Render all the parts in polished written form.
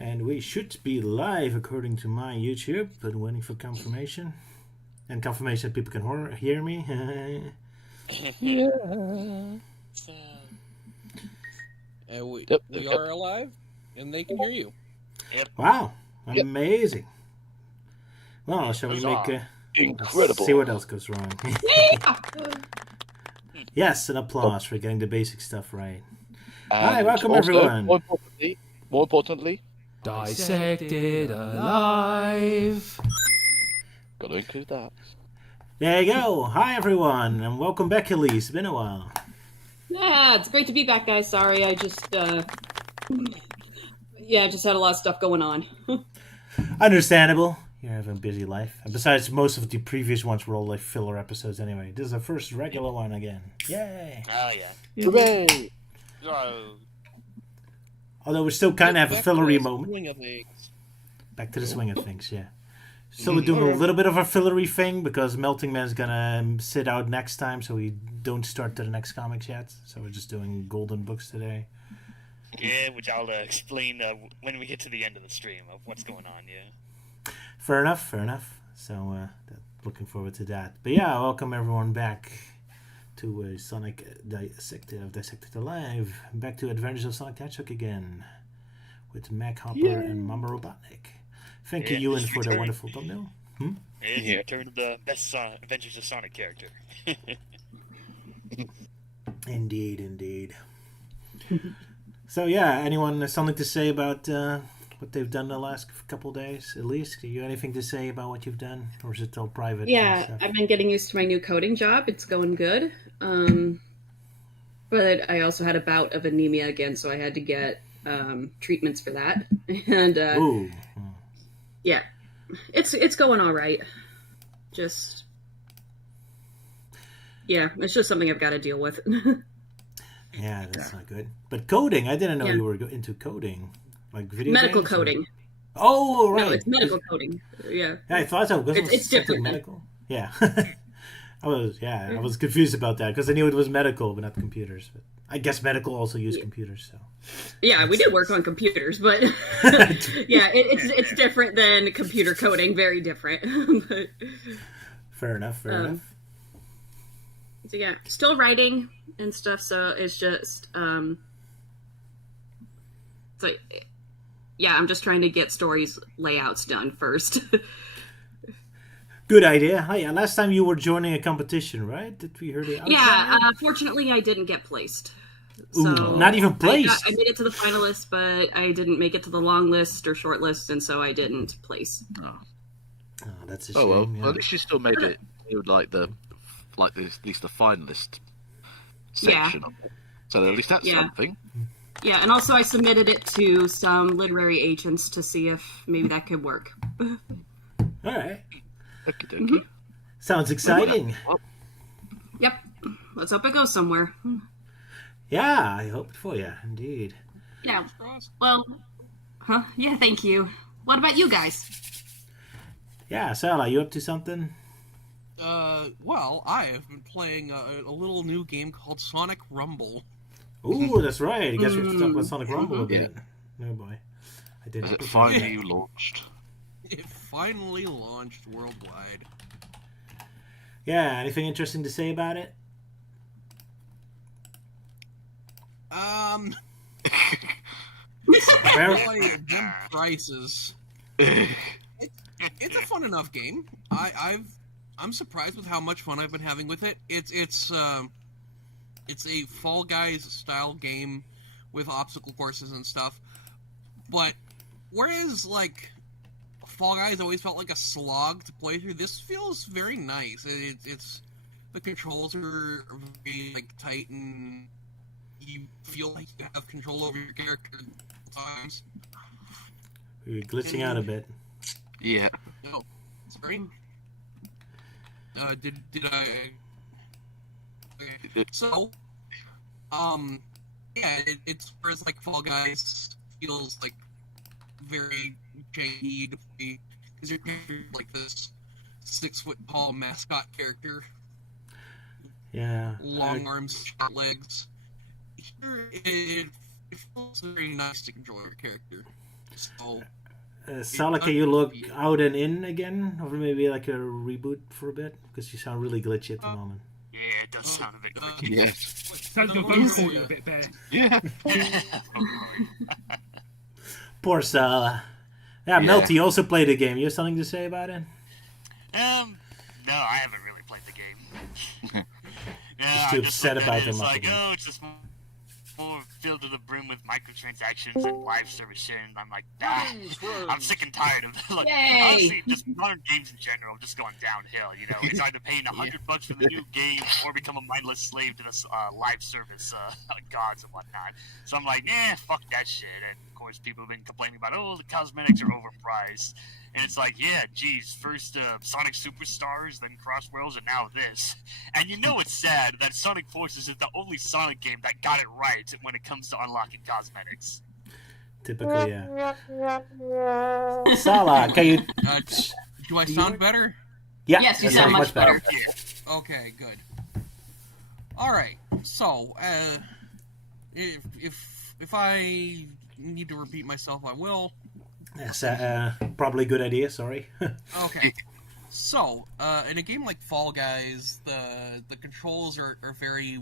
And we should be live according to my YouTube, but waiting for confirmation. And confirmation that people can hear me. Yeah. We are alive, and they can hear you. Yep. Wow, amazing. Well, shall we make... Incredible. Let's see what else goes wrong. Yes, an applause for getting the basic stuff right. Hi, welcome also, everyone. More importantly, Dissected Alive. gotta include that. There you go. Hi everyone, and welcome back, Elise. It's been a while. Yeah, it's great to be back, guys. Sorry, I just had a lot of stuff going on. Understandable. You're having a busy life. And besides, most of the previous ones were all like filler episodes anyway. This is our first regular one again. Yay! Oh, yeah. Hooray! Oh. Although we still kind of have a fillery Back to the moment. swing of things. Back to the swing of things, yeah. Still we're doing a little bit of a fillery thing because Melting Man's gonna sit out next time, so we don't start to the next comics yet. So we're just doing golden books today. Yeah, which I'll explain when we get to the end of the stream of what's going on, yeah. Fair enough. So looking forward to that. But yeah, welcome everyone back to Sonic Dissected Alive. Back to Adventures of Sonic the Hedgehog again with Mac Hopper and Momma Robotnik. Thank you, Euan, for the wonderful thumbnail. It's the return of the best Adventures of Sonic character. Indeed. So yeah, anyone something to say about what they've done the last couple days? At least, do you have anything to say about what you've done, or is it all private? Yeah, I've been getting used to my new coding job. It's going good. But I also had a bout of anemia again, so I had to get treatments for that. And yeah, it's going all right. It's just something I've got to deal with. Yeah, that's not good. But coding, I didn't know you were into coding. Like video medical games, coding. Oh, right. No, it's medical coding. Yeah. Yeah, I thought so. It's different. Medical. Yeah. I was confused about that because I knew it was medical, but not computers. But I guess medical also use computers. So. Yeah, we do work on computers, but it's different than computer coding. Very different. But, fair enough. So yeah, still writing and stuff. So it's just I'm just trying to get stories layouts done first. Good idea. Oh, yeah, last time you were joining a competition, right? Did we hear the outcome? Yeah, fortunately I didn't get placed. Ooh, so not even placed? I made it to the finalists, but I didn't make it to the long list or short list, and so I didn't place. Oh, that's a shame. Oh well, yeah. at least you still made it. You at least the finalist section of it. So at least that's something. Yeah, and also I submitted it to some literary agents to see if maybe that could work. All right. Okie dokie. Sounds exciting. Yep. Let's hope it goes somewhere. Yeah, I hope for you, indeed. Yeah. Well, yeah, thank you. What about you guys? Yeah, Sala, you up to something? Well, I have been playing a little new game called Sonic Rumble. Ooh, that's right. I guess we have to talk about Sonic Rumble a bit. Oh boy. I did. Is it finally launched? It finally launched worldwide. Yeah, anything interesting to say about it? Boy, them prices. It's a fun enough game. I'm surprised with how much fun I've been having with it. It's a Fall Guys style game with obstacle courses and stuff. But whereas like Fall Guys always felt like a slog to play through, this feels very nice. It's the controls are very like tight and you feel like you have control over your character at times. You're glitching out a bit. Yeah. No, sorry. Did I? Okay. So, it's whereas like Fall Guys feels like very janky to play because you're like this 6 foot tall mascot character. Yeah. Long arms, short legs. Here, it feels very nice to control your character. So, Sala, can you look out and in again? Or maybe like a reboot for a bit? Because you sound really glitchy at the moment. Yeah, it does sound a bit glitchy. Yeah. Sounds your vocal cord a bit better. Yeah. Poor Sala. Yeah, Melty also played the game. You have something to say about it? No, I haven't really played the game. Just too upset about them. It's like, oh, it's just more filled to the brim with microtransactions and live service shit, and I'm like, I'm sick and tired of like, honestly, just modern games in general just going downhill. You know, it's either paying $100 for the new game or become a mindless slave to the live service gods and whatnot. So I'm like, fuck that shit. And of course, people have been complaining about, oh, the cosmetics are overpriced. And it's like, yeah, geez, first Sonic Superstars, then Cross Worlds, and now this. And you know it's sad that Sonic Forces is the only Sonic game that got it right when it comes to unlocking cosmetics. Typically, yeah. Sala, can you... do I sound better? Yeah, yes, you sound much better. Yeah. Okay, good. Alright, so, if I need to repeat myself, I will. Yes, probably a good idea, sorry. Okay. So, in a game like Fall Guys, the controls are very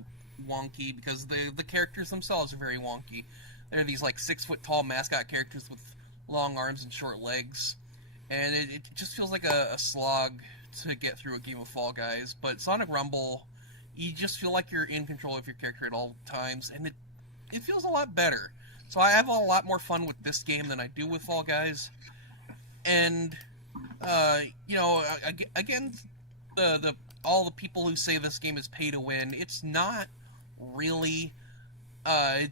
wonky because the characters themselves are very wonky. They're these like 6-foot-tall mascot characters with long arms and short legs. And it just feels like a slog to get through a game of Fall Guys. But Sonic Rumble, you just feel like you're in control of your character at all times, and it feels a lot better. So I have a lot more fun with this game than I do with Fall Guys. And, you know, again, all the people who say this game is pay to win, it's not really. The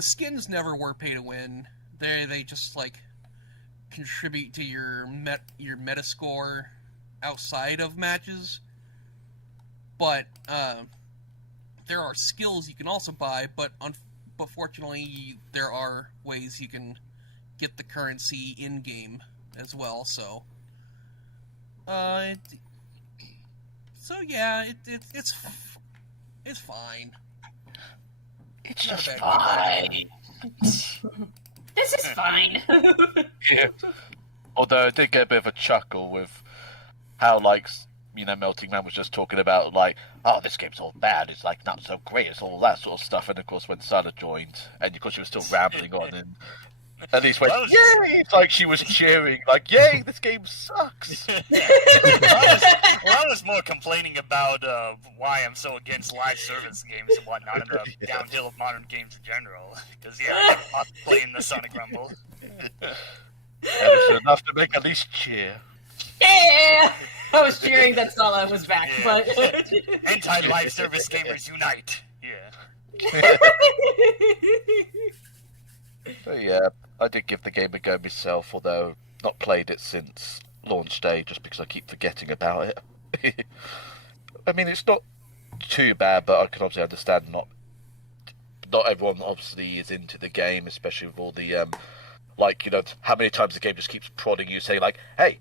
skins never were pay to win. They just, like, contribute to your meta score outside of matches. But, there are skills you can also buy, but fortunately, there are ways you can get the currency in-game as well, so... yeah, it's fine. It's just fine. This is fine. Yeah. Although I did get a bit of a chuckle with how, like, you know, Melting Man was just talking about, like, oh, this game's all bad, it's, like, not so great, it's all that sort of stuff, and, of course, when Sala joined, and, of course, she was still rambling on, and at least went, yay! It's like she was cheering, like, yay, this game sucks! I was more complaining about why I'm so against live service games and whatnot, and the downhill of modern games in general, because, yeah, I'm not playing the Sonic Rumble. And it's enough to make at least cheer. Yeah! I was cheering that Sala was back, but... Anti-live service gamers unite! Yeah. But yeah, I did give the game a go myself, although not played it since launch day, just because I keep forgetting about it. I mean, it's not too bad, but I can obviously understand not everyone obviously is into the game, especially with all the, like, you know, how many times the game just keeps prodding you, saying like, hey,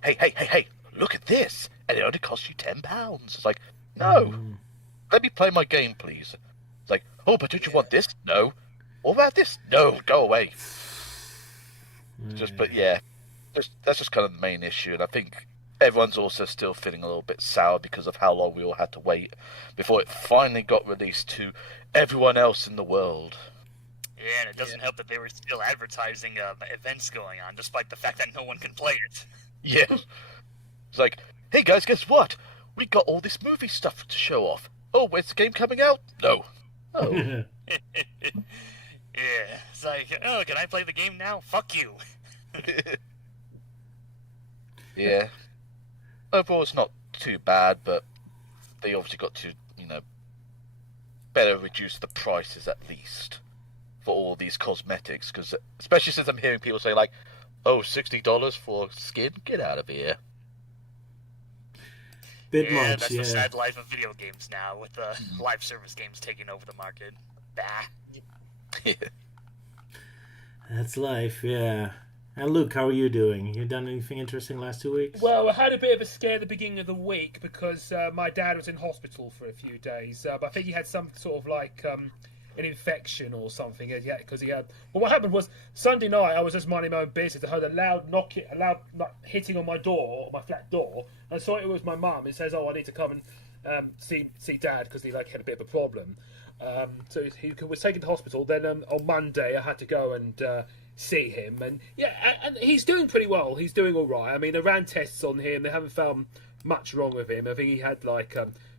look at this, and it only costs you £10. It's like, no, let me play my game, please. It's like, oh, but don't you want this? No. What about this? No, go away. But yeah, that's just kind of the main issue, and I think everyone's also still feeling a little bit sour because of how long we all had to wait before it finally got released to everyone else in the world. Yeah, and it doesn't help that they were still advertising events going on, despite the fact that no one can play it. Yeah. It's like, hey guys, guess what? We got all this movie stuff to show off. Oh, when's the game coming out? No. Oh. Yeah, it's like, oh, can I play the game now? Fuck you. Yeah. Overall, it's not too bad, but they obviously got to, you know, better reduce the prices at least for all these cosmetics, because especially since I'm hearing people say like, oh, $60 for skin? Get out of here. Bit yeah, much, that's yeah. the sad life of video games now, with the live service games taking over the market. Bah. That's life, yeah. And Luke, how are you doing? You done anything interesting last 2 weeks? Well, I had a bit of a scare at the beginning of the week because my dad was in hospital for a few days. But I think he had some sort of like an infection or something. Yeah, because he had. But what happened was Sunday night I was just minding my own business. I heard a loud hitting on my door, my flat door. I saw it was my mum. It says, "Oh, I need to come and see Dad because he had a bit of a problem." So he was taken to hospital. Then on Monday I had to go and see him, and and he's doing pretty well. He's doing all right. I mean, they ran tests on him. They haven't found much wrong with him. I think he had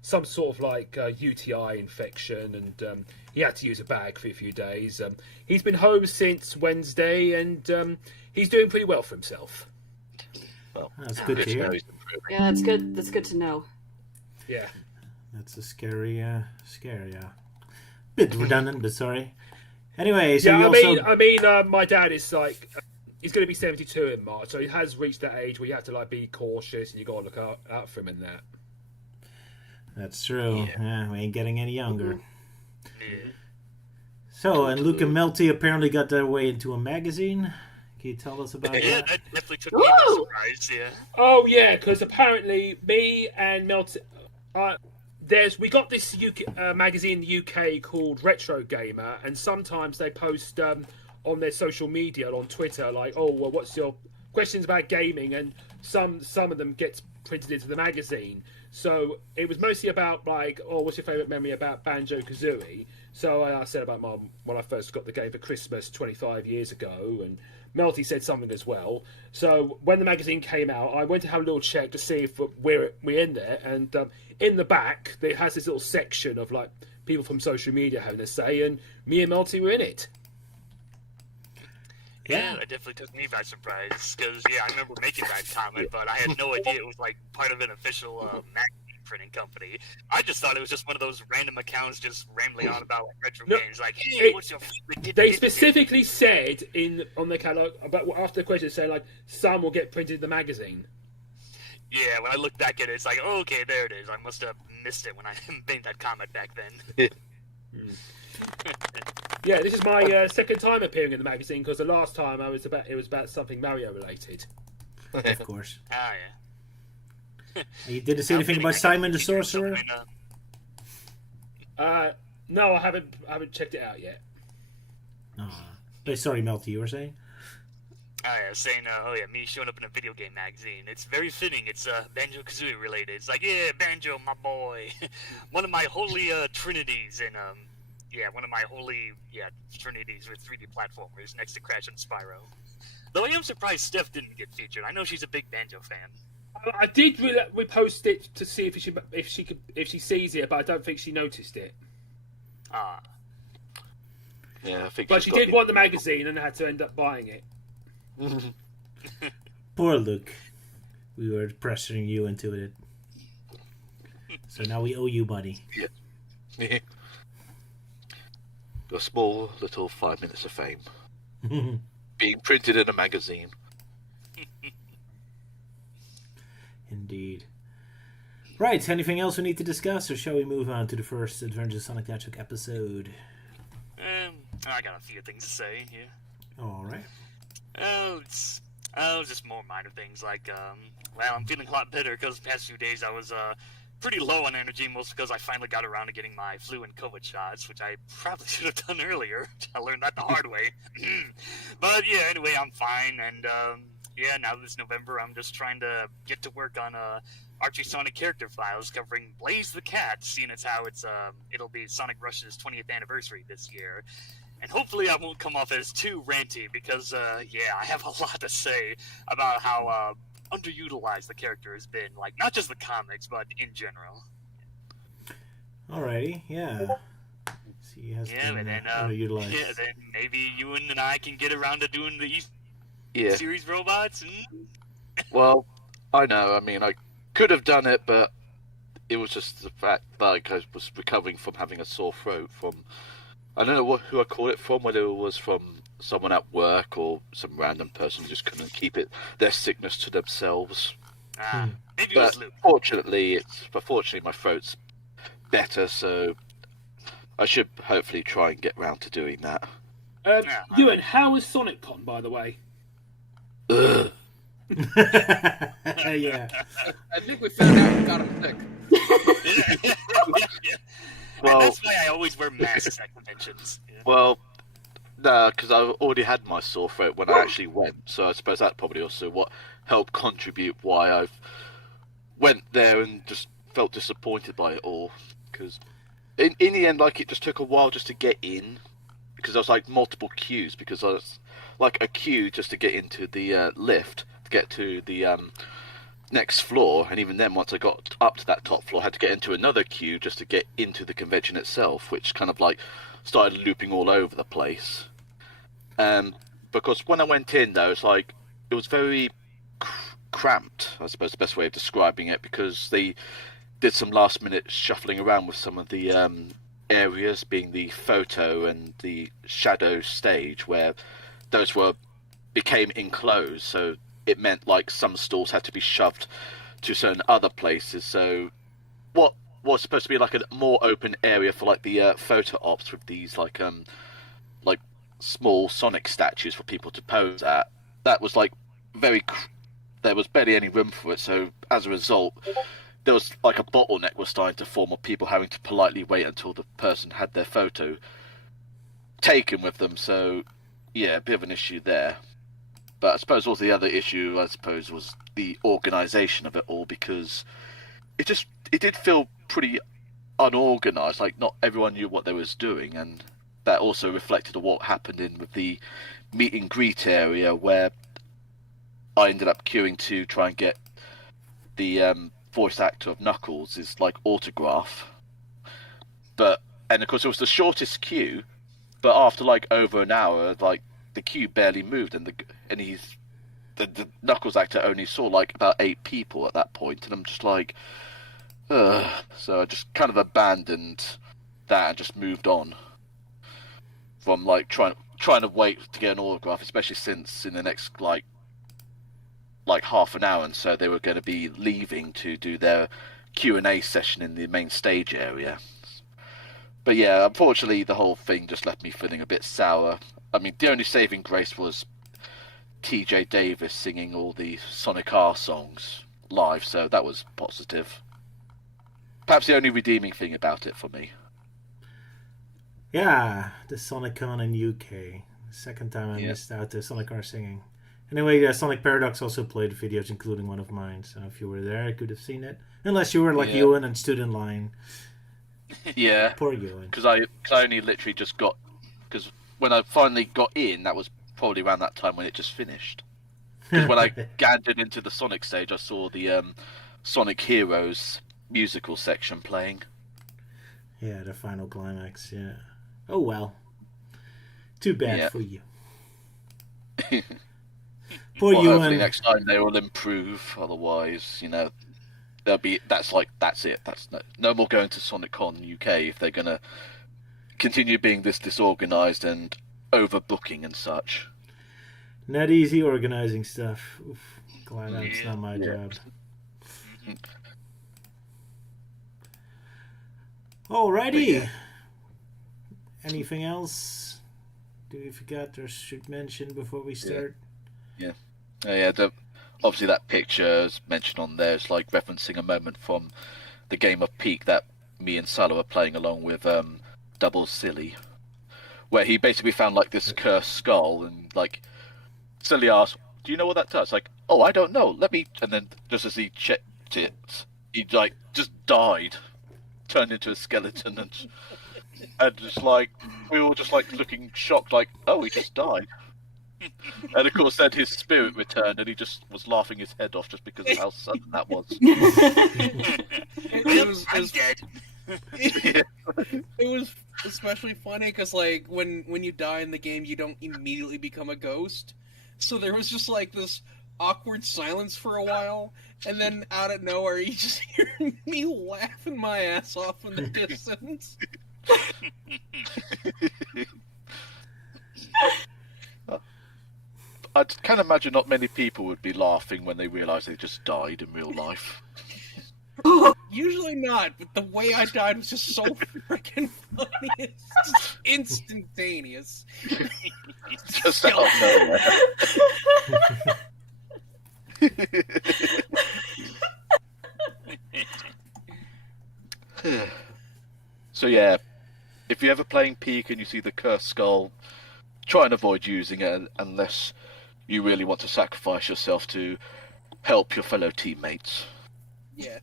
some sort of UTI infection, and he had to use a bag for a few days. He's been home since Wednesday, and he's doing pretty well for himself. Well, that's good to hear. Yeah, that's good. That's good to know. Yeah, that's a scary. Bit redundant, but sorry. Anyway, so I mean, my dad is he's going to be 72 in March, so he has reached that age where you have to be cautious and you got to look out for him in that. That's true. Yeah, we ain't getting any younger. Mm-hmm. So, and Luke and Melty apparently got their way into a magazine. Can you tell us about that? Yeah, that definitely took me by surprise. Yeah. Oh yeah, because apparently me and Melty. We got this magazine in the UK called Retro Gamer, and sometimes they post on their social media, on Twitter, what's your questions about gaming, and some of them gets printed into the magazine. So it was mostly about what's your favourite memory about Banjo-Kazooie? So I said about when I first got the game for Christmas 25 years ago, and Melty said something as well. So when the magazine came out, I went to have a little check to see if we're in there, and in the back it has this little section of people from social media having a say, and me and Melty were in it. Yeah, that definitely took me by surprise, because I remember making that comment, but I had no idea it was part of an official magazine printing company. I just thought it was just one of those random accounts just rambling on about retro games, hey, what's your favorite? They specifically said on the catalog about after the question, saying some will get printed in the magazine. Yeah, when I look back at it, it's okay, there it is. I must have missed it when I made that comment back then. Yeah, this is my second time appearing in the magazine, because the last time it was about something Mario related. Of course. Oh yeah. You didn't say anything about Simon the Sorcerer? No, I haven't checked it out yet. Sorry, Melty, you were saying? Oh yeah, saying me showing up in a video game magazine. It's very fitting. It's Banjo-Kazooie related. It's Banjo, my boy, one of my holy trinities in one of my holy trinities with 3D platformers next to Crash and Spyro. Though I am surprised Steph didn't get featured. I know she's a big Banjo fan. I did repost it to see if she sees it, but I don't think she noticed it. Yeah, I think. But she did want the magazine and had to end up buying it. Poor Luke. We were pressuring you into it. So now we owe you money. Yeah. A small little 5 minutes of fame. Being printed in a magazine. Indeed. Right, anything else we need to discuss, or shall we move on to the first Adventures of Sonic Hedgehog episode? I got a few things to say here. Alright. It's just more minor things I'm feeling a lot better because the past few days I was pretty low on energy, mostly because I finally got around to getting my flu and COVID shots, which I probably should have done earlier. I learned that the hard way. But yeah, anyway, I'm fine, and now this November I'm just trying to get to work on Archie Sonic character files covering Blaze the Cat, seeing as how it'll be Sonic Rush's 20th anniversary this year. And hopefully I won't come off as too ranty, because, I have a lot to say about how underutilized the character has been. Not just the comics, but in general. Alrighty, yeah. So he has been underutilized. Yeah, then maybe Euan and I can get around to doing the series robots. Well, I know, I mean, I could have done it, but it was just the fact that I was recovering from having a sore throat from... I don't know who I caught it from, whether it was from someone at work or some random person who just couldn't keep their sickness to themselves. Maybe but it was Luke. Fortunately, my throat's better, so I should hopefully try and get round to doing that. Euan, how was SonicCon, by the way? Ugh. Yeah. I think we found out you got him sick. Well, that's why I always wear masks at conventions. Yeah. Well, no, because I already had my sore throat when I actually went, so I suppose that probably also what helped contribute why I went there and just felt disappointed by it all. Because in the end, like, it just took a while just to get in, because there was like multiple queues, because I was like a queue just to get into the lift to get to the next floor, and even then, once I got up to that top floor, I had to get into another queue just to get into the convention itself, which kind of like started looping all over the place. Because when I went in, though, it was very cramped, I suppose the best way of describing it, because they did some last minute shuffling around with some of the areas, being the photo and the shadow stage, where those became enclosed, so it meant like some stalls had to be shoved to certain other places. So what was supposed to be like a more open area for like the photo ops with these like small Sonic statues for people to pose at, that was like there was barely any room for it. So as a result, there was like a bottleneck was starting to form of people having to politely wait until the person had their photo taken with them. So yeah, a bit of an issue there. But I suppose also the other issue, was the organisation of it all, because it did feel pretty unorganised. Like, not everyone knew what they was doing, and that also reflected on what happened with the meet and greet area, where I ended up queuing to try and get the voice actor of Knuckles' like autograph. And of course it was the shortest queue, but after like over an hour, like, the queue barely moved, and the Knuckles actor only saw like about 8 people at that point, and I'm just like, ugh. So I just kind of abandoned that and just moved on from like trying to wait to get an autograph, especially since in the next like half an hour and so they were going to be leaving to do their Q&A session in the main stage area. But yeah, unfortunately the whole thing just left me feeling a bit sour. I mean, the only saving grace was TJ Davis singing all the Sonic R songs live, so that was positive. Perhaps the only redeeming thing about it for me. Yeah, the SonicCon in UK. Second time I missed out the Sonic R singing. Anyway, Sonic Paradox also played videos, including one of mine, so if you were there, I could have seen it. Unless you were like Euan and stood in line. Yeah. Poor Euan. Because I only literally just got... Because when I finally got in, that was probably around that time when it just finished. Because when I gathered into the Sonic stage, I saw the Sonic Heroes musical section playing. Yeah, the final climax, yeah. Oh well. Too bad for you. Poor Euan. Hopefully next time they will improve. Otherwise, they'll be. That's it. That's no more going to SonicCon UK if they're gonna continue being this disorganized and overbooking and such. Not easy organizing stuff. Oof, glad that's not my job. Alrighty. Anything else? Do we forget or should mention before we start? Yeah. Obviously that picture is mentioned on there. It's like referencing a moment from the game of Peak that me and Sala were playing along with Double Silly, where he basically found like this cursed skull, and like Silly asked, "Do you know what that does?" Like, "Oh, I don't know. Let me." And then just as he checked it, he like just died, turned into a skeleton, and just like we were all just like looking shocked, like, "Oh, he just died." And of course, then his spirit returned, and he just was laughing his head off just because of how sudden that was. I'm dead. It was especially funny because, like, when you die in the game, you don't immediately become a ghost. So there was just like this awkward silence for a while, and then out of nowhere, you just hear me laughing my ass off in the distance. I can imagine not many people would be laughing when they realise they just died in real life. Usually not, but the way I died was just so freaking funny. It's just instantaneous. Just out of nowhere. So yeah, if you're ever playing Peak and you see the cursed skull, try and avoid using it unless you really want to sacrifice yourself to help your fellow teammates. Yeah,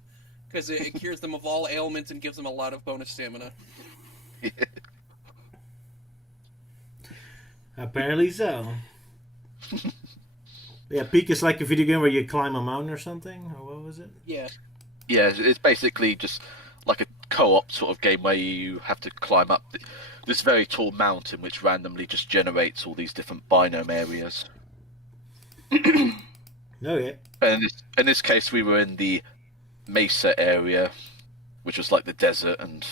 because it cures them of all ailments and gives them a lot of bonus stamina. Apparently so. Yeah, Peak is like a video game where you climb a mountain or something, or what was it? Yeah. Yeah, it's basically just like a co-op sort of game where you have to climb up this very tall mountain which randomly just generates all these different biome areas. Okay. And in this case, we were in the Mesa area, which was like the desert, and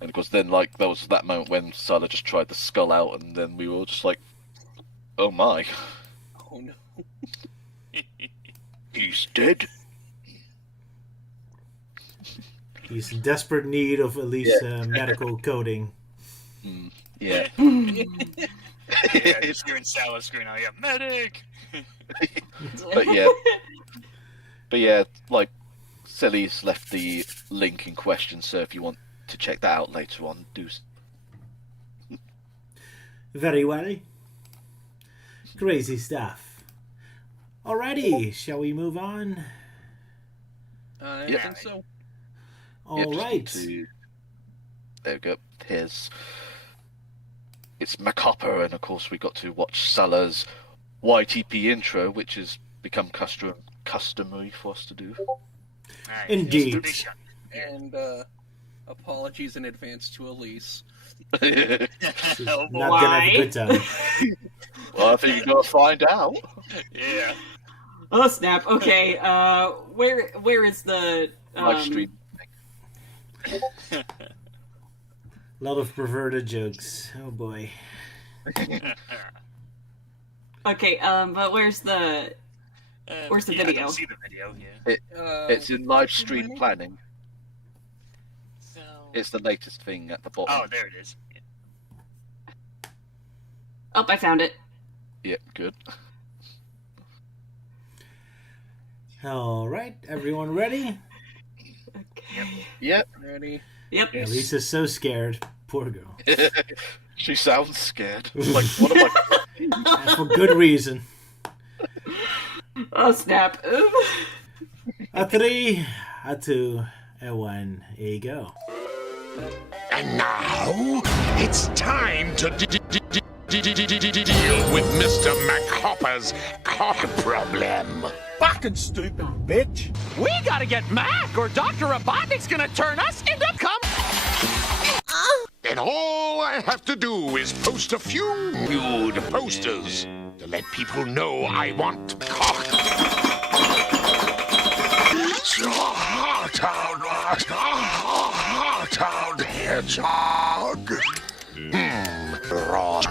of course then like there was that moment when Sala just tried the skull out, and then we were all just like, oh my. Oh no. He's dead. He's in desperate need of at least medical coding. Yeah. Yeah, just hearing Sala screaming out, yeah, medic! But yeah, like, Silly's left the link in question, so if you want to check that out later on, do. Very well. Crazy stuff. Alrighty, shall we move on? I Yeah. think so. Alright. There we go. It's Macopper, and of course we got to watch Sala's YTP intro, which has become customary for us to do. Nice. Indeed. And apologies in advance to Elise. Oh, Not boy. gonna have a good time. Well, I think you're gonna find out. Yeah. Oh snap! Okay, where is the Live stream. A lot of perverted jokes. Oh boy. Okay, but where's the I video? don't see the video, yeah. It's in live stream planning. So... It's the latest thing at the bottom. Oh, there it is. Yeah. Oh, I found it. Yep, good. Alright, everyone ready? Okay. Yep. Ready? Yep. Lisa's so scared. Poor girl. She sounds scared. Like, what am I... And for good reason. Oh snap! A 3, a 2, a 1. Here you go. And now, it's time to deal with Mr. McHopper's cock problem. Fucking stupid bitch. We gotta get Mac or Dr. Robotnik's gonna turn us into And all I have to do is post a few nude posters to let people know I want cock. Hot-out hedgehog. Raw.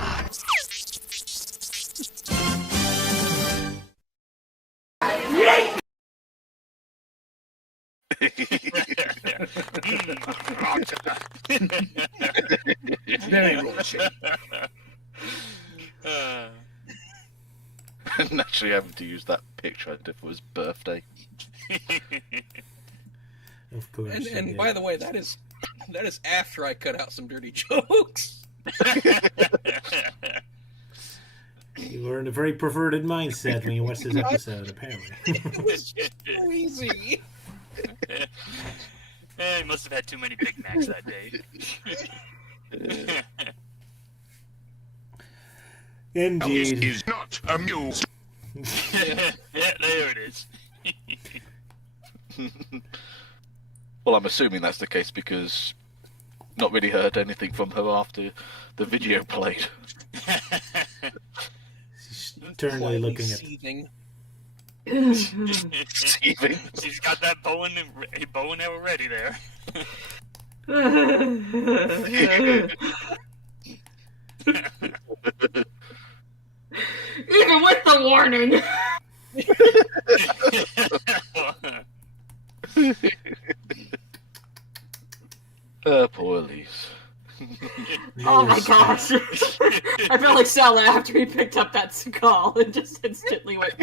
very raunchy. Naturally having to use that picture I did for his birthday. Of course. And yeah. by the way, that is after I cut out some dirty jokes. You were in a very perverted mindset when you watched this episode, apparently. It was just so easy. He must have had too many Big Macs that day. Indeed. This is not amused. Yeah, there it is. Well, I'm assuming that's the case because not really heard anything from her after the video played. She's eternally looking at... Seething. Seething. She's got that bow and arrow ready there. Even with the warning. Poor Elise. Oh my gosh. I felt like Sala after he picked up that skull and just instantly went.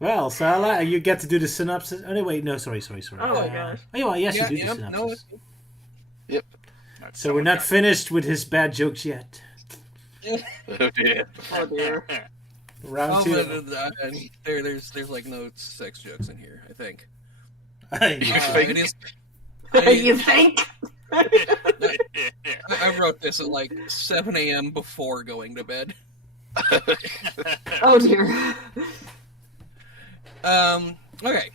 Well, Sala, you get to do the synopsis. Oh, no, wait, no, sorry. Oh my gosh. Oh, yes, you do the synopsis. Yep. So we're not finished with his bad jokes yet. Oh dear. Oh dear. Round two. There's like no sex jokes in here, I think. You think? It is, You think? I wrote this at like 7 a.m. before going to bed. Oh dear. Okay.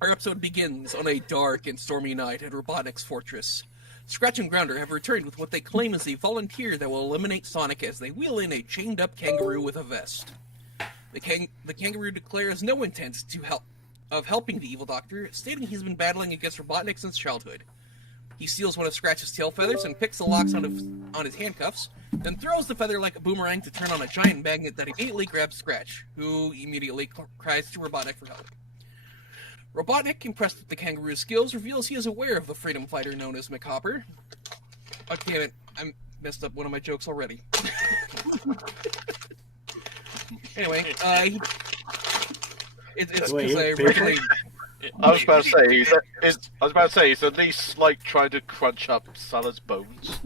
Our episode begins on a dark and stormy night at Robotnik's fortress. Scratch and Grounder have returned with what they claim is a volunteer that will eliminate Sonic as they wheel in a chained-up kangaroo with a vest. The kangaroo declares no intent of helping the evil doctor, stating he's been battling against Robotnik since childhood. He steals one of Scratch's tail feathers and picks the locks on his handcuffs, then throws the feather like a boomerang to turn on a giant magnet that immediately grabs Scratch, who immediately cries to Robotnik for help. Robotnik, impressed with the kangaroo's skills, reveals he is aware of the freedom fighter known as McHopper. Oh, damn it. I messed up one of my jokes already. Anyway, it's because I originally... I was about to say, he's at least like trying to crunch up Sala's bones.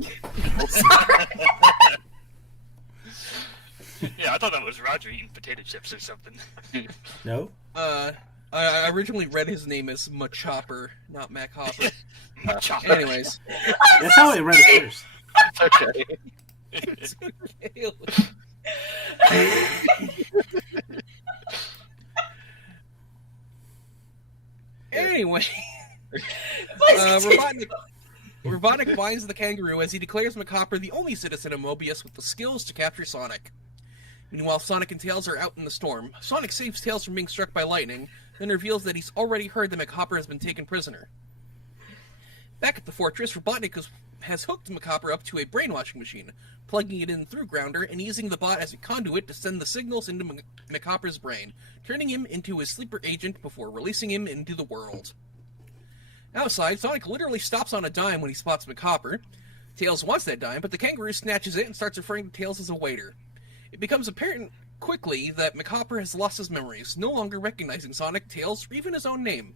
Yeah, I thought that was Roger eating potato chips or something. No? I originally read his name as McHopper, not MacHopper. McHopper. Anyways. That's how I read it first. Okay. It's okay. Anyway, Robotnik finds the kangaroo as he declares McHopper the only citizen of Mobius with the skills to capture Sonic. Meanwhile, Sonic and Tails are out in the storm. Sonic saves Tails from being struck by lightning, then reveals that he's already heard that McHopper has been taken prisoner. Back at the fortress, Robotnik has hooked McHopper up to a brainwashing machine, plugging it in through Grounder and using the bot as a conduit to send the signals into McHopper's brain, turning him into his sleeper agent before releasing him into the world. Outside, Sonic literally stops on a dime when he spots McHopper. Tails wants that dime, but the kangaroo snatches it and starts referring to Tails as a waiter. It becomes apparent quickly that McHopper has lost his memories, no longer recognizing Sonic, Tails, or even his own name.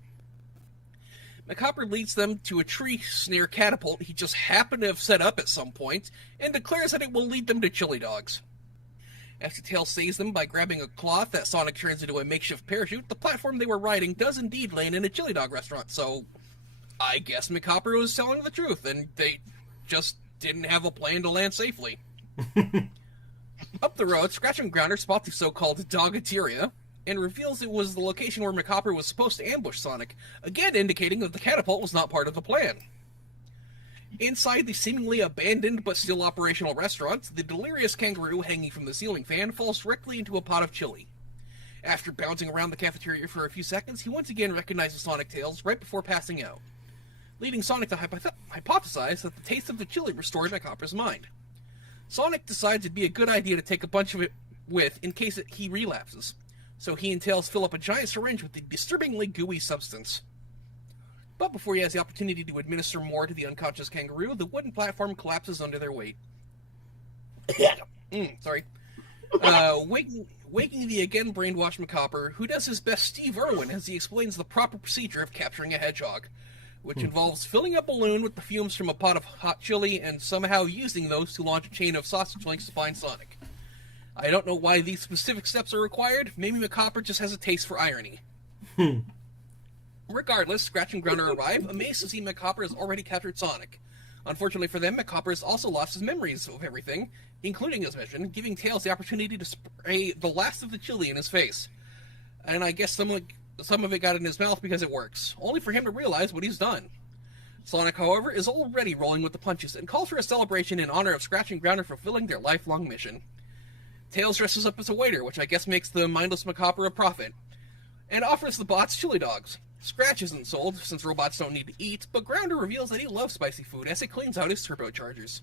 McHopper leads them to a tree snare catapult he just happened to have set up at some point, and declares that it will lead them to chili dogs. After Tails saves them by grabbing a cloth that Sonic turns into a makeshift parachute, the platform they were riding does indeed land in a chili dog restaurant, so I guess McHopper was telling the truth, and they just didn't have a plan to land safely. Up the road, Scratch and Grounder spot the so-called Dogateria, and reveals it was the location where McHopper was supposed to ambush Sonic, again indicating that the catapult was not part of the plan. Inside the seemingly abandoned but still operational restaurant, the delirious kangaroo hanging from the ceiling fan falls directly into a pot of chili. After bouncing around the cafeteria for a few seconds, he once again recognizes Sonic Tails right before passing out, leading Sonic to hypothesize that the taste of the chili restored McHopper's mind. Sonic decides it'd be a good idea to take a bunch of it with in case he relapses, so he and Tails fill up a giant syringe with the disturbingly gooey substance. But before he has the opportunity to administer more to the unconscious kangaroo, the wooden platform collapses under their weight. Sorry. Waking the again brainwashed McHopper, who does his best Steve Irwin as he explains the proper procedure of capturing a hedgehog, which involves filling a balloon with the fumes from a pot of hot chili and somehow using those to launch a chain of sausage links to find Sonic. I don't know why these specific steps are required. Maybe McHopper just has a taste for irony. Regardless, Scratch and Grounder arrive, amazed to see McHopper has already captured Sonic. Unfortunately for them, McHopper has also lost his memories of everything, including his vision, giving Tails the opportunity to spray the last of the chili in his face. And I guess some of it got in his mouth because it works, only for him to realize what he's done. Sonic, however, is already rolling with the punches and calls for a celebration in honor of Scratch and Grounder fulfilling their lifelong mission. Tails dresses up as a waiter, which I guess makes the mindless McHopper a prophet, and offers the bots chili dogs. Scratch isn't sold, since robots don't need to eat, but Grounder reveals that he loves spicy food as he cleans out his turbochargers.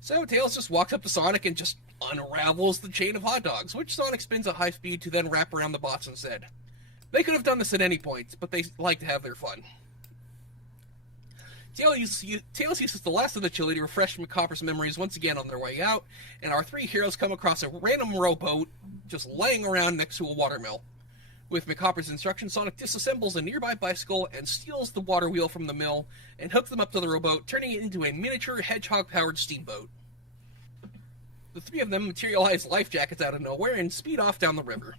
So Tails just walks up to Sonic and just unravels the chain of hot dogs, which Sonic spins at high speed to then wrap around the bots instead. They could have done this at any point, but they like to have their fun. Tails uses the last of the chili to refresh McHopper's memories once again on their way out, and our three heroes come across a random rowboat just laying around next to a watermill. With McHopper's instruction, Sonic disassembles a nearby bicycle and steals the water wheel from the mill and hooks them up to the rowboat, turning it into a miniature hedgehog-powered steamboat. The three of them materialize life jackets out of nowhere and speed off down the river.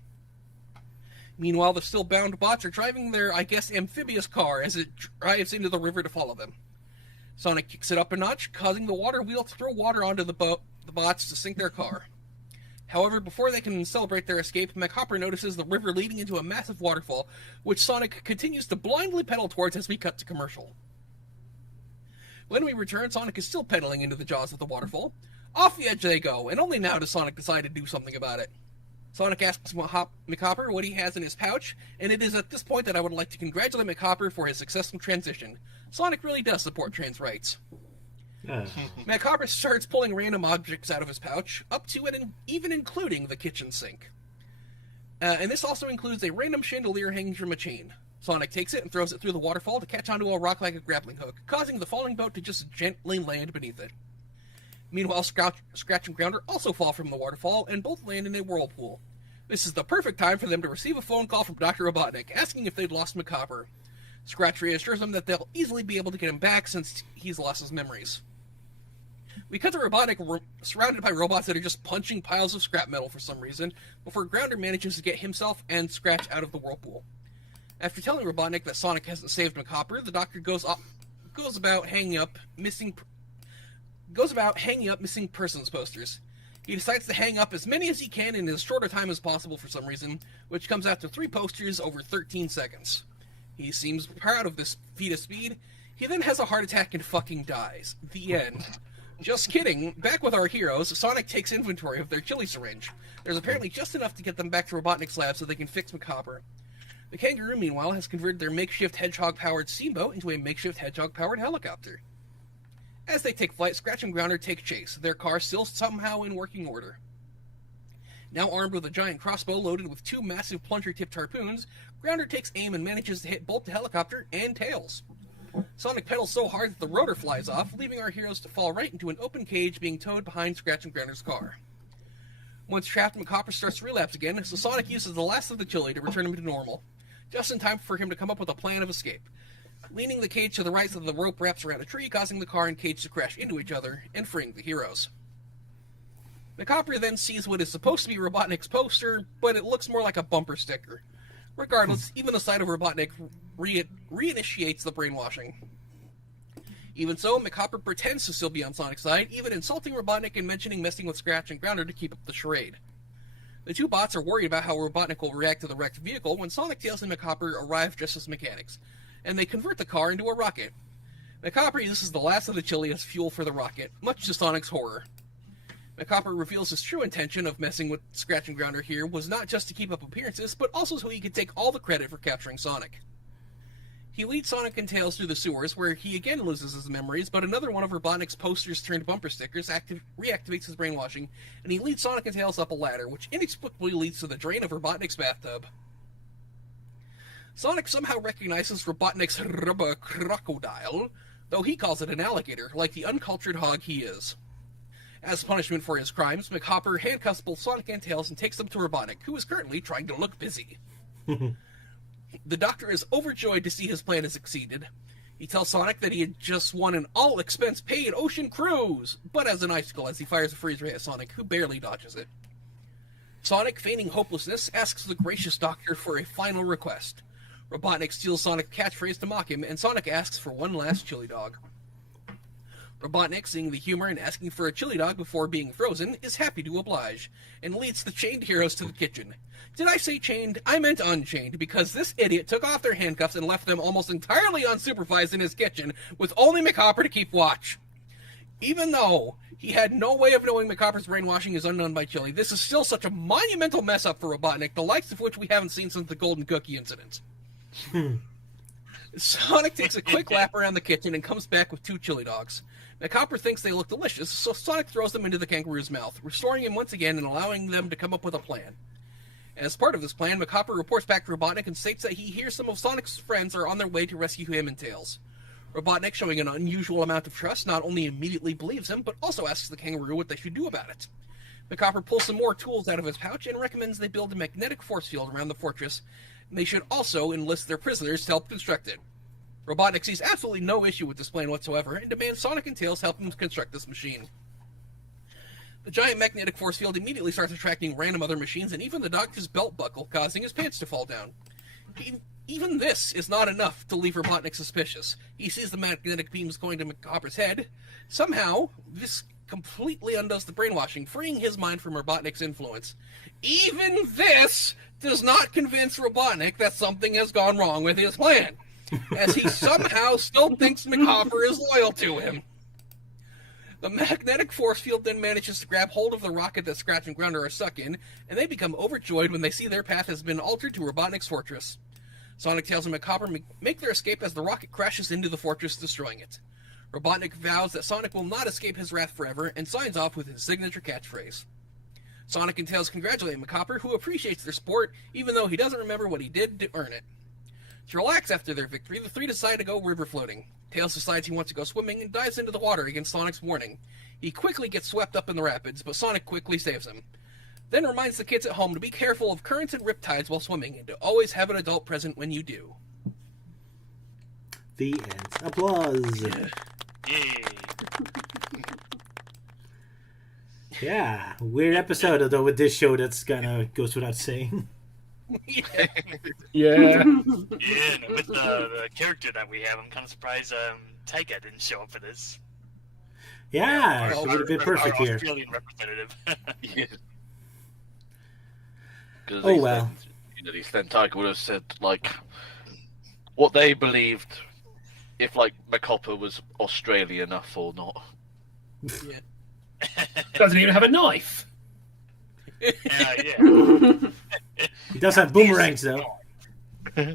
Meanwhile, the still bound bots are driving their, I guess, amphibious car as it drives into the river to follow them. Sonic kicks it up a notch, causing the water wheel to throw water onto the bots to sink their car. However, before they can celebrate their escape, McHopper notices the river leading into a massive waterfall, which Sonic continues to blindly pedal towards as we cut to commercial. When we return, Sonic is still pedaling into the jaws of the waterfall. Off the edge they go, and only now does Sonic decide to do something about it. Sonic asks McHopper what he has in his pouch, and it is at this point that I would like to congratulate McHopper for his successful transition. Sonic really does support trans rights. McHopper starts pulling random objects out of his pouch, up to and even including the kitchen sink. And this also includes a random chandelier hanging from a chain. Sonic takes it and throws it through the waterfall to catch onto a rock like a grappling hook, causing the falling boat to just gently land beneath it. Meanwhile, Scratch and Grounder also fall from the waterfall, and both land in a whirlpool. This is the perfect time for them to receive a phone call from Dr. Robotnik, asking if they'd lost McHopper. Scratch reassures them that they'll easily be able to get him back since he's lost his memories. We cut to Robotnik surrounded by robots that are just punching piles of scrap metal for some reason, before Grounder manages to get himself and Scratch out of the whirlpool. After telling Robotnik that Sonic hasn't saved McHopper, the Doctor goes about hanging up missing persons posters. He decides to hang up as many as he can in as short a time as possible for some reason, which comes out to 3 posters over 13 seconds. He seems proud of this feat of speed. He then has a heart attack and fucking dies. The end. Just kidding. Back with our heroes, Sonic takes inventory of their chili syringe. There's apparently just enough to get them back to Robotnik's lab so they can fix McHopper. The Kangaroo, meanwhile, has converted their makeshift hedgehog-powered steamboat into a makeshift hedgehog-powered helicopter. As they take flight, Scratch and Grounder take chase, their car still somehow in working order. Now armed with a giant crossbow loaded with 2 massive plunger-tipped harpoons, Grounder takes aim and manages to hit both the helicopter and Tails. Sonic pedals so hard that the rotor flies off, leaving our heroes to fall right into an open cage being towed behind Scratch and Grounder's car. Once trapped, McHopper starts to relapse again, so Sonic uses the last of the chili to return him to normal, just in time for him to come up with a plan of escape. Leaning the cage to the right so the rope wraps around a tree, causing the car and cage to crash into each other, and freeing the heroes. McHopper then sees what is supposed to be Robotnik's poster, but it looks more like a bumper sticker. Regardless, even the sight of Robotnik reinitiates the brainwashing. Even so, McHopper pretends to still be on Sonic's side, even insulting Robotnik and mentioning messing with Scratch and Grounder to keep up the charade. The 2 bots are worried about how Robotnik will react to the wrecked vehicle when Sonic, Tails, and McHopper arrive just as mechanics, and they convert the car into a rocket. McHopper uses the last of the chili as fuel for the rocket, much to Sonic's horror. McHopper reveals his true intention of messing with Scratch and Grounder here was not just to keep up appearances, but also so he could take all the credit for capturing Sonic. He leads Sonic and Tails through the sewers, where he again loses his memories, but another one of Robotnik's posters turned bumper stickers reactivates his brainwashing, and he leads Sonic and Tails up a ladder, which inexplicably leads to the drain of Robotnik's bathtub. Sonic somehow recognizes Robotnik's rubber crocodile, though he calls it an alligator, like the uncultured hog he is. As punishment for his crimes, McHopper handcuffs both Sonic and Tails and takes them to Robotnik, who is currently trying to look busy. The Doctor is overjoyed to see his plan has succeeded. He tells Sonic that he had just won an all-expense-paid ocean cruise, but as an icicle as he fires a freeze ray at Sonic, who barely dodges it. Sonic, feigning hopelessness, asks the gracious Doctor for a final request. Robotnik steals Sonic's catchphrase to mock him, and Sonic asks for one last chili dog. Robotnik, seeing the humor and asking for a chili dog before being frozen, is happy to oblige, and leads the chained heroes to the kitchen. Did I say chained? I meant unchained, because this idiot took off their handcuffs and left them almost entirely unsupervised in his kitchen, with only McHopper to keep watch. Even though he had no way of knowing McHopper's brainwashing is undone by chili, this is still such a monumental mess-up for Robotnik, the likes of which we haven't seen since the Golden Cookie incident. Sonic takes a quick lap around the kitchen and comes back with 2 chili dogs. McHopper thinks they look delicious, so Sonic throws them into the kangaroo's mouth, restoring him once again and allowing them to come up with a plan. As part of this plan, McHopper reports back to Robotnik and states that he hears some of Sonic's friends are on their way to rescue him and Tails. Robotnik, showing an unusual amount of trust, not only immediately believes him, but also asks the kangaroo what they should do about it. McCopper pulls some more tools out of his pouch and recommends they build a magnetic force field around the fortress, and they should also enlist their prisoners to help construct it. Robotnik sees absolutely no issue with this plan whatsoever and demands Sonic and Tails help him construct this machine. The giant magnetic force field immediately starts attracting random other machines and even the doctor's belt buckle, causing his pants to fall down. Even this is not enough to leave Robotnik suspicious. He sees the magnetic beams going to McCopper's head. Somehow, this completely undoes the brainwashing, freeing his mind from Robotnik's influence. Even this does not convince Robotnik that something has gone wrong with his plan, as he somehow still thinks McCopper is loyal to him. The magnetic force field then manages to grab hold of the rocket that Scratch and Grounder are stuck in, and they become overjoyed when they see their path has been altered to Robotnik's fortress. Sonic, Tails, and McCopper make their escape as the rocket crashes into the fortress, destroying it. Robotnik vows that Sonic will not escape his wrath forever and signs off with his signature catchphrase. Sonic and Tails congratulate McCopper, who appreciates their sport, even though he doesn't remember what he did to earn it. To relax after their victory, the three decide to go river floating. Tails decides he wants to go swimming and dives into the water against Sonic's warning. He quickly gets swept up in the rapids, but Sonic quickly saves him. Then reminds the kids at home to be careful of currents and riptides while swimming, and to always have an adult present when you do. The end. Applause. Yay. Yeah, weird episode, although with this show that's kind of goes without saying. Yeah. Yeah, and with the character that we have, I'm kind of surprised Taika didn't show up for this. Yeah, it would have been perfect our here. Australian representative. Yeah. Oh, well. Then Taika would have said, like, what they believed, if, like, McCopper was Australian enough or not. Yeah. Doesn't even have a knife. Yeah. He does have boomerangs, though. Yeah,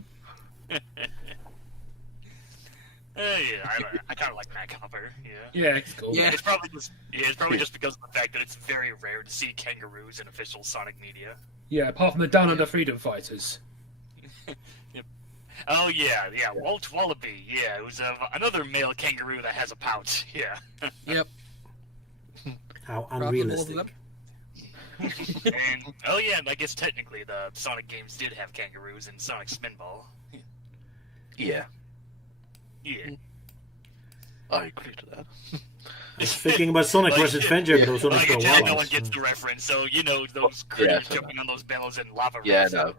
I kind of like Matt Copper. Yeah, it's cool. Yeah. It's probably just because of the fact that it's very rare to see kangaroos in official Sonic media. Yeah, apart from the Down Under Freedom Fighters. Yep. Oh yeah, Walt Wallaby. Yeah, it was another male kangaroo that has a pouch. Yeah. Yep. How unrealistic. And, oh yeah, and I guess technically the Sonic games did have kangaroos in Sonic Spinball. Yeah. Yeah. I agree to that. I was thinking about Sonic vs. Avenger, but it was only for a while. No one gets the reference, so you know those critters jumping on those bellows and lava. Yeah, rocks. no.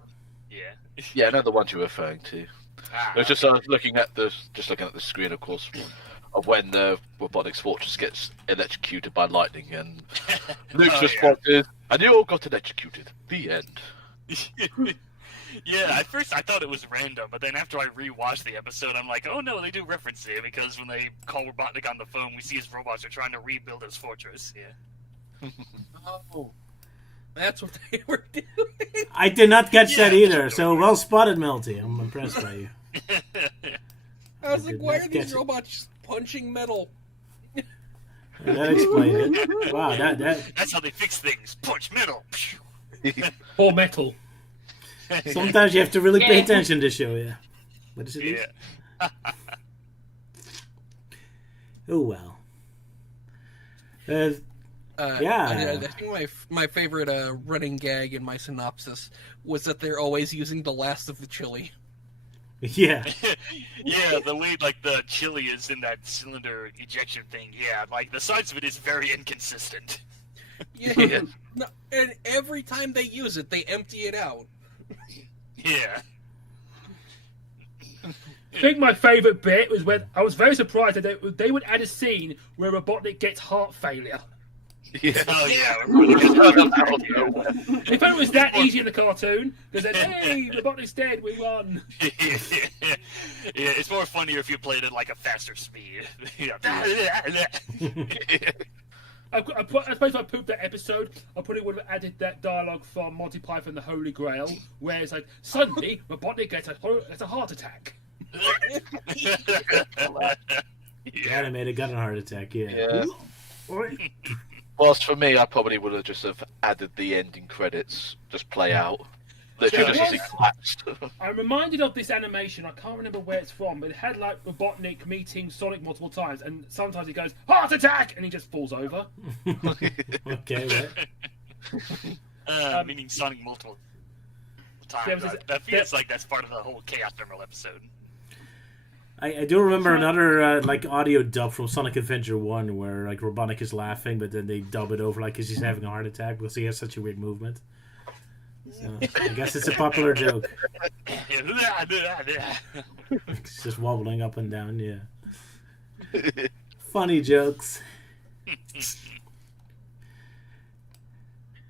Yeah. Yeah, I know the ones you're referring to. It was just I was looking at the screen, of course, of when the Robotnik's fortress gets electrocuted by lightning, and Luke's response is, "And you all got electrocuted." The end. Yeah, at first I thought it was random, but then after I rewatched the episode, I'm like, oh no, they do reference it, because when they call Robotnik on the phone, we see his robots are trying to rebuild his fortress. Yeah. Oh. That's what they were doing. I did not catch that either, so well spotted, Melty. I'm impressed by you. I was like, why are these robots just punching metal? That explained it. Wow, That's how they fix things. Punch metal. Or metal. Sometimes you have to really pay attention to the show, yeah. What is it? Yeah. Oh, well. Yeah. I think my favorite running gag in my synopsis was that they're always using the last of the chili. Yeah. Yeah, the way like the chili is in that cylinder ejection thing. Yeah, like the size of it is very inconsistent. Yeah. No, and every time they use it, they empty it out. Yeah. I think my favourite bit was when I was very surprised that they would add a scene where Robotnik gets heart failure. Yeah. Oh yeah. If it was that easy in the cartoon, they said, "Hey, Robotnik's dead. We won." Yeah, it's more funnier if you played it like a faster speed. I suppose if I pooped that episode, I probably would have added that dialogue from Monty Python: The Holy Grail, where it's like, suddenly Robotnik gets a heart attack. The animator got a heart attack, yeah. Whilst for me, I probably would have just have added the ending credits, just play out. Literally just as he collapsed. I'm reminded of this animation, I can't remember where it's from, but it had like Robotnik meeting Sonic multiple times, and sometimes he goes, heart attack! And he just falls over. Okay, right. Meaning Sonic multiple times. That feels like that's part of the whole Chaos Emerald episode. I do remember another like audio dub from Sonic Adventure 1 where like Robotnik is laughing, but then they dub it over like he's having a heart attack because he has such a weird movement. So I guess it's a popular joke. It's just wobbling up and down, yeah. Funny jokes.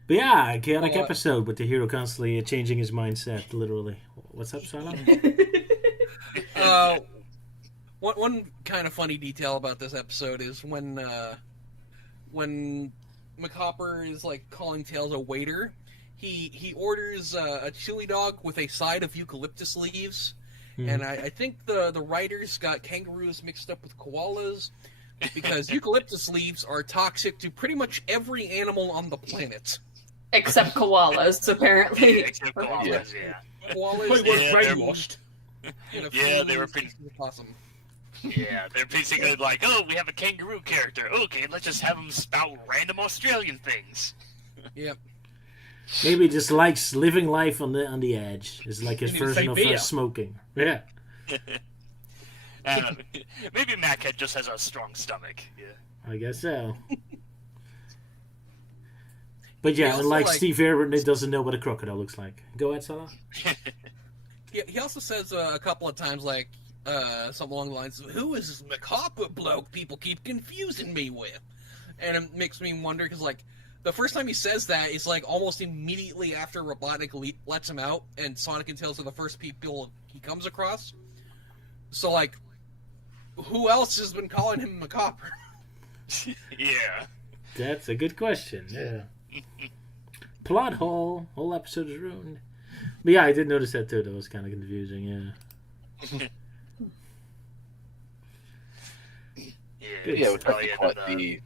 But yeah, chaotic episode with the hero constantly changing his mindset, literally. What's up, Sala? One kind of funny detail about this episode is when McHopper is like calling Tails a waiter, he orders a chili dog with a side of eucalyptus leaves, and I think the writers got kangaroos mixed up with koalas because eucalyptus leaves are toxic to pretty much every animal on the planet. Except koalas, apparently. Except koalas, yeah. Koalas, brainwashed. Yeah, they were pretty awesome. Yeah, they're basically like, oh, we have a kangaroo character. Okay, let's just have him spout random Australian things. Yep. Maybe just likes living life on the edge. It's like his version of smoking. Yeah. Maybe Machead just has a strong stomach. Yeah. I guess so. But yeah, unlike Steve Irwin, it doesn't know what a crocodile looks like. Go ahead, Sala. He also says a couple of times, like, something along the lines of, who is this McHopper bloke people keep confusing me with? And it makes me wonder, because, like, the first time he says that is, like, almost immediately after Robotnik lets him out, and Sonic and Tails are the first people he comes across. So, like, who else has been calling him McHopper? Yeah. That's a good question, yeah. Plot hole. Whole episode is ruined. But yeah, I did notice that too. That was kind of confusing, yeah. Yeah, it was quite the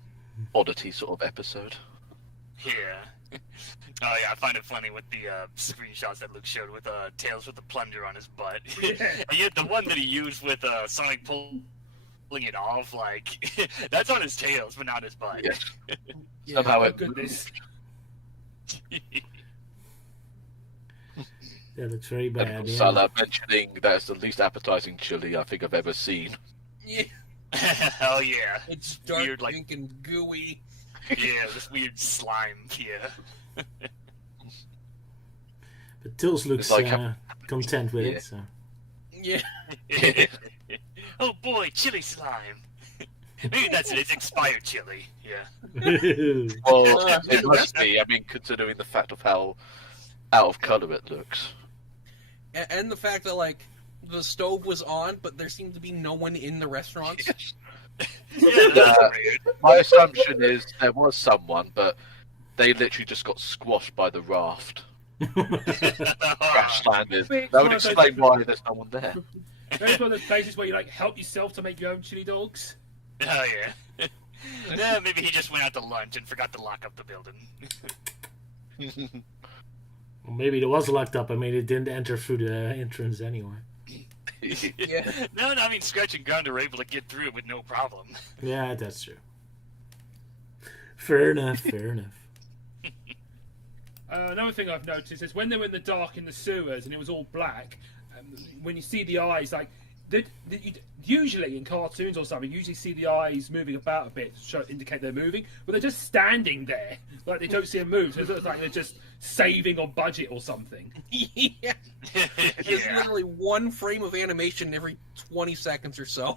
oddity sort of episode. Yeah. Oh yeah, I find it funny with the screenshots that Luke showed with Tails with the plunger on his butt. And yet the one that he used with Sonic pulling it off, like, that's on his tails, but not his butt. Yeah. Somehow it... goodness. That looks very bad. Yeah. Sala mentioning that's the least appetizing chili I think I've ever seen. Yeah. Hell yeah. It's dark, weird, like, pink, and gooey. Yeah, this weird slime, yeah. But Tails looks like, content with it, so... Yeah. Oh boy, chili slime. Maybe that's it, it's expired chili, yeah. Well, it must be, I mean, considering the fact of how out of colour it looks. And the fact that, like, the stove was on, but there seemed to be no one in the restaurant. My assumption is there was someone, but they literally just got squashed by the raft. Crash landed. That would explain why there's no one there. It's one of those places where you like help yourself to make your own chili dogs. Oh yeah. Yeah, maybe he just went out to lunch and forgot to lock up the building. Well, maybe it was locked up. I mean, it didn't enter through the entrance anyway. Yeah. No, I mean, Scratch and Gun are able to get through it with no problem. Yeah, that's true. Fair enough, fair enough. Another thing I've noticed is when they were in the dark in the sewers and it was all black, when you see the eyes, like, usually in cartoons or something, you usually see the eyes moving about a bit to indicate they're moving, but they're just standing there, like they don't see them move, so it looks like they're just saving on budget or something. Yeah. There's literally one frame of animation every 20 seconds or so.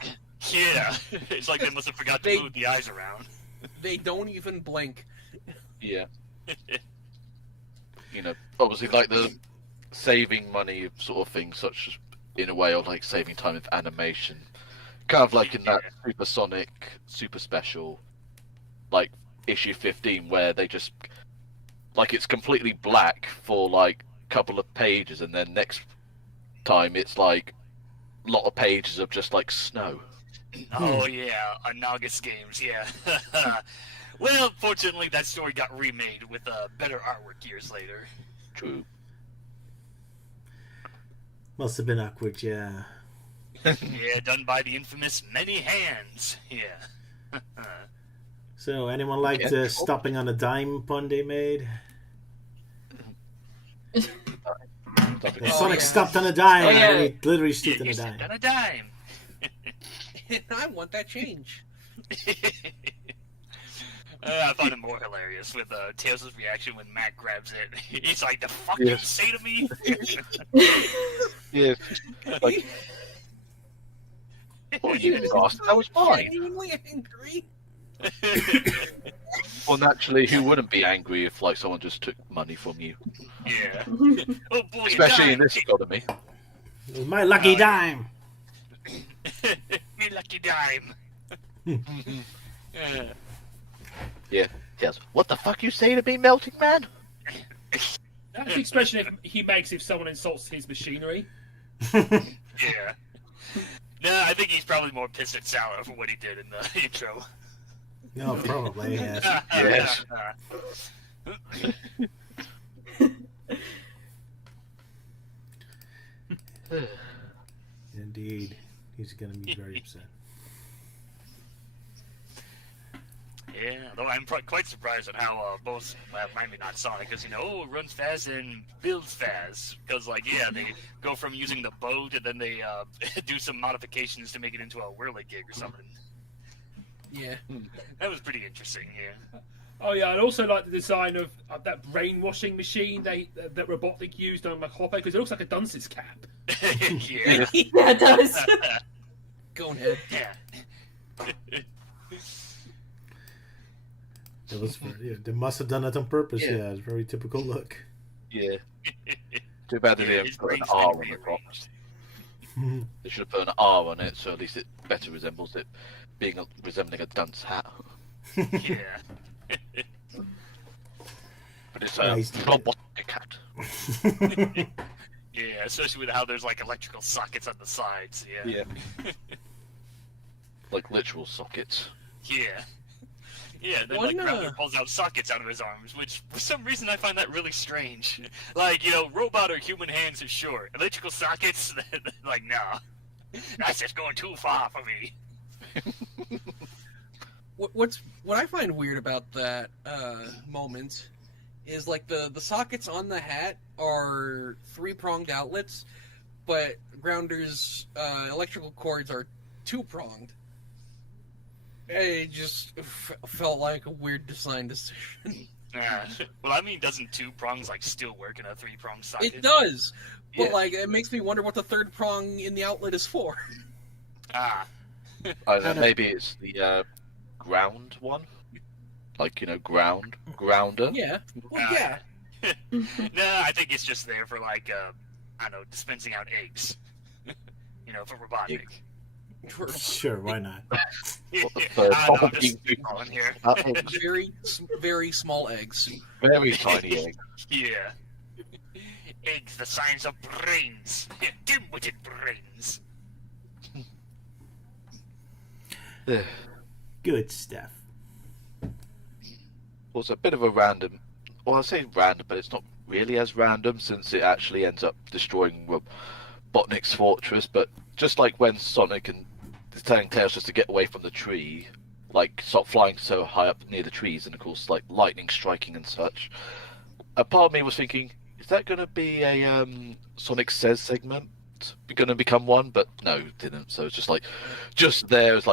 Yeah. It's like they must have forgot to move the eyes around. They don't even blink. Yeah. You know, obviously, like the saving money sort of thing, such as in a way, or like saving time with animation, kind of like in that Supersonic Super Special, like issue 15, where they just like it's completely black for like a couple of pages, and then next time it's like a lot of pages of just like snow. Oh yeah, Analogous Games, yeah. Well, fortunately, that story got remade with better artwork years later. True. Must have been awkward, yeah. Yeah, done by the infamous Many Hands, yeah. So, anyone liked stopping on a dime pun they made? Sonic stopped on a dime. Oh, yeah. He literally stooped on a You dime. stepped on a dime. I want that change. I find it more hilarious with Tails' reaction when Mac grabs it. He's like, "The fuck you say to me?" Yeah. Like, oh, you lost. That was fine. Genuinely angry. Well, naturally, who wouldn't be angry if like someone just took money from you? Yeah. Oh boy, Especially in this economy. It was my lucky dime. Me lucky dime. Yeah. Yes. What the fuck you say to me, melting man? That's the expression he makes if someone insults his machinery. Yeah. No, I think he's probably more pissed at Sala for what he did in the intro. No, probably, yes. Yes. Indeed. He's going to be very upset. Yeah, though I'm quite surprised at how both, maybe not Sonic, because, it runs fast and builds fast. Because, they go from using the boat and then they do some modifications to make it into a whirly gig or something. Yeah. That was pretty interesting, yeah. Oh yeah, I also like the design of that brainwashing machine that Robotnik used on Mahope, because it looks like a dunce's cap. Yeah. Yeah, it does. Go ahead. Yeah. It was they must have done it on purpose. Yeah. Yeah, it's a very typical look. Yeah. Too bad they didn't put an R on the top. They should have put an R on it, so at least it better resembles it resembling a dunce hat. Yeah. But it's a robotic hat. Yeah, especially with how there's electrical sockets on the sides. Yeah. Like literal sockets. Yeah. Yeah, then Grounder pulls out sockets out of his arms, which for some reason I find that really strange. Robot or human hands are sure. Electrical sockets, no. That's just going too far for me. What I find weird about that moment is the sockets on the hat are 3-pronged outlets, but Grounder's electrical cords are 2-pronged. It just felt like a weird design decision. Well, doesn't 2 prongs still work in a 3-prong socket? It does, but Yeah. it makes me wonder what the 3rd prong in the outlet is for. I don't know, maybe it's the ground one, grounder. Yeah. Well, yeah. No, I think it's just there for dispensing out eggs. For Robotnik. Sure, why not? Very, very small eggs. Very tiny eggs. Yeah. Eggs the size of brains. Dim-witted brains. Good stuff. Was a bit of a random. Well, I say random, but it's not really as random since it actually ends up destroying Robotnik's fortress. But just like when Sonic is telling Tails just to get away from the tree, stop flying so high up near the trees, and of course, lightning striking and such. A part of me was thinking, is that going to be a Sonic Says segment? Going to become one? But no, it didn't. So it's just there as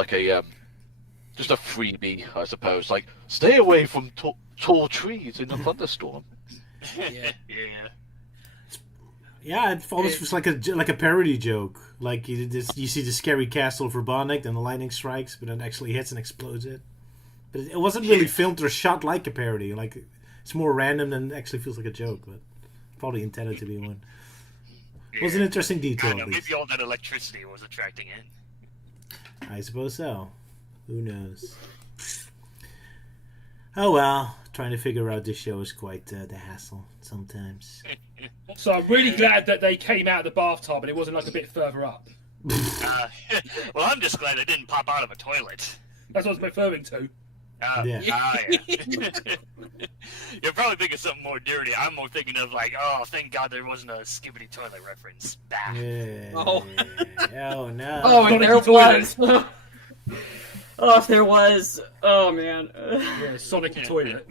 just a freebie, I suppose. Stay away from tall trees in a thunderstorm. Yeah. Yeah. Yeah, it almost feels like a parody joke. You see the scary castle of Robotnik, then the lightning strikes, but then actually hits and explodes it. But it wasn't really filmed or shot like a parody. It's more random than it actually feels like a joke, but probably intended to be one. It was an interesting detail. Maybe all that electricity was attracting it. I suppose so. Who knows? Oh well, trying to figure out this show is quite the hassle sometimes. So I'm really glad that they came out of the bathtub and it wasn't a bit further up. Well, I'm just glad it didn't pop out of a toilet. That's what I was referring to. Yeah. You're probably thinking something more dirty. I'm more thinking of thank God there wasn't a Skibbity toilet reference. Bah. Yeah. Oh. Oh no. Oh, and there Sonic was. Oh, if there was. Oh man. Yeah, Sonic toilet.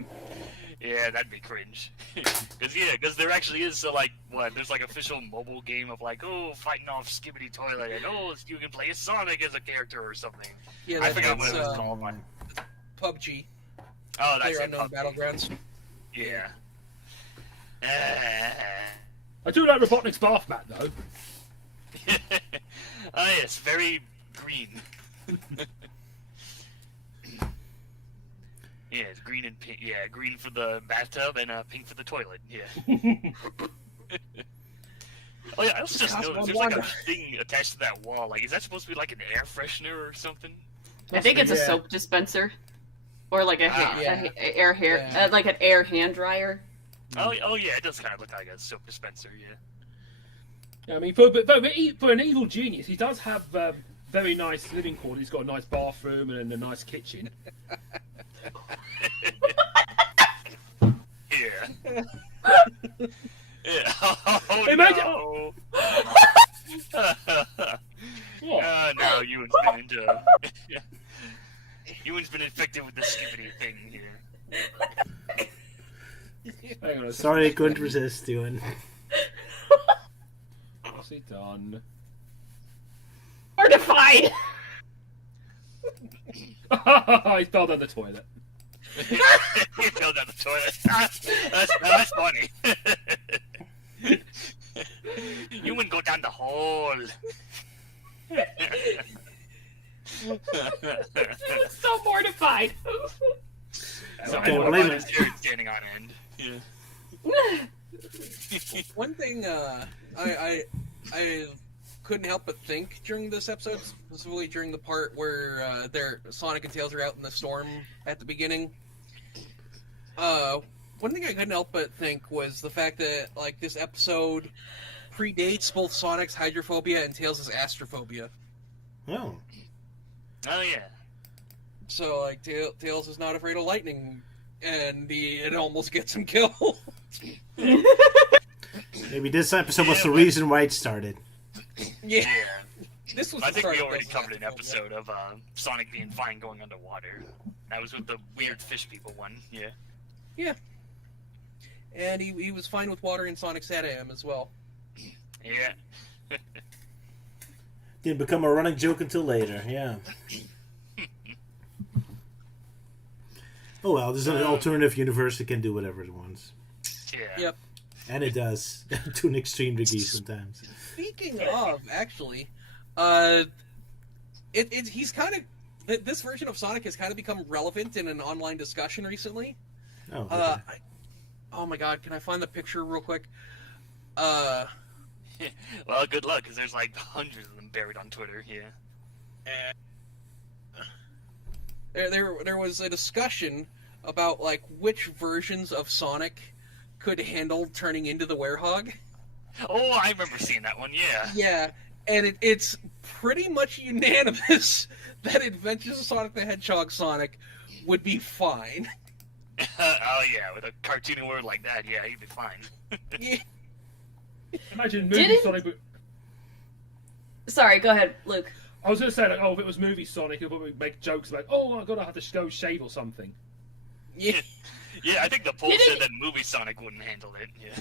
Yeah, that'd be cringe. Because there actually is, so like, there's like official mobile game of like, fighting off Skibbity Toilet, and you can play Sonic as a character or something. Yeah, I forgot what it was called. PUBG. Oh, that's it. PlayerUnknown Battlegrounds. Yeah. I do like Robotnik's bath mat, though. Oh, yes, very green. Yeah, it's green and pink. Yeah, green for the bathtub and pink for the toilet. Yeah. Oh yeah, I also just noticed there's like a thing attached to that wall. Like, is that supposed to be like an air freshener or something? I think it's a soap dispenser, or like like an air hand dryer. Oh yeah, it does kind of look like a soap dispenser. Yeah. Yeah, I mean, for an evil genius, he does have very nice living quarters. He's got a nice bathroom and a nice kitchen. Yeah. Yeah. Oh, imagine. No. No, Euan's been into. Euan's been infected with the skibbity thing here. Hang on, sorry, I couldn't resist, Euan. What's he done? Mortified. He fell down the toilet. He fell down the toilet. That's funny. You wouldn't go down the hole. So mortified. I can't believe it. Standing on end. Yeah. One thing I couldn't help but think during this episode, specifically during the part where Sonic and Tails are out in the storm at the beginning. One thing I couldn't help but think was the fact that like this episode predates both Sonic's hydrophobia and Tails' astrophobia. Oh. Oh yeah. So like Tails is not afraid of lightning, and it almost gets him killed. Maybe this episode was the reason why it started. Yeah. This was. I think we already covered an episode of Sonic being fine going underwater. That was with the weird fish people one. Yeah. Yeah. And he was fine with water, and Sonic sat at him as well. Yeah. Didn't become a running joke until later, yeah. Oh well, there's an alternative universe that can do whatever it wants. Yeah. Yep. And it does, to an extreme degree sometimes. Speaking of, actually, he's kind of... This version of Sonic has kind of become relevant in an online discussion recently. Oh, okay. Oh my god, can I find the picture real quick? Well, good luck, because there's like hundreds of them buried on Twitter, yeah. There was a discussion about, like, which versions of Sonic could handle turning into the werehog. Oh, I remember seeing that one, yeah. Yeah, and it's pretty much unanimous that Adventures of Sonic the Hedgehog Sonic would be fine. Oh yeah, with a cartoony word like that, yeah, he'd be fine. Yeah. Imagine movie Sonic. Sorry, go ahead, Luke. I was going to say, like, if it was movie Sonic, he'll probably make jokes like, I'm going to have to go shave or something. Yeah. Yeah, I think the poll said that movie Sonic wouldn't handle it. Yeah.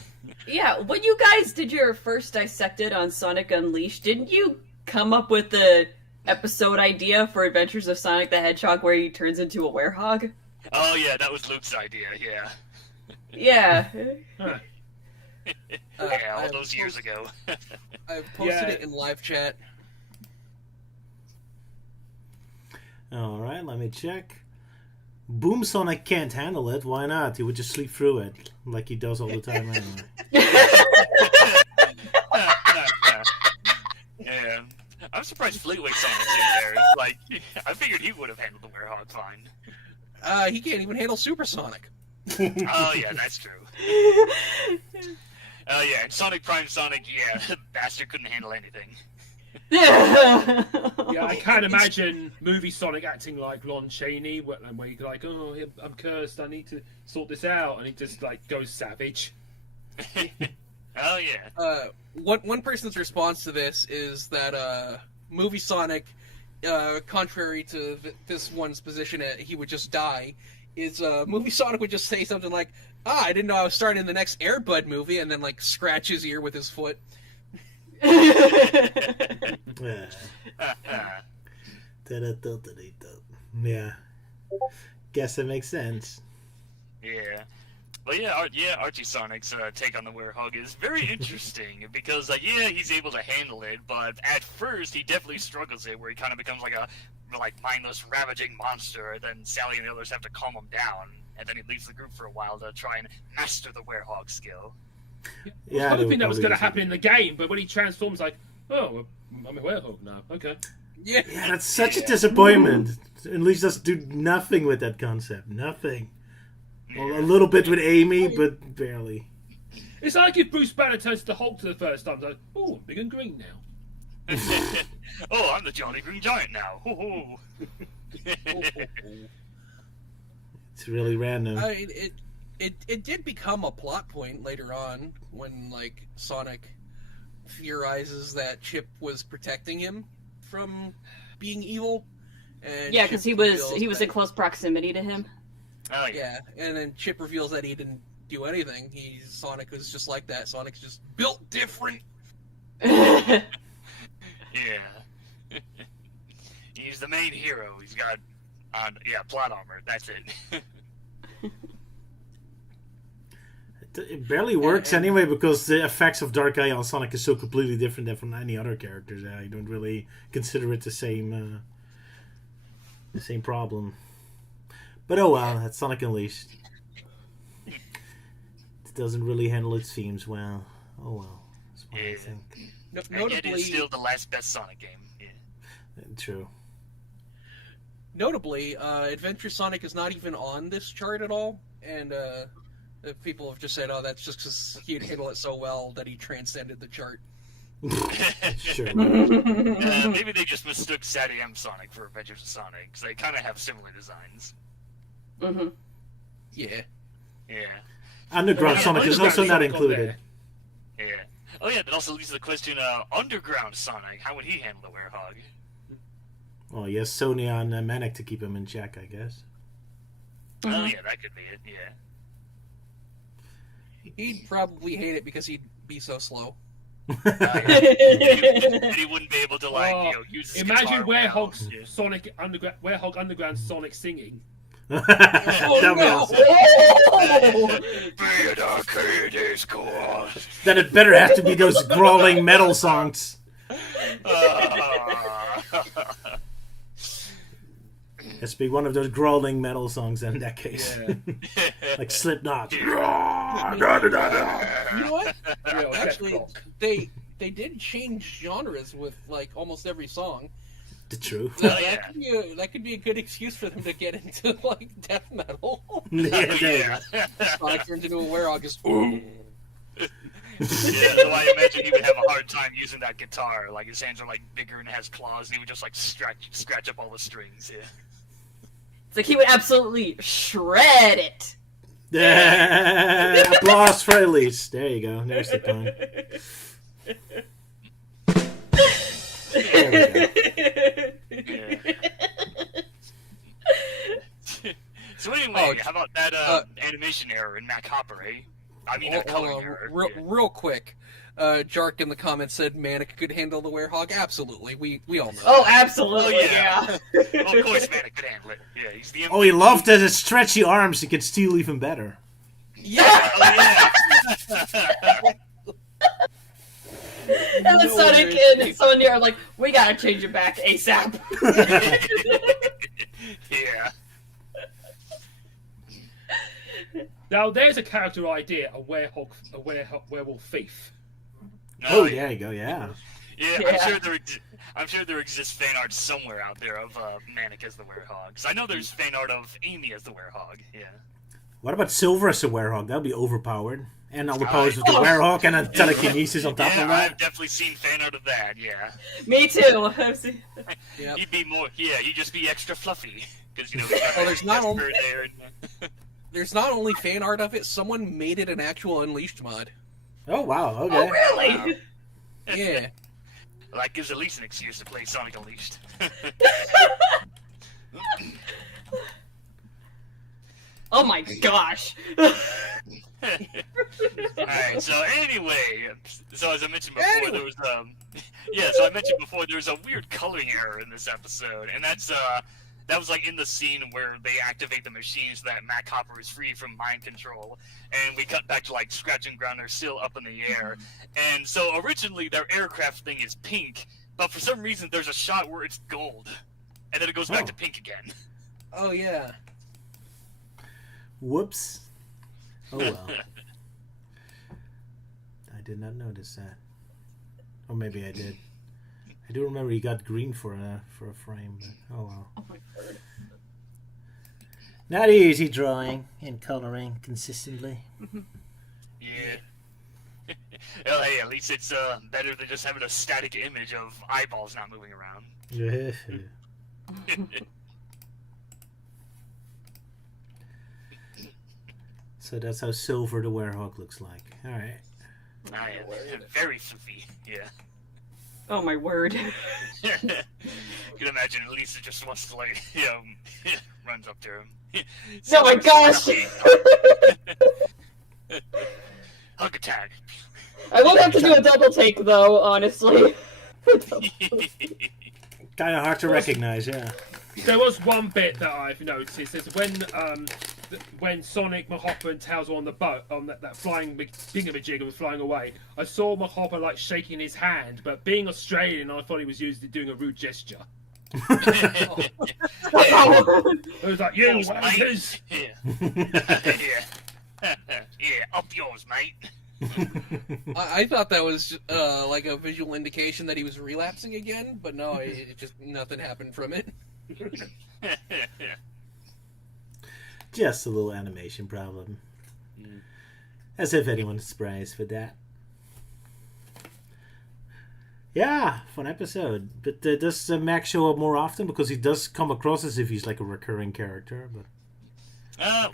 Yeah, when you guys did your first Dissected on Sonic Unleashed, didn't you come up with the episode idea for Adventures of Sonic the Hedgehog where he turns into a werehog? Oh yeah, that was Luke's idea, yeah. Yeah. Yeah, all those years ago. I've posted it in live chat. Alright, let me check. Boom Sonic can't handle it. Why not? He would just sleep through it, like he does all the time anyway. Yeah. I'm surprised Fleetway Sonic's in there. Like, I figured he would have handled the werehog fine. He can't even handle Supersonic. Oh yeah, that's true. Oh yeah, and Sonic Prime Sonic, yeah, the bastard couldn't handle anything. Yeah, I can't imagine movie Sonic acting like Lon Chaney, where he's like, I'm cursed, I need to sort this out, and he just like goes savage. Oh yeah. One person's response to this is that movie Sonic, contrary to this one's position, he would just die, is movie Sonic would just say something like, I didn't know I was starting the next Air Bud movie, and then like scratch his ear with his foot. Yeah. Guess it makes sense. Yeah. But Archie Sonic's take on the werehog is very interesting because, he's able to handle it, but at first he definitely struggles it, where he kind of becomes like a mindless, ravaging monster. Then Sally and the others have to calm him down, and then he leaves the group for a while to try and master the werehog skill. Yeah, I was hoping that was going to happen in the game, but when he transforms, like, oh, I'm a werehog now. Okay. Yeah, that's such a disappointment. At least just do nothing with that concept. Nothing. Well, a little bit with Amy, but barely. It's like if Bruce Banner turns to Hulk for the first time. It's like, oh, big and green now. Oh, I'm the Jolly Green Giant now. It's really random. It did become a plot point later on when like Sonic theorizes that Chip was protecting him from being evil. And yeah, because he was in close proximity to him. Oh, yeah, and then Chip reveals that he didn't do anything. Sonic was just like that. Sonic's just built different. Yeah. He's the main hero. He's got, plot armor. That's it. It barely works anyway because the effects of Dark Eye on Sonic is so completely different than from any other characters. I don't really consider it the same problem. But oh well, that's Sonic Unleashed. It doesn't really handle its themes well. Oh well, that's what I think. Notably, it's still the last best Sonic game. Yeah. True. Notably, Adventure Sonic is not even on this chart at all, and people have just said, "Oh, that's just because he'd handle it so well that he transcended the chart." Sure. Maybe they just mistook Sadie M Sonic for Adventures of Sonic, because they kind of have similar designs. Mm-hmm. Yeah. Yeah. Underground Sonic is also not included. Yeah. Oh yeah, that also leads to the question, Underground Sonic, how would he handle the werehog? Oh, yes, Sony on Manic to keep him in check, I guess. Oh yeah, that could be it, yeah. He'd probably hate it because he'd be so slow. And he wouldn't be able to use his imagine guitar Werehog Underground Sonic singing. Then it better have to be those growling metal songs. Has to be one of those growling metal songs in that case. Yeah. Like Slipknot. You know what? Actually, they did change genres with like almost every song. The truth. That could be a good excuse for them to get into like death metal. Yeah. Sonic turns into a werehog, just so I imagine he would have a hard time using that guitar. Like his hands are like bigger and has claws, and he would just like scratch up all the strings. Yeah. It's like he would absolutely shred it. Yeah. Applause for Elise. There you go. There's the pun. There we go. So anyway, how about that animation error in Mac Hopper, eh? I mean, a coloring error. Real quick. Jark in the comments said Manic could handle the werehog. Absolutely, we all know. Oh, absolutely, yeah. Well, of course, Manic could handle it. Yeah, he's the. Oh, he loved his stretchy arms. He could steal even better. Yeah. And then Sonic and Sonya are like, we gotta change it back ASAP. Yeah. Now, there's a character idea: a werewolf thief. Oh, there you go. Yeah. Yeah, I'm sure there exists fan art somewhere out there of Manic as the werehog. Because I know there's fan art of Amy as the werehog. Yeah. What about Silver as the werehog? That'd be overpowered. And all the powers of the werehog and a telekinesis on top of that. I've definitely seen fan art of that, yeah. Me too. Yep. He'd be more, he'd just be extra fluffy. Because, there's not only fan art of it, someone made it an actual Unleashed mod. Oh, wow, okay. Oh, really? Yeah. Well, that gives at least an excuse to play Sonic Unleashed. Oh my gosh. Alright, so anyway, so as I mentioned before, there was so I mentioned before there was a weird coloring error in this episode, and that was like in the scene where they activate the machine so that Mac Hopper is free from mind control, and we cut back to like scratching ground, they're still up in the air, and so originally their aircraft thing is pink, but for some reason there's a shot where it's gold, and then it goes back to pink again. Oh yeah. Whoops. Oh well. I did not notice that. Or maybe I did. I do remember he got green for a frame, but oh well. Oh my word. Not easy drawing and coloring consistently. Yeah. Well, hey, at least it's better than just having a static image of eyeballs not moving around. So that's how Silver the Werehog looks like. Alright. Very floofy, yeah. Oh my word. You can imagine Lisa just wants to, like, runs up to him. Oh my gosh! Hug attack. I won't have to do a double take, though, honestly. Kind of hard to recognize, yeah. There was one bit that I've noticed is when Sonic, Mahopper, and Tails were on the boat on that flying thingamajig and was flying away. I saw Mahopper like shaking his hand, but being Australian, I thought he was doing a rude gesture. It was like, you wankers! Yeah, up yours, mate. I thought that was like a visual indication that he was relapsing again, but no, it just nothing happened from it. Just a little animation problem. As if anyone's surprised with that. Yeah, fun episode. But does Max show up more often? Because he does come across as if he's like a recurring character. But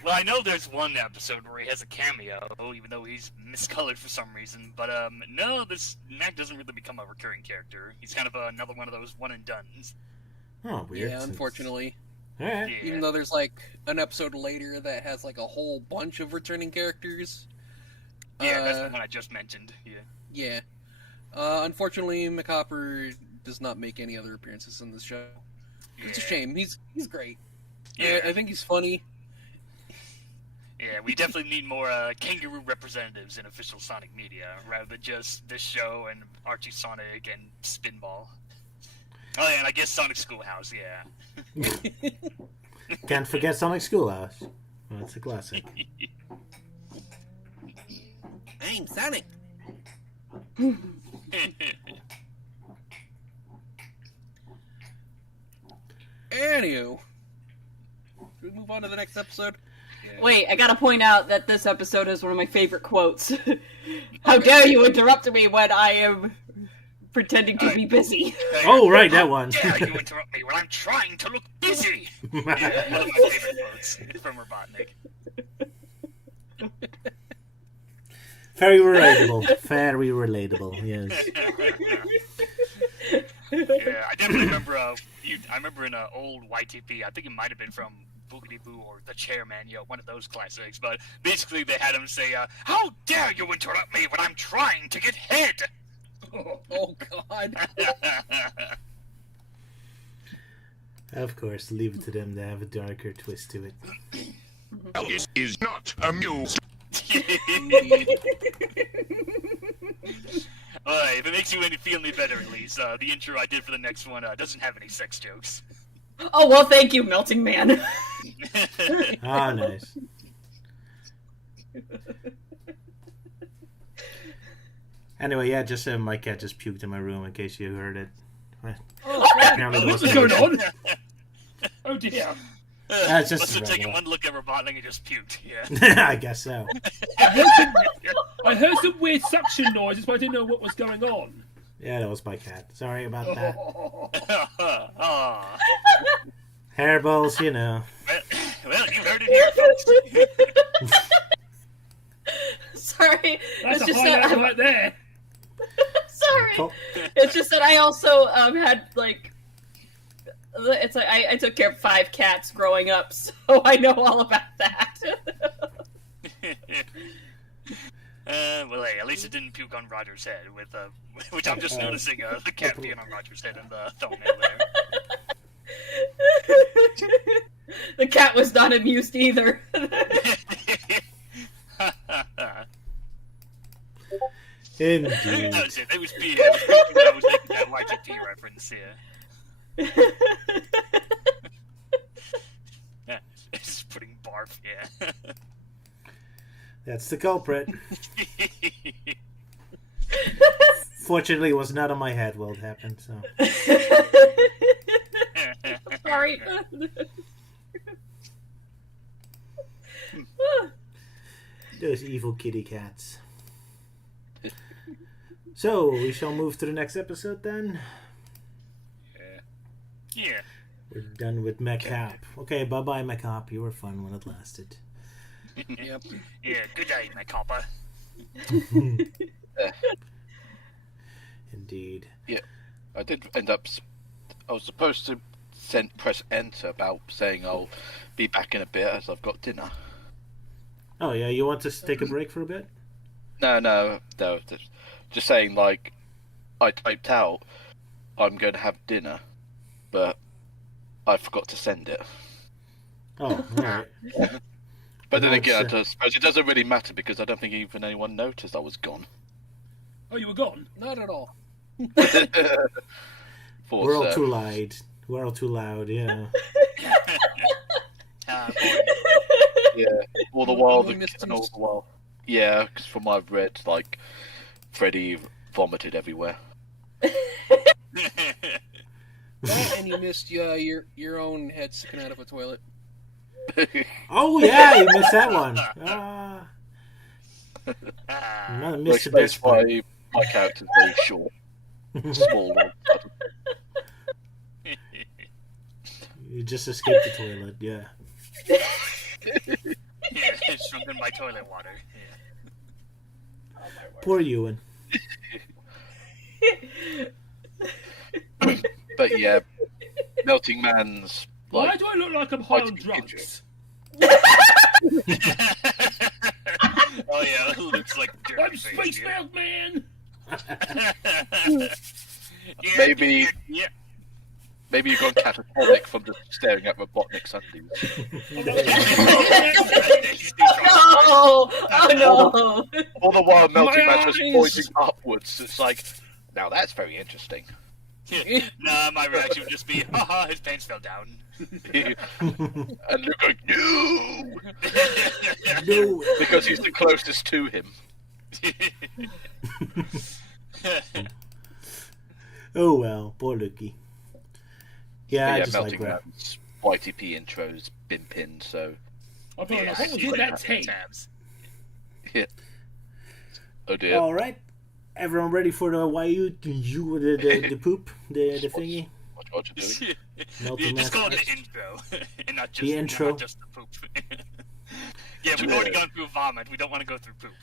well, I know there's one episode where he has a cameo, even though he's miscolored for some reason. But no, this Mac doesn't really become a recurring character. He's kind of another one of those one and dones. Oh, weird. Yeah, unfortunately. Alright. Yeah. Even though there's like an episode later that has like a whole bunch of returning characters. Yeah, that's the one I just mentioned. Yeah. Yeah. Unfortunately, McHopper does not make any other appearances in this show. It's a shame. He's great. Yeah. I think he's funny. Yeah, we definitely need more kangaroo representatives in official Sonic media, rather than just this show and Archie Sonic and Spinball. Oh yeah, and I guess Sonic Schoolhouse, yeah. Can't forget Sonic Schoolhouse. Well, that's a classic. I'm Sonic. Anywho, should we move on to the next episode? Yeah. Wait, I gotta point out that this episode is one of my favorite quotes. How dare you interrupt me when I am pretending to be busy? Oh, right, that one. How dare you interrupt me when I'm trying to look busy? Yeah, one of my favorite quotes from Robotnik. Very relatable. Very relatable, yes. Yeah, I definitely remember. I remember in an old YTP. I think it might have been from Boogity Boo or The Chairman. One of those classics. But basically, they had him say, "How dare you interrupt me when I'm trying to get head?" Oh God. Of course, leave it to them to have a darker twist to it. This is not amused. If it makes you feel any better, at least, the intro I did for the next one doesn't have any sex jokes. Oh, well, thank you, Melting Man. Ah, nice. Anyway, yeah, just my cat just puked in my room in case you heard it. What's going on? Oh dear. Just must have taken one look at Robotnik and just puked. Yeah. I guess so. I heard some weird suction noises, but I didn't know what was going on. Yeah, that was my cat. Sorry about that. Oh. Hairballs, you know. Well, you heard it here, folks. Sorry. That's it's a just highlight that right there. Sorry. It's just that I also had It's like I took care of 5 cats growing up, so I know all about that. Well, hey, at least it didn't puke on Roger's head, with which I'm just noticing the cat peeing on Roger's head in the thumbnail there. The cat was not amused either. Indeed. That was it. It was peeing. I was making that YGP reference here. Yeah, it's just putting barf here. That's the culprit. Fortunately, it was not on my head while it happened, so. Sorry. Those evil kitty cats. So, we shall move to the next episode then. Yeah. We're done with Mechap. Okay, bye-bye, Mechap. You were fun when it lasted. Yep. Yeah, good day, my copper. Indeed. Yeah, I did end up. I was supposed to press enter about saying I'll be back in a bit as I've got dinner. Oh yeah, you want to take a break for a bit? No. Just saying, like, I typed out I'm going to have dinner, but I forgot to send it. Oh, alright. But then again, I suppose it doesn't really matter because I don't think even anyone noticed I was gone. Oh, you were gone? Not at all. We're all too loud. We're all too loud, yeah. Yeah, all the while Yeah, because from what I've read, like, Freddy vomited everywhere. And you missed your own head sticking out of a toilet. Oh yeah, you missed that one. Missed the best part. My character's very short, small. You just escaped the toilet, yeah. Yeah, it's shrunk in my toilet water. Yeah. Poor Euan. But yeah, Melting Man's. Like, why do I look like I'm high on drugs? Oh yeah, that looks like I'm Space Man. Maybe you've gone catatonic from just staring at Robotnik's undies. Oh no! All the while Melting Man was pointing upwards. It's like, now that's very interesting. Nah, my reaction would just be, haha, his pants fell down. And Luke going, no! No! Because he's the closest to him. Oh well, poor Lukey. Yeah, I just Melting like that. Man's YTP intro's been pinned, so. I thought, what was in that tape? Yeah. Oh dear. Alright. Everyone ready for the the poop? The thingy? Yeah, just call it the intro. And not just the intro. Not just the poop. Yeah, we've already gone through vomit. We don't want to go through poop.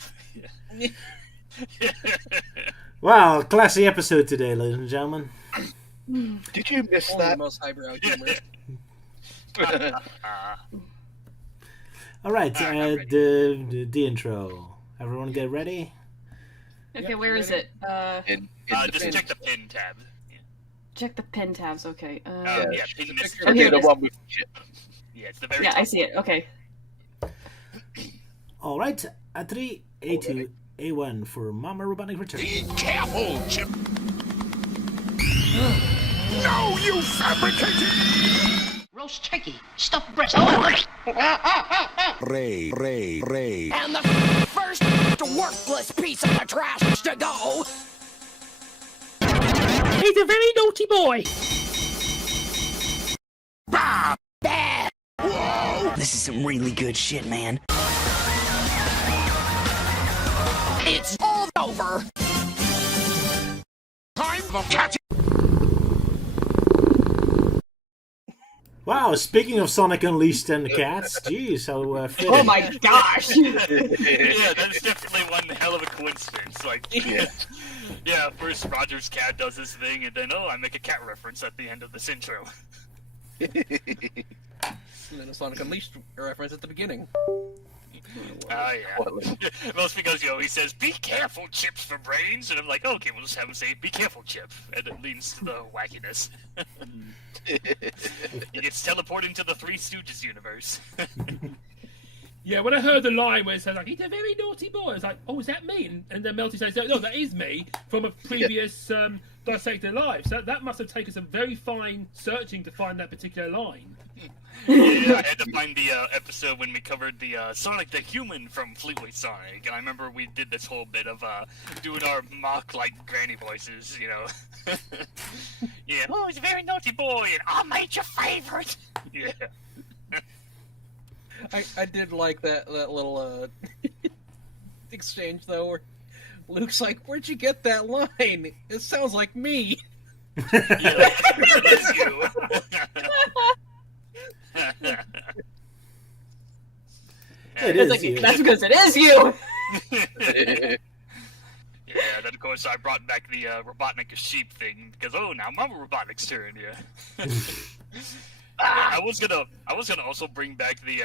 Wow, classy episode today, ladies and gentlemen. Did you miss Only that? the most highbrow humor. Alright, the intro. Everyone get ready? Okay, where is it? Just check the pin tab. Yeah. Check the pin tabs, okay. Yeah, pin this. Okay, the one with the chip. Yeah, it's the very Yeah, top I see it, okay. Alright, A3, A2, A1 for Momma Robotnik Return. Be careful, Chip. No, you fabricated! Roast turkey, stuffed breast. Ray. And the first worthless piece of the trash to go. He's a very naughty boy. Bah! Bad. Whoa! This is some really good shit, man. It's all over. Time for catching. Wow, speaking of Sonic Unleashed and the cats, jeez, how fitting. Oh my gosh! Yeah, that's definitely one hell of a coincidence. Like, yeah, first Roger's cat does this thing, and then, I make a cat reference at the end of this intro. And then a Sonic Unleashed reference at the beginning. Oh, yeah. Most because, he says, be careful, Chips for brains. And I'm like, okay, we'll just have him say, be careful, Chip. And it leads to the wackiness. He gets teleported to the Three Stooges universe. Yeah, when I heard the line where it says, like, he's a very naughty boy, I was like, oh, is that me? And then Melty says, no, that is me from a previous Dissected Alive. So that must have taken some very fine searching to find that particular line. Yeah, I had to find the episode when we covered the Sonic the Human from Fleetwood Sonic, and I remember we did this whole bit of doing our mock, granny voices, Yeah, oh, he's a very naughty boy, and I made your favorite! Yeah. I did like that little exchange, though, where Luke's like, where'd you get that line? It sounds like me! Yeah, it is you! That's because it is you. Yeah, then of course I brought back the Robotnik sheep thing because now Momma Robotnik's turn. Yeah. I was gonna also bring back the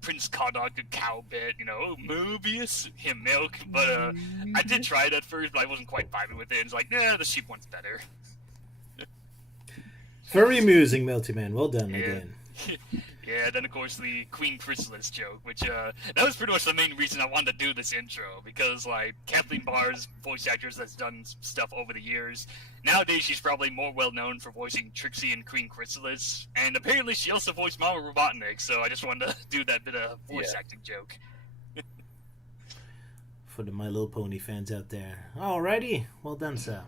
Prince Kodok cow bit. Mobius him milk, but I did try it at first, but I wasn't quite vibing with it. And it's like, the sheep one's better. Very amusing, Melty Man. Well done again. Yeah, then of course the Queen Chrysalis joke, which that was pretty much the main reason I wanted to do this intro, because Kathleen Barr's voice actress that's done stuff over the years. Nowadays she's probably more well known for voicing Trixie and Queen Chrysalis, and apparently she also voiced Momma Robotnik, so I just wanted to do that bit of voice acting joke. For the My Little Pony fans out there. Alrighty, well done, sir.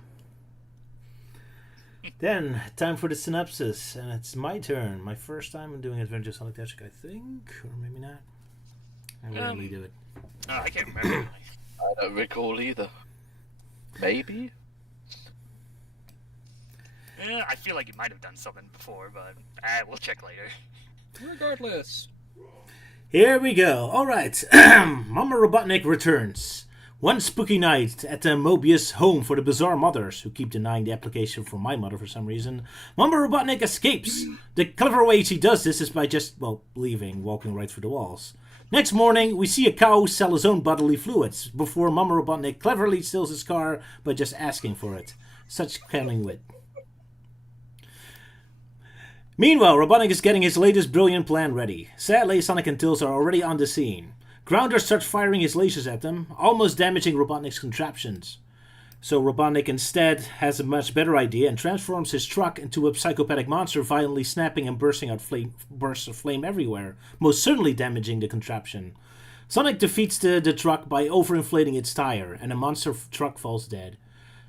Then, time for the synopsis, and it's my turn. My first time doing Adventure Sonic Dash, I think, or maybe not. I rarely do it. I can't remember. I don't recall either. Maybe? I feel like you might have done something before, but we'll check later. Regardless. Here we go. Alright. Momma Robotnik returns. One spooky night at the Mobius home for the bizarre mothers who keep denying the application for my mother for some reason, Momma Robotnik escapes. The clever way she does this is by just, leaving, walking right through the walls. Next morning, we see a cow sell his own bodily fluids before Momma Robotnik cleverly steals his car by just asking for it. Such cunning wit. Meanwhile, Robotnik is getting his latest brilliant plan ready. Sadly, Sonic and Tails are already on the scene. Grounder starts firing his lasers at them, almost damaging Robotnik's contraptions. So Robotnik instead has a much better idea and transforms his truck into a psychopathic monster, violently snapping and bursting out bursts of flame everywhere, most certainly damaging the contraption. Sonic defeats the truck by overinflating its tire, and the monster truck falls dead.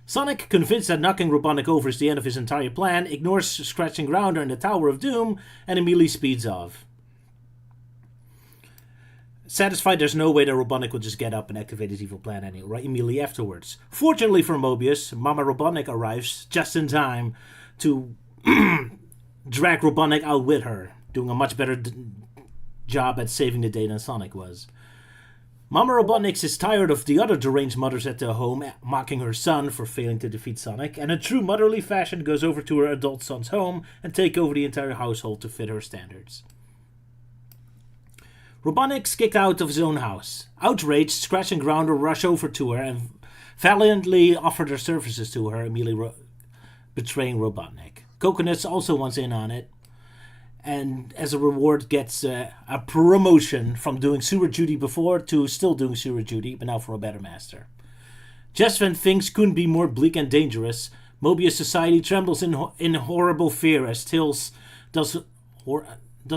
Sonic, convinced that knocking Robotnik over is the end of his entire plan, ignores scratching Grounder in the Tower of Doom and immediately speeds off. Satisfied there's no way that Robotnik will just get up and activate his evil plan immediately afterwards. Fortunately for Mobius, Momma Robotnik arrives just in time to drag Robotnik out with her, doing a much better job at saving the day than Sonic was. Momma Robotnik is tired of the other deranged mothers at the home mocking her son for failing to defeat Sonic, and in true motherly fashion goes over to her adult son's home and take over the entire household to fit her standards. Robotnik's kicked out of his own house. Outraged, Scratch and Grounder rush over to her and valiantly offer their services to her, immediately betraying Robotnik. Coconuts also wants in on it, and as a reward gets a promotion from doing sewer duty before to still doing sewer duty, but now for a better master. Just when things couldn't be more bleak and dangerous, Mobius society trembles in horrible fear as Tails does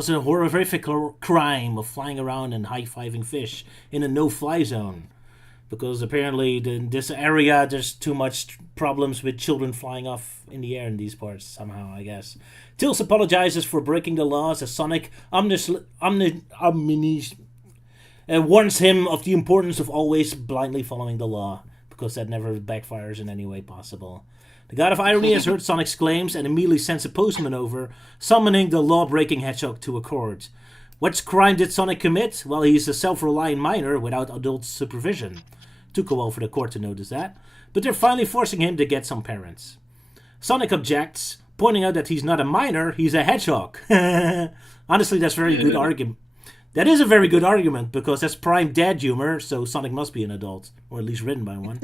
a horrific crime of flying around and high-fiving fish in a no-fly zone. Because apparently in this area there's too much problems with children flying off in the air in these parts somehow, I guess. Tails apologizes for breaking the laws as Sonic warns him of the importance of always blindly following the law, because that never backfires in any way possible. The God of Irony has heard Sonic's claims and immediately sends a postman over, summoning the law-breaking hedgehog to a court. What crime did Sonic commit? Well, he's a self-reliant minor without adult supervision. Took a while for the court to notice that, but they're finally forcing him to get some parents. Sonic objects, pointing out that he's not a minor, he's a hedgehog. Honestly, that's a very good argument. That is a very good argument, because that's prime dad humor, so Sonic must be an adult, or at least written by one.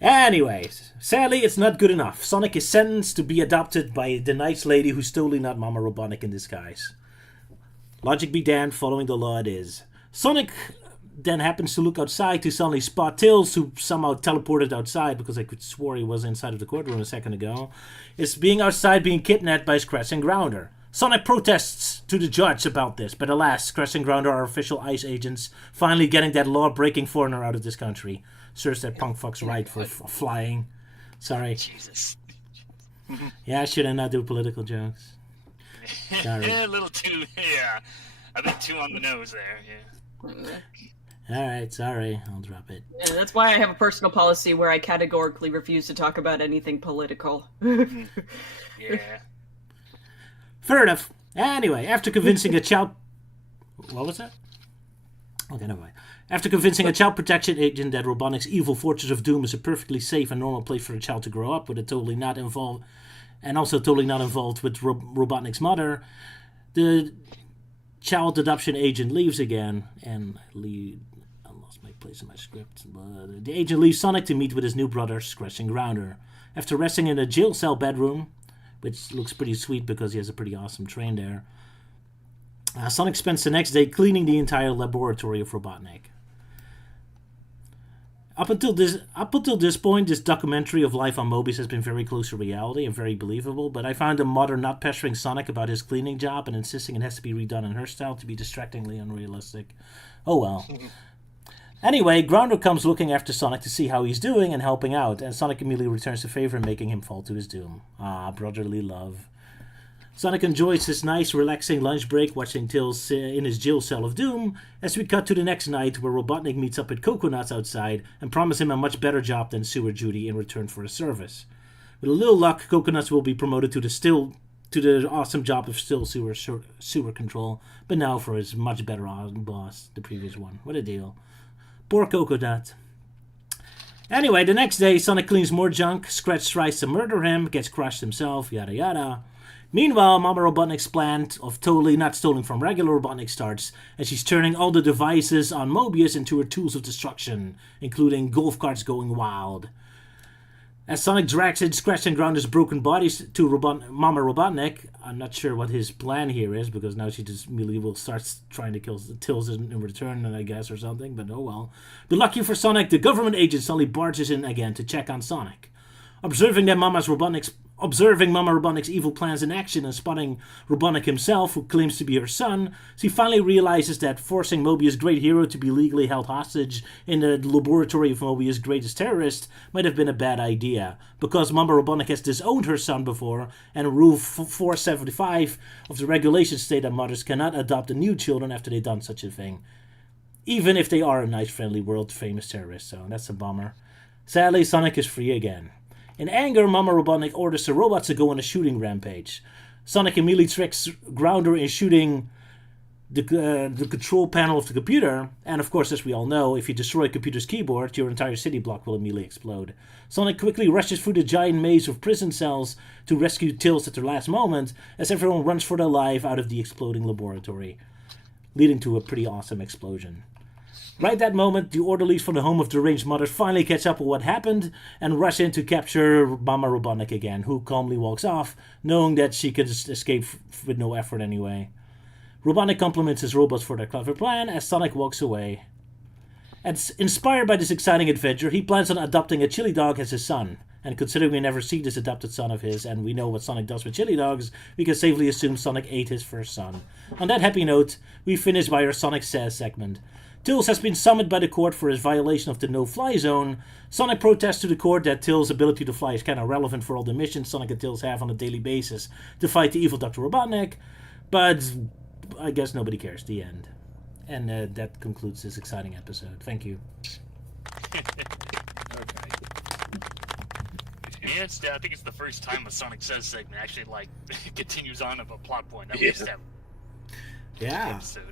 Anyways, sadly, it's not good enough. Sonic is sentenced to be adopted by the nice lady who's totally not Momma Robotnik in disguise. Logic be damned, following the law it is. Sonic then happens to look outside to suddenly spot Tails, who somehow teleported outside, because I could swore he was inside of the courtroom a second ago, is being outside being kidnapped by Scratch and Grounder. Sonic protests to the judge about this, but alas, Scratch and Grounder are official ICE agents, finally getting that law-breaking foreigner out of this country. Serves that punk fuck's right for flying. Sorry. Jesus. Yeah, should I not do political jokes? Sorry. Yeah, a little too, yeah. A bit too on the nose there, yeah. Alright, sorry. I'll drop it. Yeah, that's why I have a personal policy where I categorically refuse to talk about anything political. Yeah. Fair enough. Anyway, after convincing a child... What was that? Okay, never mind. After convincing a child protection agent that Robotnik's evil Fortress of Doom is a perfectly safe and normal place for a child to grow up with, it totally not involved, and also totally not involved with Robotnik's mother, the child adoption agent leaves again, and I lost my place in my script. The agent leaves Sonic to meet with his new brother, Scratch and Grounder. After resting in a jail cell bedroom, which looks pretty sweet because he has a pretty awesome train there, Sonic spends the next day cleaning the entire laboratory of Robotnik. Up until this point, this documentary of life on Mobius has been very close to reality and very believable, but I found the mother not pestering Sonic about his cleaning job and insisting it has to be redone in her style to be distractingly unrealistic. Oh well. Anyway, Grounder comes looking after Sonic to see how he's doing and helping out, and Sonic immediately returns the favor, making him fall to his doom. Ah, brotherly love. Sonic enjoys his nice, relaxing lunch break watching Tails in his jail cell of doom, as we cut to the next night where Robotnik meets up with Coconuts outside and promises him a much better job than Sewer Judy in return for his service. With a little luck, Coconuts will be promoted to the awesome job of still sewer control, but now for his much better boss, the previous one. What a deal. Poor Coconut. Anyway, the next day, Sonic cleans more junk, Scratch tries to murder him, gets crushed himself, yada yada. Meanwhile, Momma Robotnik's plan of totally not stealing from regular Robotnik starts, as she's turning all the devices on Mobius into her tools of destruction, including golf carts going wild. As Sonic drags in Scratch and Grounder's broken bodies to Momma Robotnik, I'm not sure what his plan here is, because now she just immediately will start trying to kill Tails in return, I guess, or something, but oh well. But lucky for Sonic, the government agent suddenly barges in again to check on Sonic. Observing Momma Robotnik's evil plans in action and spotting Robotnik himself, who claims to be her son, she finally realizes that forcing Mobius' great hero to be legally held hostage in the laboratory of Mobius' greatest terrorist might have been a bad idea, because Momma Robotnik has disowned her son before, and Rule 475 of the regulations state that mothers cannot adopt new children after they've done such a thing, even if they are a nice, friendly, world-famous terrorist, so that's a bummer. Sadly, Sonic is free again. In anger, Momma Robotnik orders the robots to go on a shooting rampage. Sonic immediately tricks Grounder in shooting the control panel of the computer, and of course, as we all know, if you destroy a computer's keyboard, your entire city block will immediately explode. Sonic quickly rushes through the giant maze of prison cells to rescue Tails at the last moment, as everyone runs for their life out of the exploding laboratory, leading to a pretty awesome explosion. Right that moment, the orderlies from the home of deranged mothers finally catch up with what happened and rush in to capture Momma Robotnik again, who calmly walks off, knowing that she can escape with no effort anyway. Robotnik compliments his robots for their clever plan as Sonic walks away. And inspired by this exciting adventure, he plans on adopting a chili dog as his son. And considering we never see this adopted son of his, and we know what Sonic does with chili dogs, we can safely assume Sonic ate his first son. On that happy note, we finish by our Sonic Says segment. Tails has been summoned by the court for his violation of the no-fly zone. Sonic protests to the court that Tails' ability to fly is kind of relevant for all the missions Sonic and Tails have on a daily basis to fight the evil Dr. Robotnik, but I guess nobody cares. The end. And that concludes this exciting episode. Thank you. Yeah, I think it's the first time a Sonic Says segment actually continues on of a plot point that we just have. Yeah. Episode.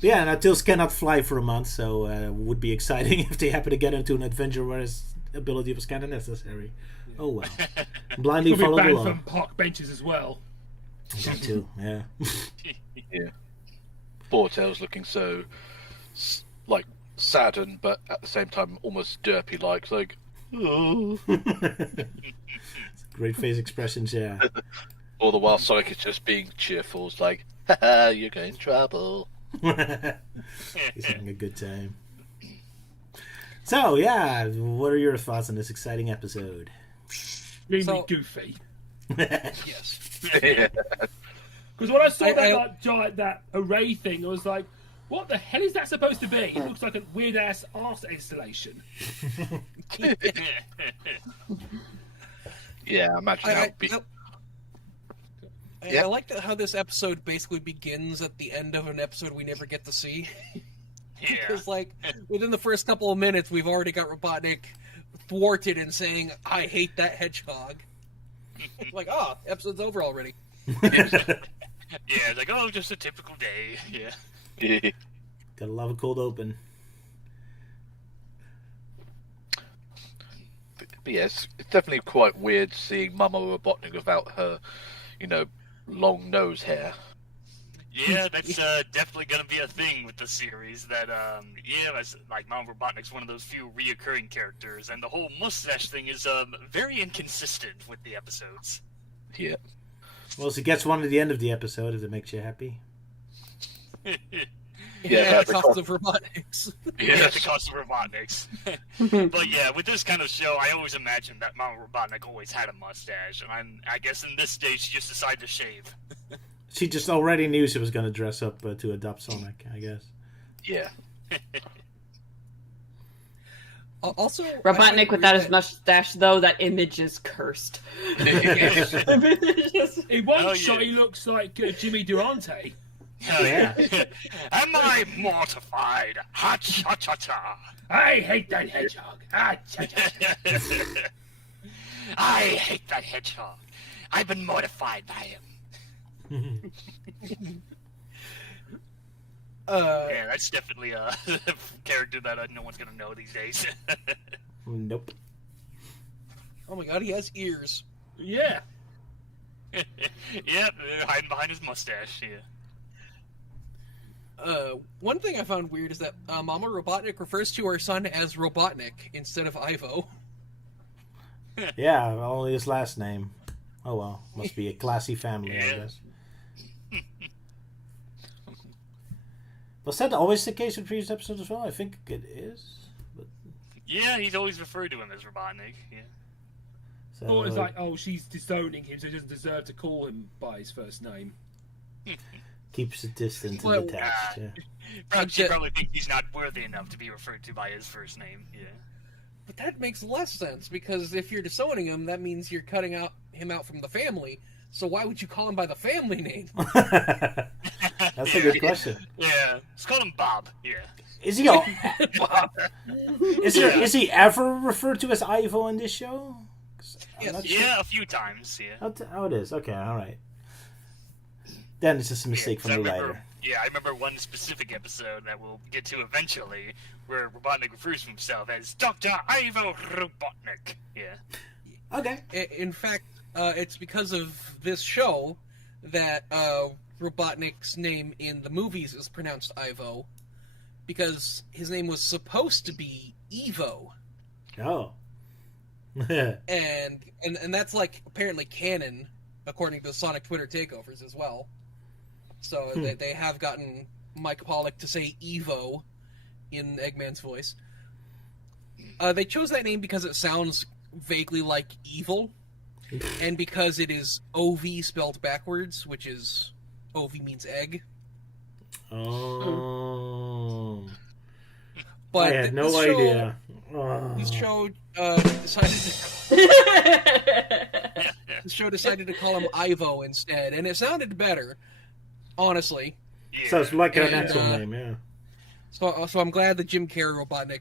Yeah, and Tails cannot fly for a month, so would be exciting if they happen to get into an adventure where his ability was kind of necessary. Oh well. Blindly follow the law. From park benches as well. That too, yeah. Yeah. Poor Tails looking so, like, saddened, but at the same time almost derpy-like. Like, oh. Great face expressions, yeah. All the while Sonic is just being cheerful. It's like, haha, you're getting in trouble. He's having a good time. So, yeah, what are your thoughts on this exciting episode? Really goofy. Yes. Because when I saw that array thing, I was like, what the hell is that supposed to be? It looks like a weird-ass arse installation. Yeah, I imagine that would be... I like how this episode basically begins at the end of an episode we never get to see. Because, like, within the first couple of minutes, we've already got Robotnik thwarted and saying, I hate that hedgehog. Like, oh, episode's over already. Yeah, like, oh, just a typical day. Yeah. Gotta love a cold open. But yes, it's definitely quite weird seeing Momma Robotnik without her, long nose hair. Yeah, that's definitely going to be a thing with the series. That, like Momma Robotnik's one of those few reoccurring characters, and the whole mustache thing is very inconsistent with the episodes. Yeah. Well, she gets one at the end of the episode, if it makes you happy. Yeah, the cost of Robotniks. Yeah, the cost of Robotniks. But yeah, with this kind of show, I always imagined that Momma Robotnik always had a mustache, and I guess in this stage she just decided to shave. She just already knew she was going to dress up to adopt Sonic, I guess. Yeah. Also, Robotnik without his mustache, though, that image is cursed. In one shot, he looks like Jimmy Durante. Oh, yeah. Am I mortified? Ha cha cha cha! I hate that hedgehog. Ha cha cha cha! I hate that hedgehog. I've been mortified by him. Yeah, that's definitely a character that no one's gonna know these days. Nope. Oh my god, he has ears. Yeah. Yeah, hiding behind his mustache. Yeah. One thing I found weird is that Momma Robotnik refers to her son as Robotnik instead of Ivo. Yeah, only his last name. Oh well, must be a classy family, I guess. Was that always the case in previous episodes as well? I think it is. But... Yeah, he's always referred to him as Robotnik. Yeah. So, Or it's like, oh, she's disowning him, so he doesn't deserve to call him by his first name. Keeps it distant and detached. Yeah. She probably thinks he's not worthy enough to be referred to by his first name. Yeah. But that makes less sense, because if you're disowning him, that means you're cutting him out from the family. So why would you call him by the family name? That's a good question. Yeah, let's call him Bob. Yeah. Is he all... Is he ever referred to as Ivo in this show? Yes. Yeah, a few times. Yeah. Oh, it is. Okay, all right. Then it's just a mistake from the writer. Yeah, I remember one specific episode that we'll get to eventually, where Robotnik refers to himself as Dr. Ivo Robotnik. Yeah. Okay. In fact, it's because of this show that Robotnik's name in the movies is pronounced Ivo, because his name was supposed to be Evo. Oh. and that's like apparently canon, according to the Sonic Twitter takeovers as well. So they have gotten Mike Pollock to say Evo in Eggman's voice. They chose that name because it sounds vaguely like evil, and because it is OV spelled backwards, which is OV means egg. Oh. But I had no idea. This show decided to call him Ivo instead, and it sounded better, honestly. Yeah. So it's like an actual name, yeah. So I'm glad that Jim Carrey Robotnik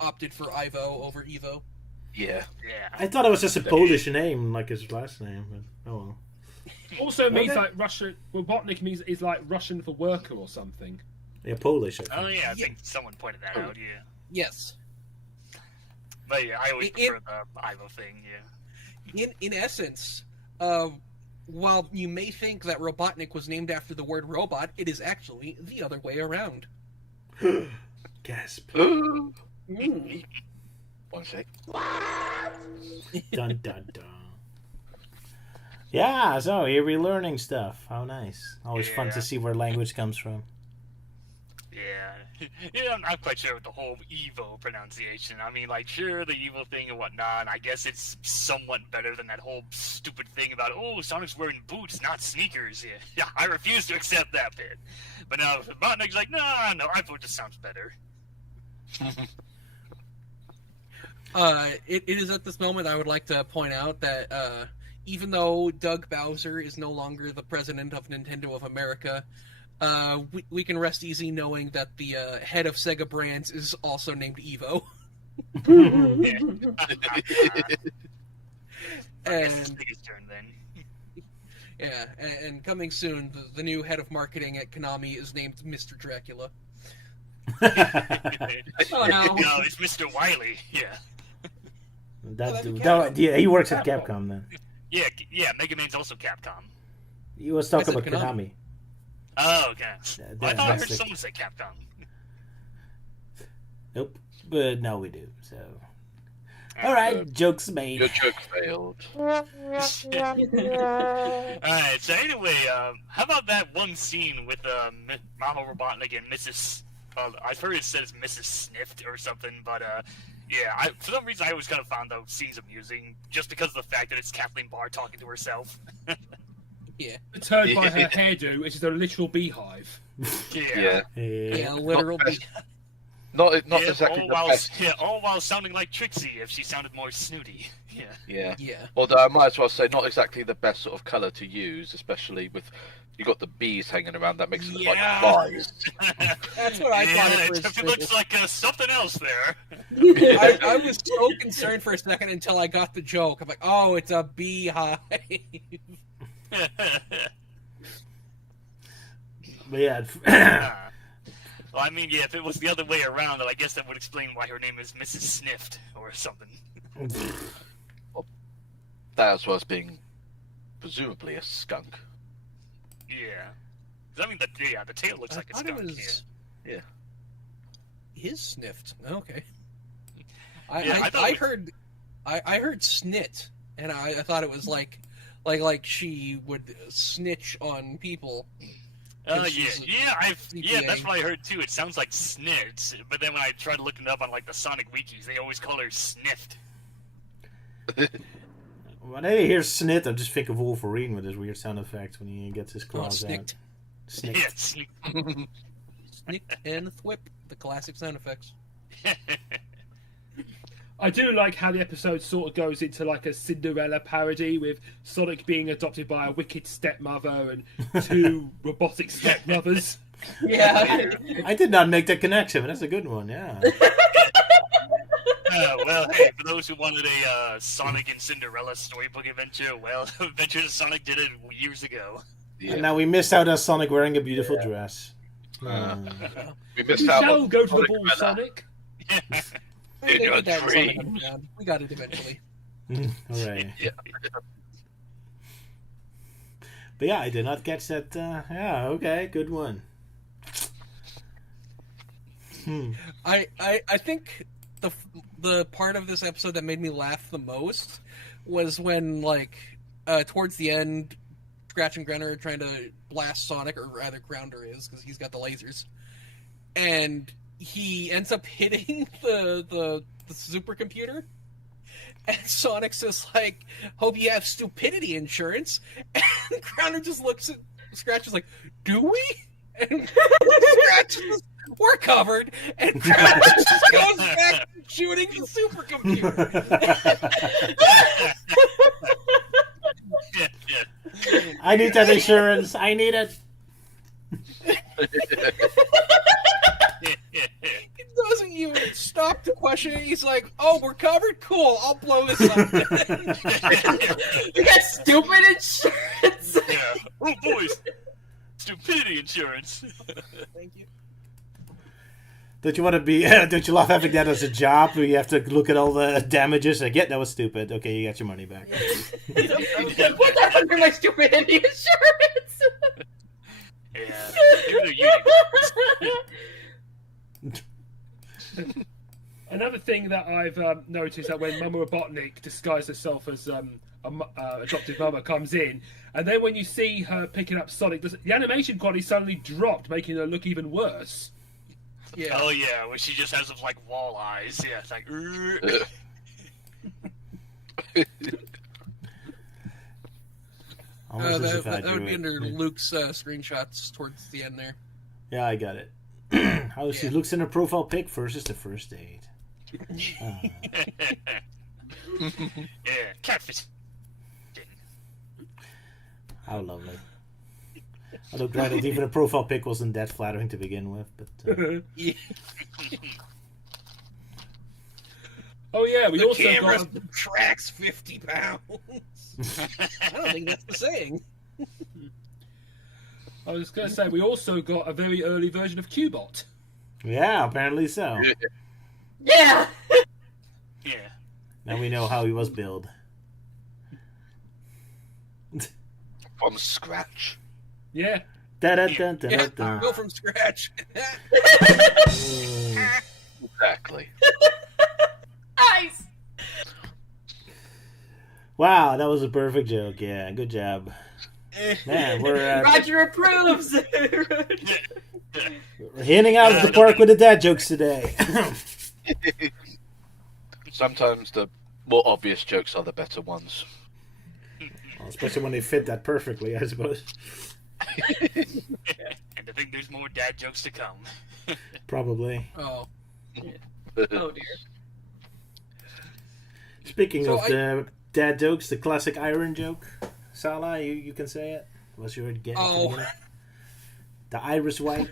opted for Ivo over Evo. Yeah. I thought it was just a Polish name, like his last name. But, oh well. Also means like Russian. Robotnik means is like Russian for worker or something. Yeah, Polish. Oh yeah, I think someone pointed that out. Yeah. Yes. But yeah, I always prefer the Ivo thing. Yeah. In essence, while you may think that Robotnik was named after the word robot, it is actually the other way around. Gasp. One sec. Dun dun dun. Yeah, so here we're learning stuff. How nice. Always fun to see where language comes from. Yeah. Yeah, I'm not quite sure with the whole Evo pronunciation. I mean, like, sure, the evil thing and whatnot, and I guess it's somewhat better than that whole stupid thing about, oh, Sonic's wearing boots, not sneakers. Yeah, I refuse to accept that bit. But now, Robotnik's like, no, Ivo just sounds better. It is at this moment I would like to point out that even though Doug Bowser is no longer the president of Nintendo of America, we can rest easy knowing that the head of Sega Brands is also named Evo. And yeah, and coming soon, the new head of marketing at Konami is named Mr. Dracula. Oh no! No, it's Mr. Wiley. Yeah. Yeah, he works at Capcom then. Yeah, Mega Man's also Capcom. He was talking about Konami. Oh, okay. I thought I heard someone say Capcom. Nope, but now we do. So, all right, jokes made. Your joke failed. All right. So anyway, how about that one scene with Momma Robotnik and Mrs. I've heard it says Mrs. Sniffed or something, but yeah, for some reason I always kind of found those scenes amusing, just because of the fact that it's Kathleen Barr talking to herself. Yeah. Perturbed by her hairdo, which is a literal beehive. Yeah, literal beehive. Not exactly the best. Yeah, all while sounding like Trixie if she sounded more snooty. Yeah. Although I might as well say not exactly the best sort of colour to use, especially with you got the bees hanging around. That makes it look like flies. That's what I thought. It looks like something else there. I was so concerned for a second until I got the joke. I'm like, oh, it's a beehive. But yeah. Well, I mean, yeah, if it was the other way around, I guess that would explain why her name is Mrs. Sniffed or something. Well, that as well as being presumably a skunk. Yeah. I mean, the tail looks like a skunk. Yeah. His sniffed. Okay. I heard snit, and I thought it was like she would snitch on people. Yeah, that's what I heard too. It sounds like snits, but then when I tried looking it up on like the Sonic wikis, they always call her Sniffed. When I hear snit, I just think of Wolverine with his weird sound effects when he gets his claws out. Snicked. Yeah, snicked. Snicked and thwip, the classic sound effects. I do like how the episode sort of goes into like a Cinderella parody with Sonic being adopted by a wicked stepmother and two robotic stepmothers. Yeah. I did not make that connection, but that's a good one, yeah. Well, hey, for those who wanted a Sonic and Cinderella storybook adventure, well, Adventures of Sonic did it years ago. Yeah. And now we missed out on Sonic wearing a beautiful dress. We missed out on go to the ball, Sonic. In your dream. We got it eventually. Alright. Yeah. But yeah, I did not catch that. Yeah, okay, good one. I think the part of this episode that made me laugh the most was when, like, towards the end, Scratch and Grenner are trying to blast Sonic, or rather Grounder is, because he's got the lasers. And he ends up hitting the supercomputer. And Sonic says, like, hope you have stupidity insurance. And Grounder just looks at Scratch, is like, do we? And Scratch is, we're covered. And Grounder just goes back to shooting the supercomputer. I need that insurance. I need it. It doesn't even stop to question crushing it. He's like, "Oh, we're covered. Cool. I'll blow this up." You got stupid insurance. Yeah. Oh, boys. Stupidity insurance. Thank you. Don't you want to be? Don't you love having that as a job where you have to look at all the damages? Like, yeah, that was stupid. Okay, you got your money back. Put that under my stupidity insurance. Another thing that I've noticed that when Momma Robotnik disguised herself as adopted mother comes in, and then when you see her picking up Sonic, the animation quality suddenly dropped, making her look even worse. Yeah. Oh yeah, where she just has those like wall eyes. Yeah, it's like. That would be under Luke's screenshots towards the end there. Yeah, I got it. How she looks in her profile pic versus the first date. Yeah, catfish. How lovely. Although granted, even a profile pic wasn't that flattering to begin with, but. Yeah. Oh yeah, we the also camera got tracks 50 pounds. I don't think that's the saying. I was going to say we also got a very early version of Qbot. Yeah, apparently so. Yeah. Yeah. Now we know how he was built. From scratch. Yeah. Da-da-da-da-da-da. Go from scratch. Exactly. Nice. Wow, that was a perfect joke. Yeah, good job. Man, we're Roger approves. we're hitting out of the park with the dad jokes today. Sometimes the more obvious jokes are the better ones. Well, especially when they fit that perfectly, I suppose. And I think there's more dad jokes to come. Probably. Oh. Oh dear. Speaking of the dad jokes, the classic iron joke, Sala, you can say it. Was your get? Oh. The iris wipe.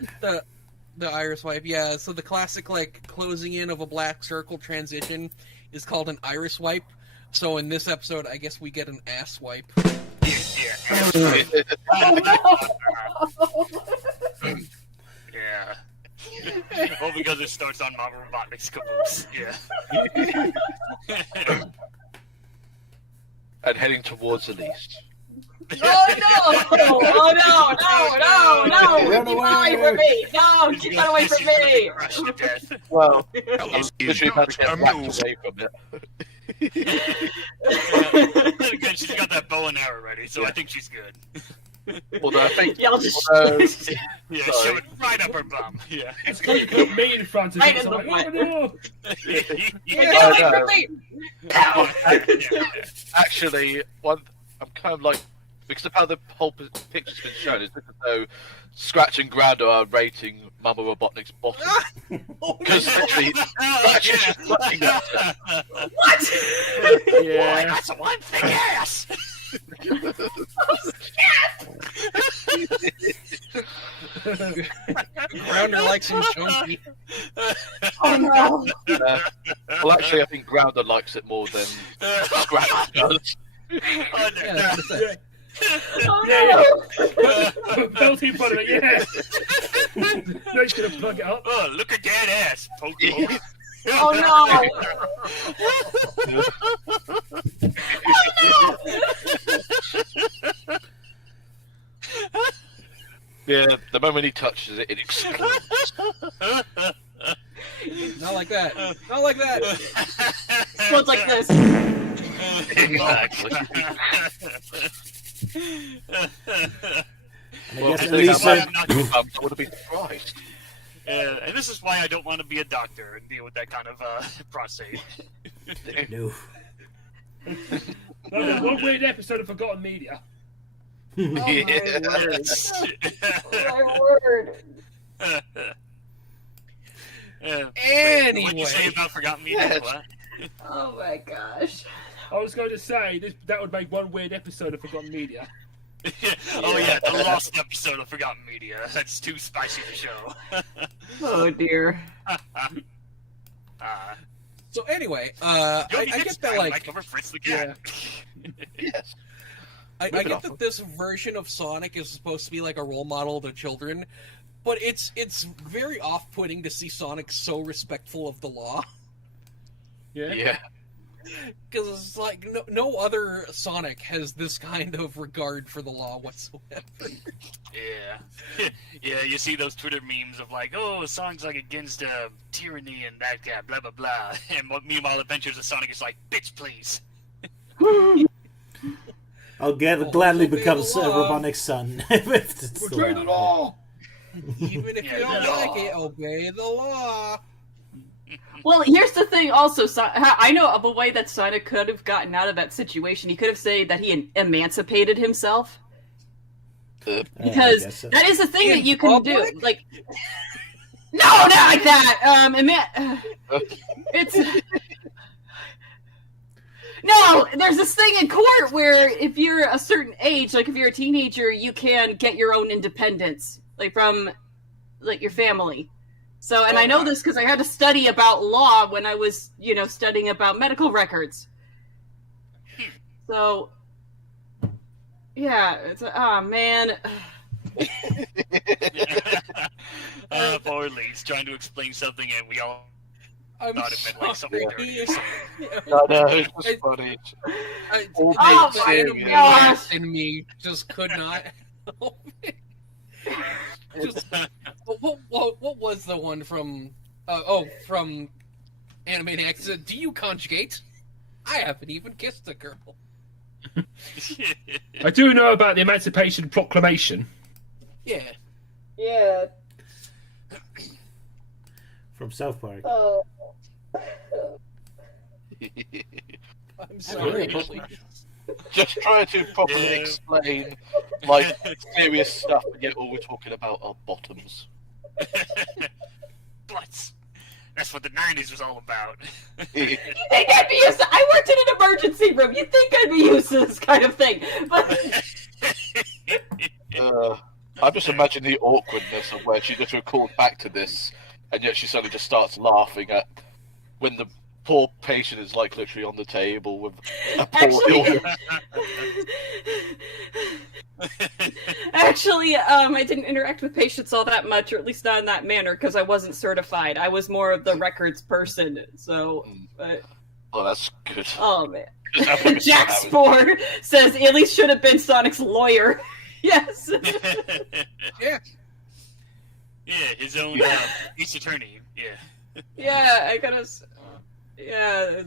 The iris wipe, yeah. So the classic like closing in of a black circle transition is called an iris wipe. So in this episode, I guess we get an ass wipe. Yeah. Well, because it starts on Momma Robotnik's caboose. Yeah. And heading towards Elise. Oh no! Oh no! Keep away from me! No, keep that away from me! Well, I was literally about to get whacked away from it. Good, she's got that bow and arrow ready, so I think she's good. Although I think, Yeah, I'll just Yeah, shove it right up her bum. Yeah. It's going to put me in front of Right it. in So the like, oh, no. Get away from me! Actually, I'm kind of like, because of how the whole picture's been shown, it's as though Scratch and Grounder are rating Momma Robotnik's bottom. Because literally, Scratch is just looking at her. What? Yeah. Boy, that's one thick ass! Grounder likes him chunky. Oh no! Well, actually, I think Grounder likes it more than Scratch does. Oh, no. Yeah. Belt in front of it, yeah. No, he's going to plug it up. Oh, look at that ass. Poke, poke. Oh no! Yeah, the moment he touches it, it explodes. Not like that. Not like that. Explodes like this. Exactly. I guess I would have been surprised. And this is why I don't want to be a doctor and deal with that kind of prostate. No. No, one weird episode of Forgotten Media. Oh my word. Anyway. What'd you say about Forgotten Media? What? Oh my gosh. I was going to say that would make one weird episode of Forgotten Media. Oh yeah, the lost episode of Forgotten Media. That's too spicy to show. Oh dear. So anyway, I get that, like... cover Fritz the cat. Yes. I get that this version of Sonic is supposed to be like a role model to children, but it's very off-putting to see Sonic so respectful of the law. Yeah. Because it's like no other Sonic has this kind of regard for the law whatsoever. Yeah. Yeah, you see those Twitter memes of like, oh, Sonic's like against tyranny and that guy, blah, blah, blah. And meanwhile, Adventures of Sonic is like, bitch, please. I'll gladly become Robotnik's son. If it's obey the law! Even if you don't like it, obey the law! Well, here's the thing also, I know of a way that Sonic could have gotten out of that situation. He could have said that he emancipated himself. Because that is a thing that you can do. Like, no, not like that! It's... No, there's this thing in court where if you're a certain age, like if you're a teenager, you can get your own independence, like from, like, your family. So, and I know this because I had to study about law when I was, studying about medical records. So, yeah, it's, oh man. Poor Lee's trying to explain something and we all thought it meant like something dirty. No, it's just funny. Oh my gosh! And me just could not help it. What was the one from from Animaniacs? Do you conjugate? I haven't even kissed a girl. I do know about the Emancipation Proclamation. Yeah. Yeah. From South Park. Oh. I'm sorry. Just try to properly explain, like, serious stuff, and yet all we're talking about are bottoms. Butts. That's what the 90s was all about. You think I'd be used to... I worked in an emergency room. You'd think I'd be used to this kind of thing. But... I'm just imagining the awkwardness of where she just recalled back to this, and yet she suddenly just starts laughing at when the poor patient is, like, literally on the table with a poor illness. Actually, I didn't interact with patients all that much, or at least not in that manner, because I wasn't certified. I was more of the records person, so... But... Oh, that's good. Oh, man. Jack Spore says he at least should have been Sonic's lawyer. Yes. Yeah. Yeah, his own police attorney. Yeah. Yeah, I gotta... Yeah.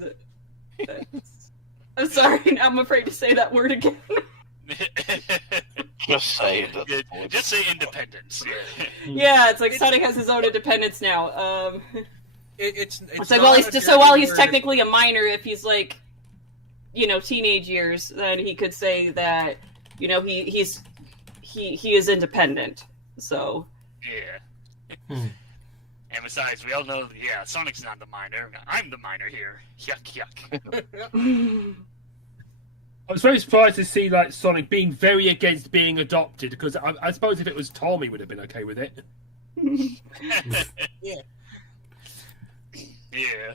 I'm sorry, I'm afraid to say that word again. Just say it. Just say independence. Yeah, it's like Sonic has his own independence now. It's like, well, while he's technically a minor, if he's like, teenage years, then he could say that, he is independent. So. Yeah. And besides, we all know, Sonic's not the minor. I'm the minor here. Yuck, yuck. I was very surprised to see like Sonic being very against being adopted, because I suppose if it was Tom, he would have been okay with it. Yeah. Yeah.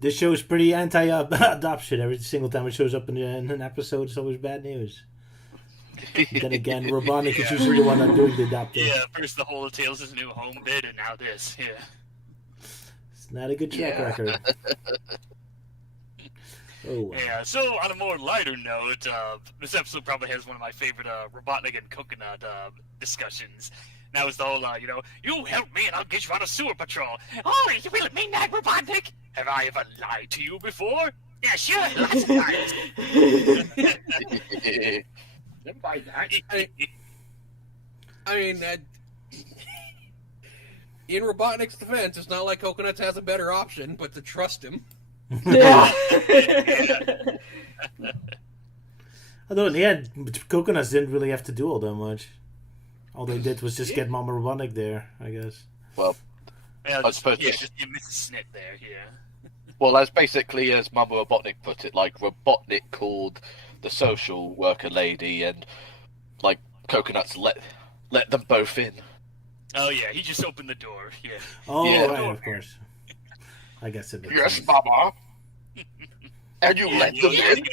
This show is pretty anti-adoption. Every single time it shows up in an episode, it's always bad news. Then again, Robotnik is usually the one that's doing the adopting. Yeah, first the whole Tales' His New Home bit, and now this. Yeah. It's not a good track record. Oh, wow. Yeah, so on a more lighter note, this episode probably has one of my favorite Robotnik and Coconut discussions. And that was the whole, you help me and I'll get you on a sewer patrol. Oh, you really mean that, Robotnik? Have I ever lied to you before? Yeah, sure, lots of times. Never mind that. I mean, in Robotnik's defense, it's not like Coconuts has a better option but to trust him. Yeah. Although in the end, Coconuts didn't really have to do all that much. All they did was just get Momma Robotnik there, I guess. Well, I suppose just you missed a snip there, yeah. Well, that's basically, as Momma Robotnik put it, like, Robotnik called the social worker lady, and, like, Coconuts let them both in. Oh, yeah, he just opened the door, yeah. Oh, yeah. right, of course. I guess it makes Yes, sense. Mama. And you let them in?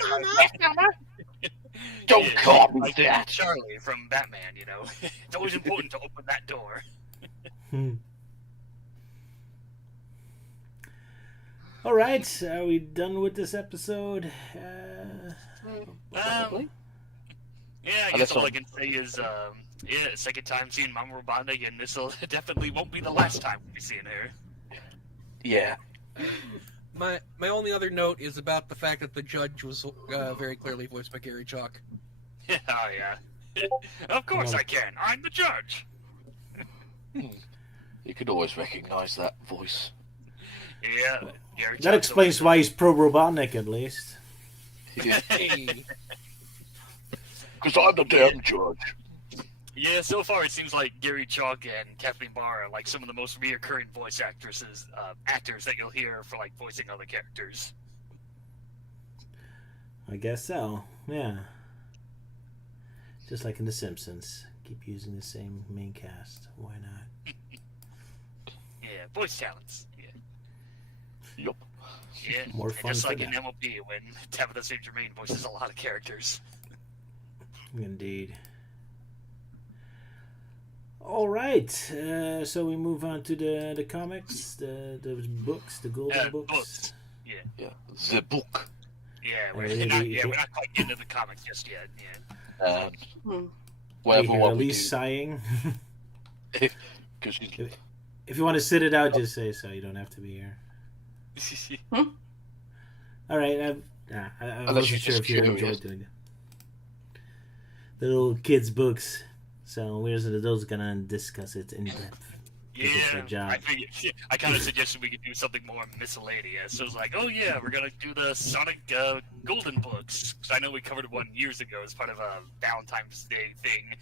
Don't call me like that. Charlie from Batman, you know. It's always important to open that door. All right, are we done with this episode? Probably. Yeah, I guess all I can say is, second time seeing Momma Robotnik, and this will definitely won't be the last time we'll be seeing her. Yeah. My only other note is about the fact that the judge was very clearly voiced by Gary Chalk. Oh, yeah. Of course I can. I'm the judge. You could always recognize that voice. Yeah. Gary That Chalk's explains why he's pro Robotnik, at least. Yeah. Hey. Because I'm the damn judge. Yeah, so far it seems like Gary Chalk and Kathleen Barr are like some of the most reoccurring voice actors that you'll hear for like voicing other characters. I guess so. Yeah. Just like in The Simpsons. Keep using the same main cast. Why not? Yeah, voice talents. Yeah. Yup. Yeah. More and fun just for like in them. MLB when Tabitha St. Germain voices a lot of characters. Indeed. All right. So we move on to the comics, the books, the golden books. Yeah. Yeah. The book. Yeah, we're not quite getting to the comics just yet. Yeah. And Whatever whatever one we Elise do. sighing. Because If you want to sit it out, just say so. You don't have to be here. All right. I wasn't sure if you enjoyed doing it. The little kids' books. So we're those gonna discuss it in depth. Yeah, I kind of suggested we could do something more miscellaneous. So it was like, oh yeah, we're gonna do the Sonic Golden books. Because I know we covered one years ago as part of a Valentine's Day thing.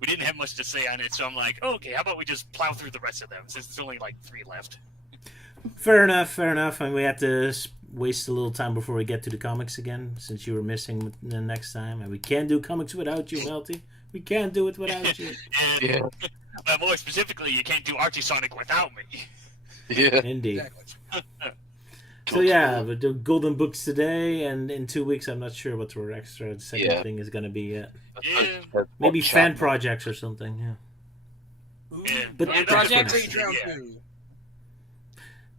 We didn't have much to say on it, so I'm like, okay, how about we just plow through the rest of them since there's only like 3 left. Fair enough. And we have to waste a little time before we get to the comics again, since you were missing the next time, and we can't do comics without you, Melty. We can't do it without you. Yeah. But more specifically, you can't do Archie Sonic without me. Yeah. Indeed. So yeah, but the golden books today, and in 2 weeks, I'm not sure what the extra second thing is going to be yet. Yeah. Maybe fan projects or something. Yeah. But Project that's Round 2.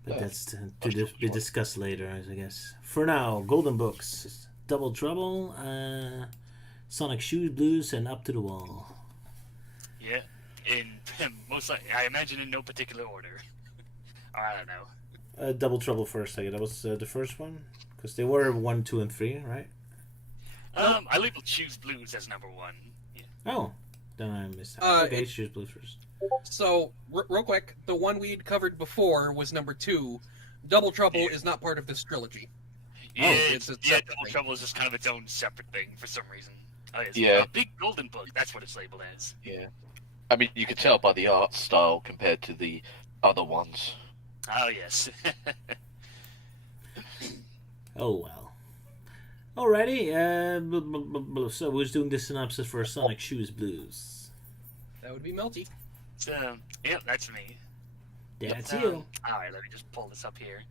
that's to be discussed later, I guess. For now, golden books, Double Trouble, Sonic Shoes Blues, and Up to the Wall. Yeah, in I imagine in no particular order. I don't know. Double Trouble first, I guess. That was the first one? Because they were 1, 2, and 3, right? I labeled Shoes Blues as number 1. Yeah. Oh, then I missed that. Okay, Shoes Blues first. So, real quick, the one we'd covered before was number 2. Double Trouble is not part of this trilogy. Yeah, it's a Double thing. Trouble is just kind of its own separate thing for some reason. Oh, it's Yeah. a big golden book. That's what it's labeled as. Yeah. I mean, you could tell by the art style compared to the other ones. Oh yes. Oh well. Alrighty. So who's doing the synopsis for Sonic Shoes Blues? That would be Melty. So, yeah, that's me. That's you. Alright, let me just pull this up here.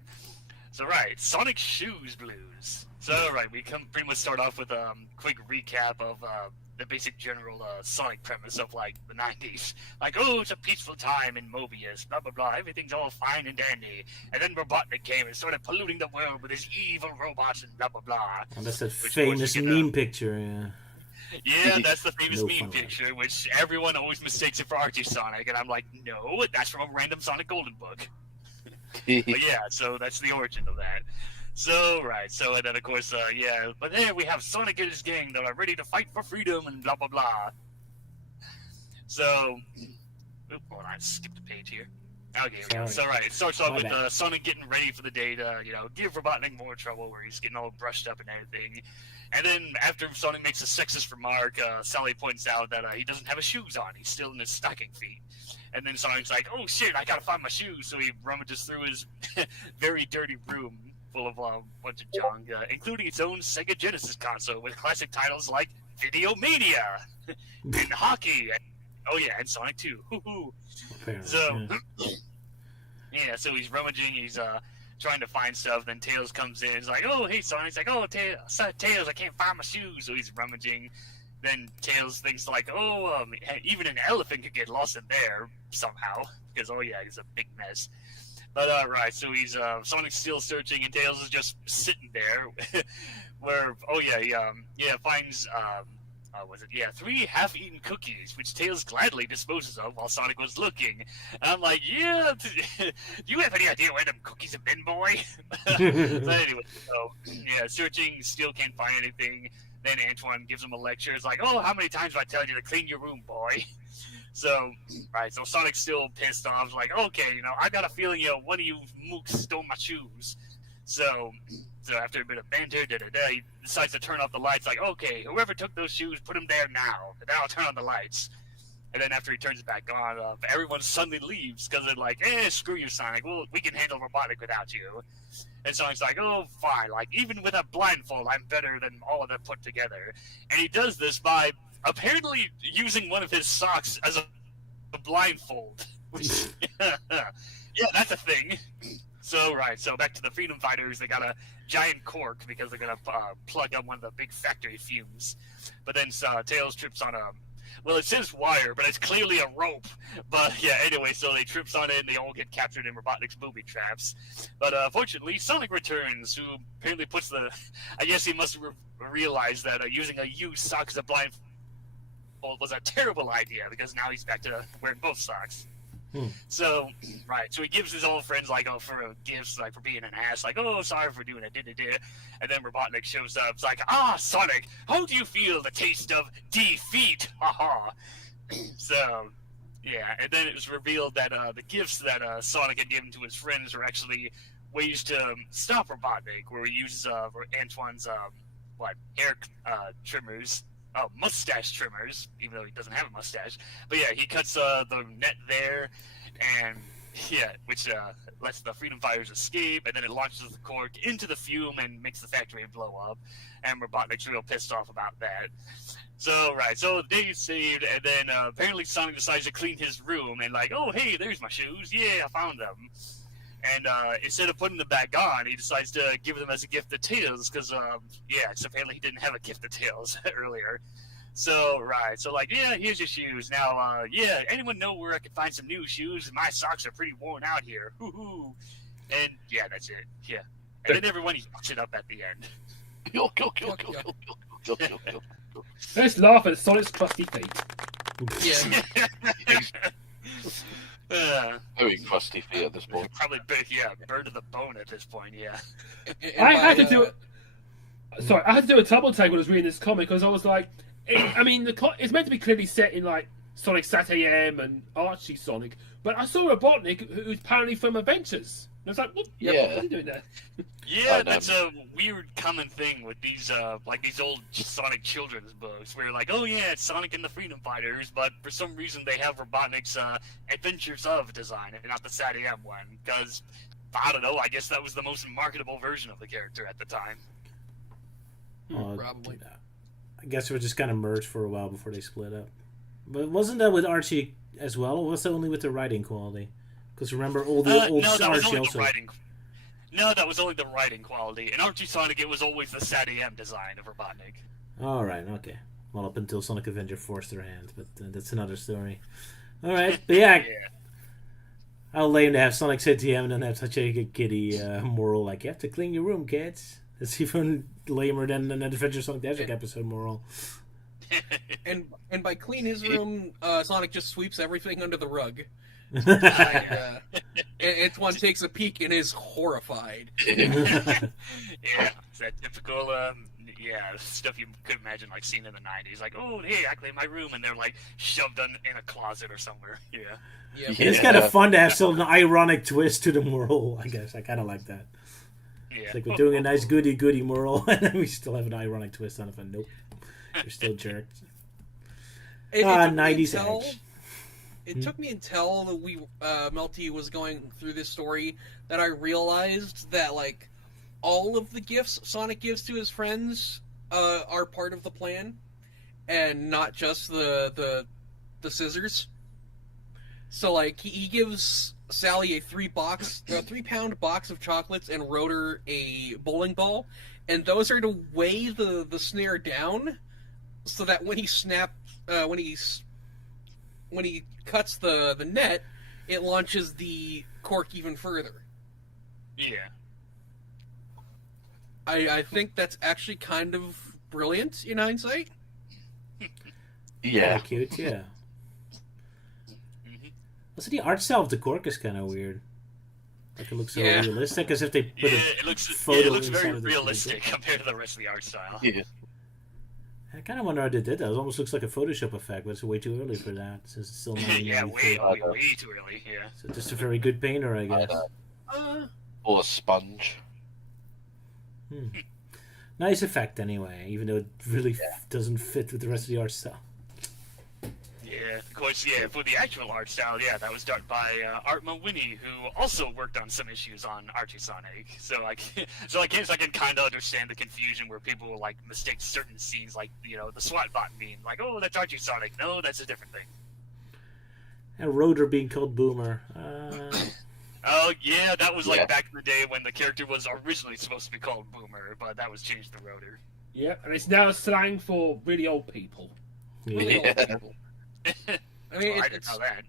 So, right, Sonic Shoes Blues. So, right, we pretty much start off with a quick recap of the basic general Sonic premise of, like, the 90s. Like, oh, it's a peaceful time in Mobius, blah, blah, blah, everything's all fine and dandy. And then Robotnik came and started polluting the world with his evil robots and blah, blah, blah. Oh, that's that famous meme picture, yeah. Yeah, that's the famous No meme fun. picture, which everyone always mistakes it for Archie Sonic, and I'm like, no, that's from a random Sonic Golden book. But yeah, so that's the origin of that. So, right, so, and then of course, yeah, but there we have Sonic and his gang that are ready to fight for freedom and blah, blah, blah. So, hold on, skip the page here. Okay, here we go. So, right, it starts off with Sonic getting ready for the day to, you know, give Robotnik more trouble, where he's getting all brushed up and everything. And then after Sonic makes a sexist remark, Sally points out that he doesn't have his shoes on. He's still in his stocking feet. And then Sonic's like, oh shit, I gotta find my shoes. So he rummages through his very dirty room full of a bunch of junk, including its own Sega Genesis console with classic titles like Video Mania and Hockey. And, oh yeah, and Sonic 2. So, yeah, so he's rummaging, he's trying to find stuff. Then Tails comes in. He's like, "Oh, hey, Sonic." He's like, "Oh, Tails, I can't find my shoes." So he's rummaging. Then Tails thinks like, "Oh, even an elephant could get lost in there somehow." Because he's a big mess. But right, so he's Sonic's still searching, and Tails is just sitting there. Where he finds 3 half-eaten cookies, which Tails gladly disposes of while Sonic was looking. And I'm like, yeah, do you have any idea where them cookies have been, boy? So anyway, searching, still can't find anything. Then Antoine gives him a lecture. It's like, oh, how many times do I tell you to clean your room, boy? So Sonic's still pissed off. Like, okay, I got a feeling, one of you mooks stole my shoes. So after a bit of banter, he decides to turn off the lights. Like, okay, whoever took those shoes, put them there now. And now I'll turn on the lights. And then after he turns it back on, everyone suddenly leaves because they're like, screw you, Sonic. Well, we can handle Robotnik without you. And Sonic's like, oh, fine. Like, even with a blindfold, I'm better than all of them put together. And he does this by apparently using one of his socks as a blindfold. Yeah, that's a thing. So back to the Freedom Fighters. They got a giant cork because they're gonna plug up one of the big factory fumes. But then Tails trips on it says wire, but it's clearly a rope. But yeah, anyway, so they trips on it and they all get captured in Robotnik's booby traps. But fortunately, Sonic returns, who apparently puts I guess he must realize that using a used sock as a blindfold was a terrible idea because now he's back to wearing both socks. So he gives his old friends for gifts, for being an ass, sorry for doing it, and then Robotnik shows up. It's like, Sonic, how do you feel the taste of defeat? Haha. So, yeah, and then it was revealed that the gifts that Sonic had given to his friends were actually ways to stop Robotnik, where he uses Antoine's hair trimmers. Mustache trimmers, even though he doesn't have a mustache. But yeah, he cuts the net there, and which lets the Freedom Fighters escape, and then it launches the cork into the fume and makes the factory blow up. And Robotnik's real pissed off about that. So the day is saved, and then apparently Sonic decides to clean his room, and oh, hey, there's my shoes. Yeah, I found them. And instead of putting them back on, he decides to give them as a gift to Tails, because, apparently he didn't have a gift to Tails earlier. So, here's your shoes. Now, anyone know where I can find some new shoes? My socks are pretty worn out here. Hoo-hoo. And, yeah, that's it. Yeah. And then everyone fucks it up at the end. Let's laugh at Sonic's crusty feet. Yeah. Very crusty feet at this point. Probably bird of the bone at this point, yeah. I had to do a double take when I was reading this comic, because I was like, it's meant to be clearly set in Sonic Sat AM and Archie Sonic, but I saw Robotnik, who's apparently from Adventures. And I was like, what are you doing there? Yeah, that's a weird common thing with these these old Sonic children's books, where it's Sonic and the Freedom Fighters, but for some reason they have Robotnik's Adventures of design and not the Sat AM one, because, I don't know, I guess that was the most marketable version of the character at the time. Probably. I guess it was just kind of merged for a while before they split up. But wasn't that with Archie as well, or was that only with the writing quality? Because remember, old Archie also... No, that was only the writing quality. In Archie Sonic, it was always the Sat AM design of Robotnik. All right, okay. Well, up until Sonic Avenger forced their hand, but that's another story. All right, but yeah. How lame to have Sonic say TM and then have such a kiddie moral, you have to clean your room, kids. It's even lamer than an Adventure Sonic the Hedgehog episode moral. And by clean his room, Sonic just sweeps everything under the rug. Antoine takes a peek and is horrified. Yeah, it's that typical, stuff you could imagine seeing in the 90s. Oh, hey, I clean my room, and they're shoved in a closet or somewhere. Yeah. It's kind of fun to have some ironic twist to the moral, I guess. I kind of like that. Yeah. It's we're doing a nice goody moral, and then we still have an ironic twist on it. Nope, you're still jerked. 90s edge. It took me until Melty was going through this story that I realized that all of the gifts Sonic gives to his friends are part of the plan, and not just the scissors. So he gives Sally a 3-pound box of chocolates and Rotor a bowling ball, and those are to weigh the snare down, so that when he cuts the net, it launches the cork even further. Yeah. I think that's actually kind of brilliant in hindsight. Yeah. Cute, yeah. Also, the art style of the cork is kind of weird. Like, it looks so realistic, as if they put a photo it looks very inside of the realistic compared to the rest of the art style. Yeah. I kind of wonder how they did that. It almost looks like a Photoshop effect, but it's way too early for that, since it's still 1993. way too early, yeah. So just a very good painter, I guess. Or a sponge. Nice effect, anyway, even though it really doesn't fit with the rest of the art style. Yeah, of course, for the actual art style, that was done by Art Mawini, who also worked on some issues on Archie Sonic. So I guess I can kind of understand the confusion where people will, like, mistake certain scenes, like, the SWAT bot being like, oh, that's Archie Sonic. No, that's a different thing. And Rotor being called Boomer. Oh, yeah, that was, like, back in the day when the character was originally supposed to be called Boomer, but that was changed to Rotor. Yeah, and it's now slang for really old people. Really old people. I mean, I didn't know that.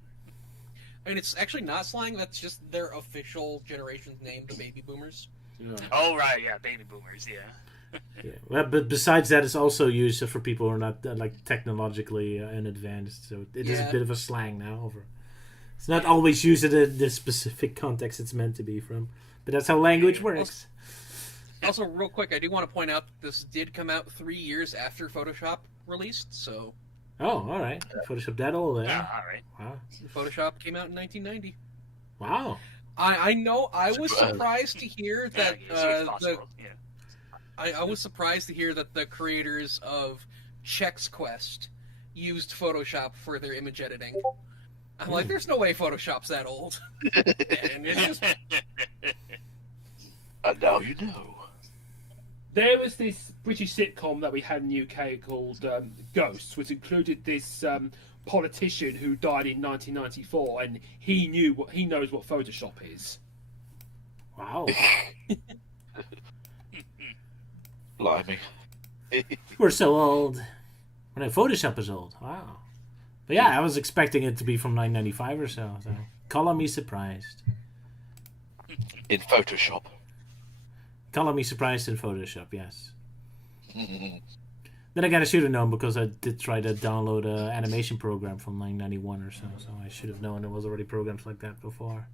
I mean, it's actually not slang. That's just their official generation's name, the baby boomers. Yeah. Oh, right, yeah, baby boomers, yeah. Yeah. Well, but besides that, it's also used for people who are not like technologically advanced. So it is a bit of a slang now. It's not always used in the specific context it's meant to be from, but that's how language works. Also, real quick, I do want to point out that this did come out 3 years after Photoshop released, so... Oh, all right. Photoshop that old, eh? Yeah, all right. Wow. Photoshop came out in 1990. Wow. I know. I was surprised to hear that yeah. I was surprised to hear that the creators of Chex Quest used Photoshop for their image editing. I'm like, there's no way Photoshop's that old. And it is. And now you know. There was this British sitcom that we had in the UK called Ghosts, which included this politician who died in 1994, and he knows what Photoshop is. Wow. Blimey. We're so old. When Photoshop is old. Wow. But yeah, I was expecting it to be from 1995 or so. So color me surprised. In Photoshop. Color me surprised in Photoshop, yes. Then again, I should have known because I did try to download an animation program from 1991 or so. So I should have known there was already programs like that before.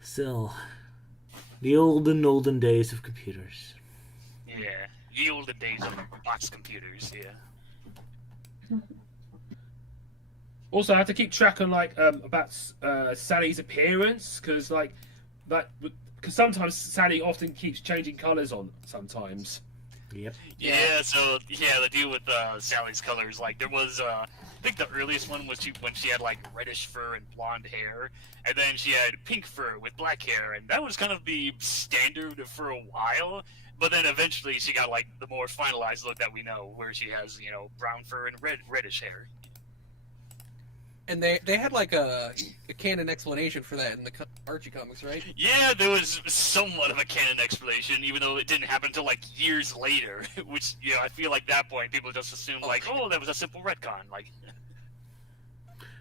Still, the olden days of computers. Yeah, the olden days of box computers, yeah. Also, I had to keep track on about Sally's appearance because sometimes Sally often keeps changing colours on sometimes. Yep. Yeah, so the deal with Sally's colors, like there was I think the earliest one was when she had like reddish fur and blonde hair, and then she had pink fur with black hair, and that was kind of the standard for a while. But then eventually she got like the more finalized look that we know, where she has brown fur and reddish hair. And they had like a canon explanation for that in the Archie comics, right? Yeah, there was somewhat of a canon explanation, even though it didn't happen until like years later. Which I feel like at that point people just assumed like, oh, that was a simple retcon. Like,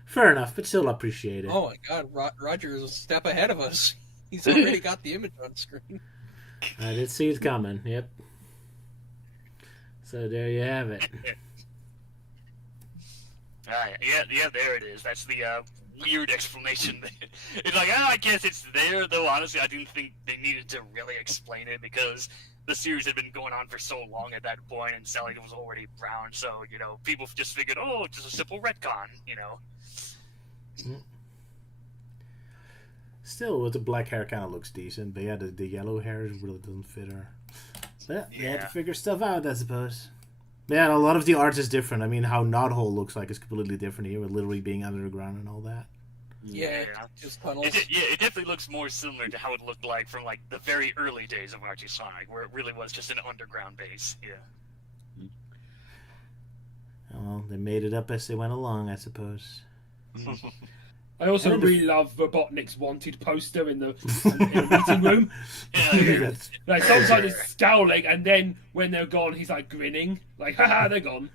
fair enough, but still appreciate it. Oh my God, Roger is a step ahead of us. He's already got the image on screen. I did see it coming. Yep. So there you have it. Yeah, there it is. That's the weird explanation. It's like, I guess it's there, though honestly I didn't think they needed to really explain it because the series had been going on for so long at that point and Sally was already brown, so, people just figured, oh, just a simple retcon, Still, with the black hair kind of looks decent, but yeah, the yellow hair really doesn't fit her. But they had to figure stuff out, I suppose. Yeah, a lot of the art is different. I mean, how Knothole looks like is completely different here, with literally being underground and all that. Yeah, just tunnels. It definitely looks more similar to how it looked like from like the very early days of Archie Sonic, where it really was just an underground base. Yeah. Well, they made it up as they went along, I suppose. I also really love Robotnik's wanted poster in the meeting room. Like sometimes he's scowling, and then when they're gone, he's like grinning, like haha, they're gone.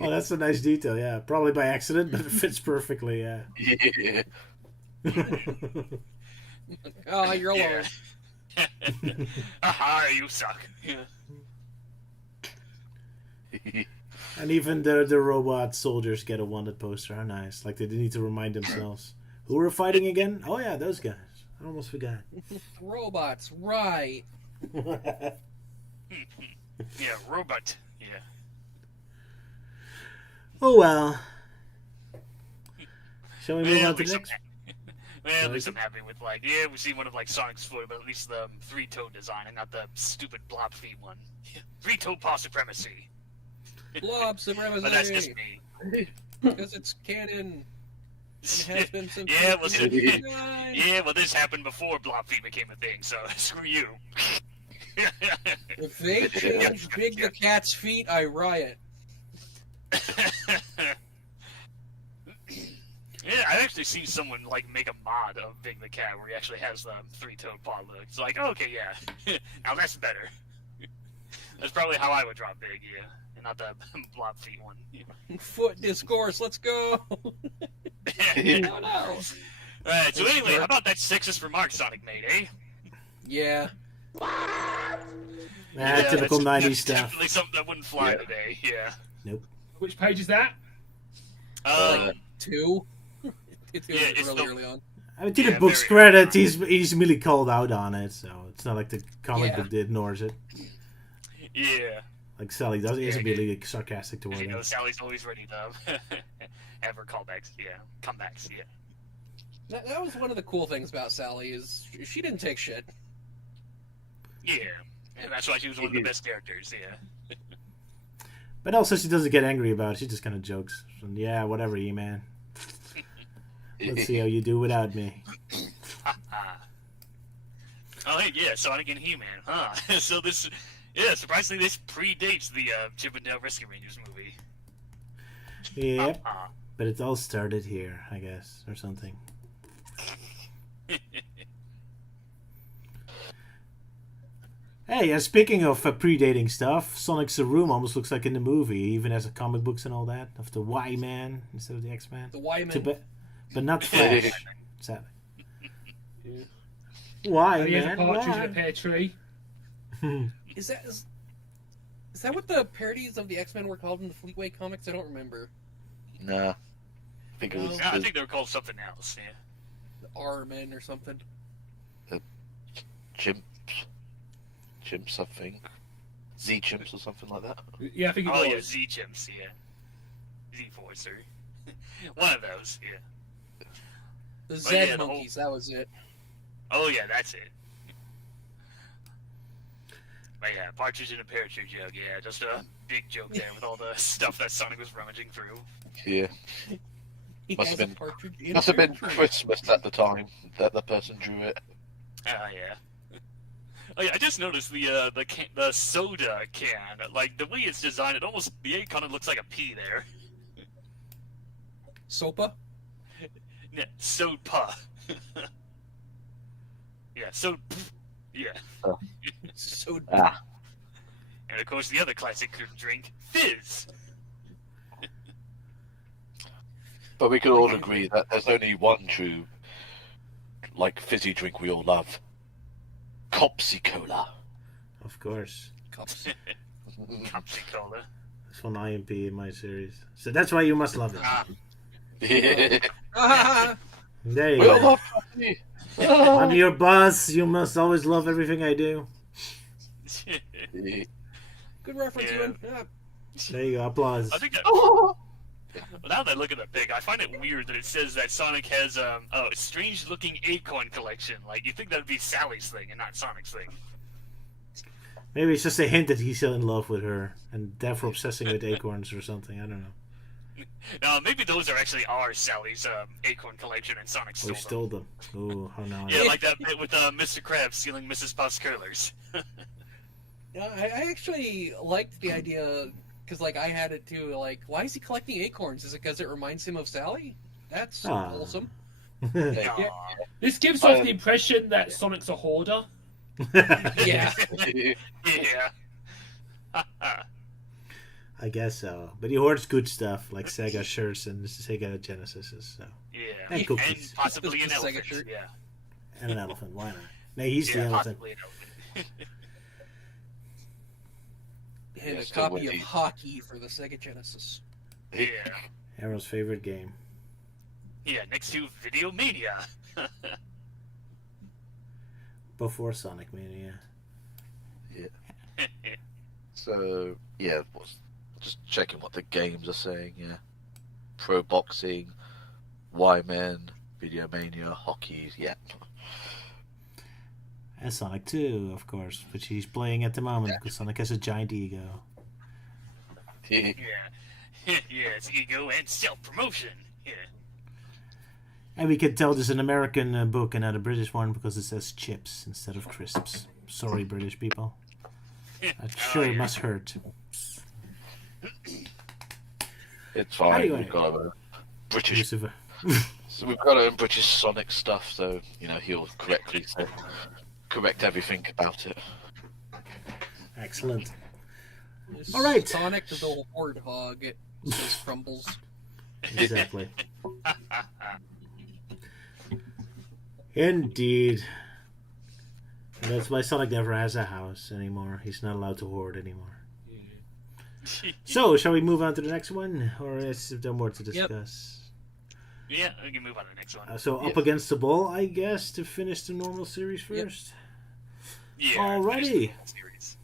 Oh, that's a nice detail. Yeah, probably by accident, but it fits perfectly. Yeah. Oh, you're alone. Aha, you suck. And even the robot soldiers get a wanted poster. How nice. Like they need to remind themselves. Who we're fighting again? Oh yeah, those guys. I almost forgot. Robots, right. Yeah, robot. Yeah. Oh well. Shall we move on to the next? Well, at least I'm happy with, like, yeah, we see one of, like, Sonic's foot, but at least the three-toed design and not the stupid blob feet one. Three-toed paw supremacy. Blob supremacy. But that's just me. Because it's canon. It has been since yeah, well, this happened before blob feet became a thing, so screw you. If they change Big the Cat's feet, I riot. Yeah, I've actually seen someone like make a mod of Big the Cat where he actually has the three-toed paw look. It's like, okay, yeah, now that's better. That's probably how I would draw Big, yeah, and not the blob feet one. Yeah. Foot discourse, let's go. No. Alright, so anyway, how about that sexist remark Sonic made, eh? Yeah. Typical 90s that's stuff. Definitely something that wouldn't fly today. Yeah. Nope. Which page is that? 2. It's really early on. I mean, to the book's credit, he's really called out on it, so it's not like the comic book ignores it. Yeah. Like Sally does, he isn't really sarcastic toward You it. know, Sally's always ready to have her callbacks. Yeah, comebacks. Yeah. That was one of the cool things about Sally is she didn't take shit. Yeah, and that's why she was one of the best characters. Yeah. But also, she doesn't get angry about it. She just kind of jokes. And, yeah, whatever, E-Man. Let's see how you do without me. Oh, hey, yeah, Sonic and He-Man, huh? So this, surprisingly, this predates the Chip and Dale Rescue Rangers movie. Yep. But it all started here, I guess, or something. Hey, speaking of predating stuff, Sonic's room almost looks like in the movie. He even has the comic books and all that of the Y-Man instead of the X-Man. The Y-Man. But not Flash, sadly. Why, He has a man? partridge Why? in a pear tree. Is that what the parodies of the X-Men were called in the Fleetway comics? I don't remember. Nah. I think it was. I think they were called something else. Yeah. The R-Men or something. Chimps, I think. Z-Chimps or something like that. Yeah, I think it was. Yeah, Z-Chimps, yeah. Z-Force, or one of those, yeah. The Z Monkeys, that was it. Oh, yeah, that's it. But yeah, partridge in a pear tree joke, yeah, just a big joke there with all the stuff that Sonic was rummaging through. Yeah. Must have been Christmas at the time that the person drew it. Yeah. Oh, yeah, I just noticed the soda can, like the way it's designed, the A kind of looks like a P there. Sopa? Yeah, soda. Yeah, yeah. Soda. And of course, the other classic drink, fizz. But we can all agree that there's only one true, like, fizzy drink we all love. Copsy Cola. Of course. Copsy Cola. That's one IMP in my series. So that's why you must love it. There you go. I'm your boss. You must always love everything I do. Good reference, Euan. Yeah. There you go. Applause. I think that. Well, now that I look at the pic, I find it weird that it says that Sonic has a strange-looking acorn collection. Like, you think that would be Sally's thing and not Sonic's thing. Maybe it's just a hint that he's still in love with her and therefore obsessing with acorns or something. I don't know. No, maybe those are actually Sally's acorn collection and Sonic stole Oh, he stole them. Oh, how now? Yeah, like that bit with Mr. Krabs stealing Mrs. Puff's curlers. I actually liked the idea, because like I had it too. Like, why is he collecting acorns? Is it because it reminds him of Sally? That's wholesome. Yeah. This gives off the impression that Sonic's a hoarder. Yeah. Yeah. I guess so. But he hoards good stuff like Sega shirts and Sega Genesises. So. Yeah. And cookies. And possibly an Sega elephant. shirt. Yeah. And an elephant. Why not? No, he's the elephant. Possibly an elephant. And a copy of Hockey for the Sega Genesis. Yeah. Harold's favorite game. Yeah, next to Video Mania. Before Sonic Mania. Yeah. So, yeah, just checking what the games are saying, yeah. Pro Boxing, Y-Men, Video Mania, Hockey, yeah. And Sonic 2, of course, which he's playing at the moment because Sonic has a giant ego. Yeah. Yeah, it's ego and self-promotion. Yeah. And we can tell this is an American book and not a British one because it says chips instead of crisps. Sorry, British people. I'm sure it must hurt. It's fine. Anyway. We've got a British. Lucifer. So we've got a British Sonic stuff, so he'll correct everything about it. Excellent. All right. Sonic the Horde Hog. It just crumbles. Exactly. Indeed. And that's why Sonic never has a house anymore. He's not allowed to hoard anymore. So, shall we move on to the next one? Or is there more to discuss? Yeah, we can move on to the next one. So, up against the ball, I guess, to finish the normal series first? Yeah. Alrighty. Series.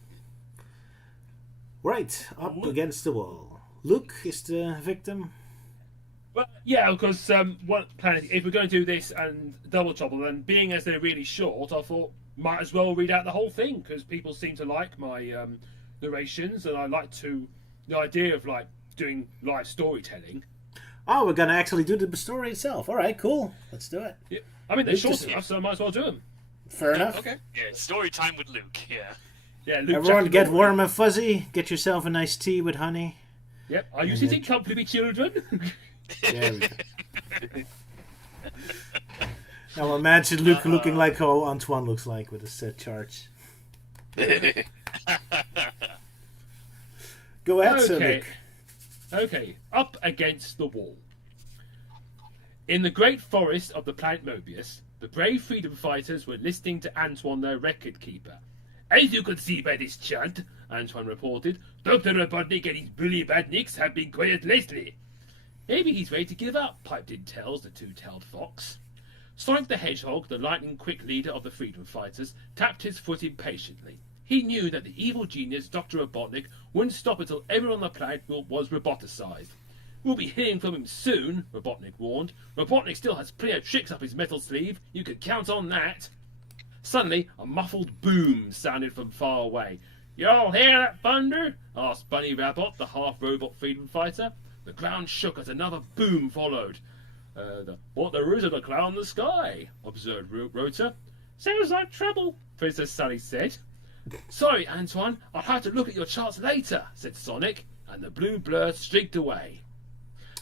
Right, up against the wall. Luke is the victim. Well, yeah, because if we're going to do this and Double Trouble, then being as they're really short, I thought might as well read out the whole thing because people seem to like my narrations, and I like the idea of doing live storytelling. Oh, we're gonna actually do the story itself. All right, cool. Let's do it. Yeah. I mean, they're short enough, so I might as well do them. Fair enough. Okay. Yeah, story time with Luke. Yeah. Yeah, Luke. Everyone, get warm and fuzzy. Get yourself a nice tea with honey. Yep. Are you sitting comfortably, children? There we go. Now imagine Luke looking like how Antoine looks like with a set charge. Go ahead, Sir Luke. Okay, up against the wall. In the great forest of the planet Mobius, the brave freedom fighters were listening to Antoine, their record keeper. As you can see by this chant, Antoine reported, Dr. Robotnik and his bully badniks have been quiet lately. Maybe he's ready to give up, piped in Tails, the two-tailed fox. Sonic the Hedgehog, the lightning-quick leader of the freedom fighters, tapped his foot impatiently. He knew that the evil genius, Dr. Robotnik, wouldn't stop until everyone on the planet was roboticized. We'll be hearing from him soon, Robotnik warned. Robotnik still has plenty of tricks up his metal sleeve. You can count on that. Suddenly, a muffled boom sounded from far away. You all hear that thunder? Asked Bunny Rabbit, the half-robot freedom fighter. The ground shook as another boom followed. What there is in a cloud in the sky, observed Rota. Sounds like trouble, Princess Sally said. Sorry, Antoine, I'll have to look at your charts later, said Sonic, and the blue blur streaked away.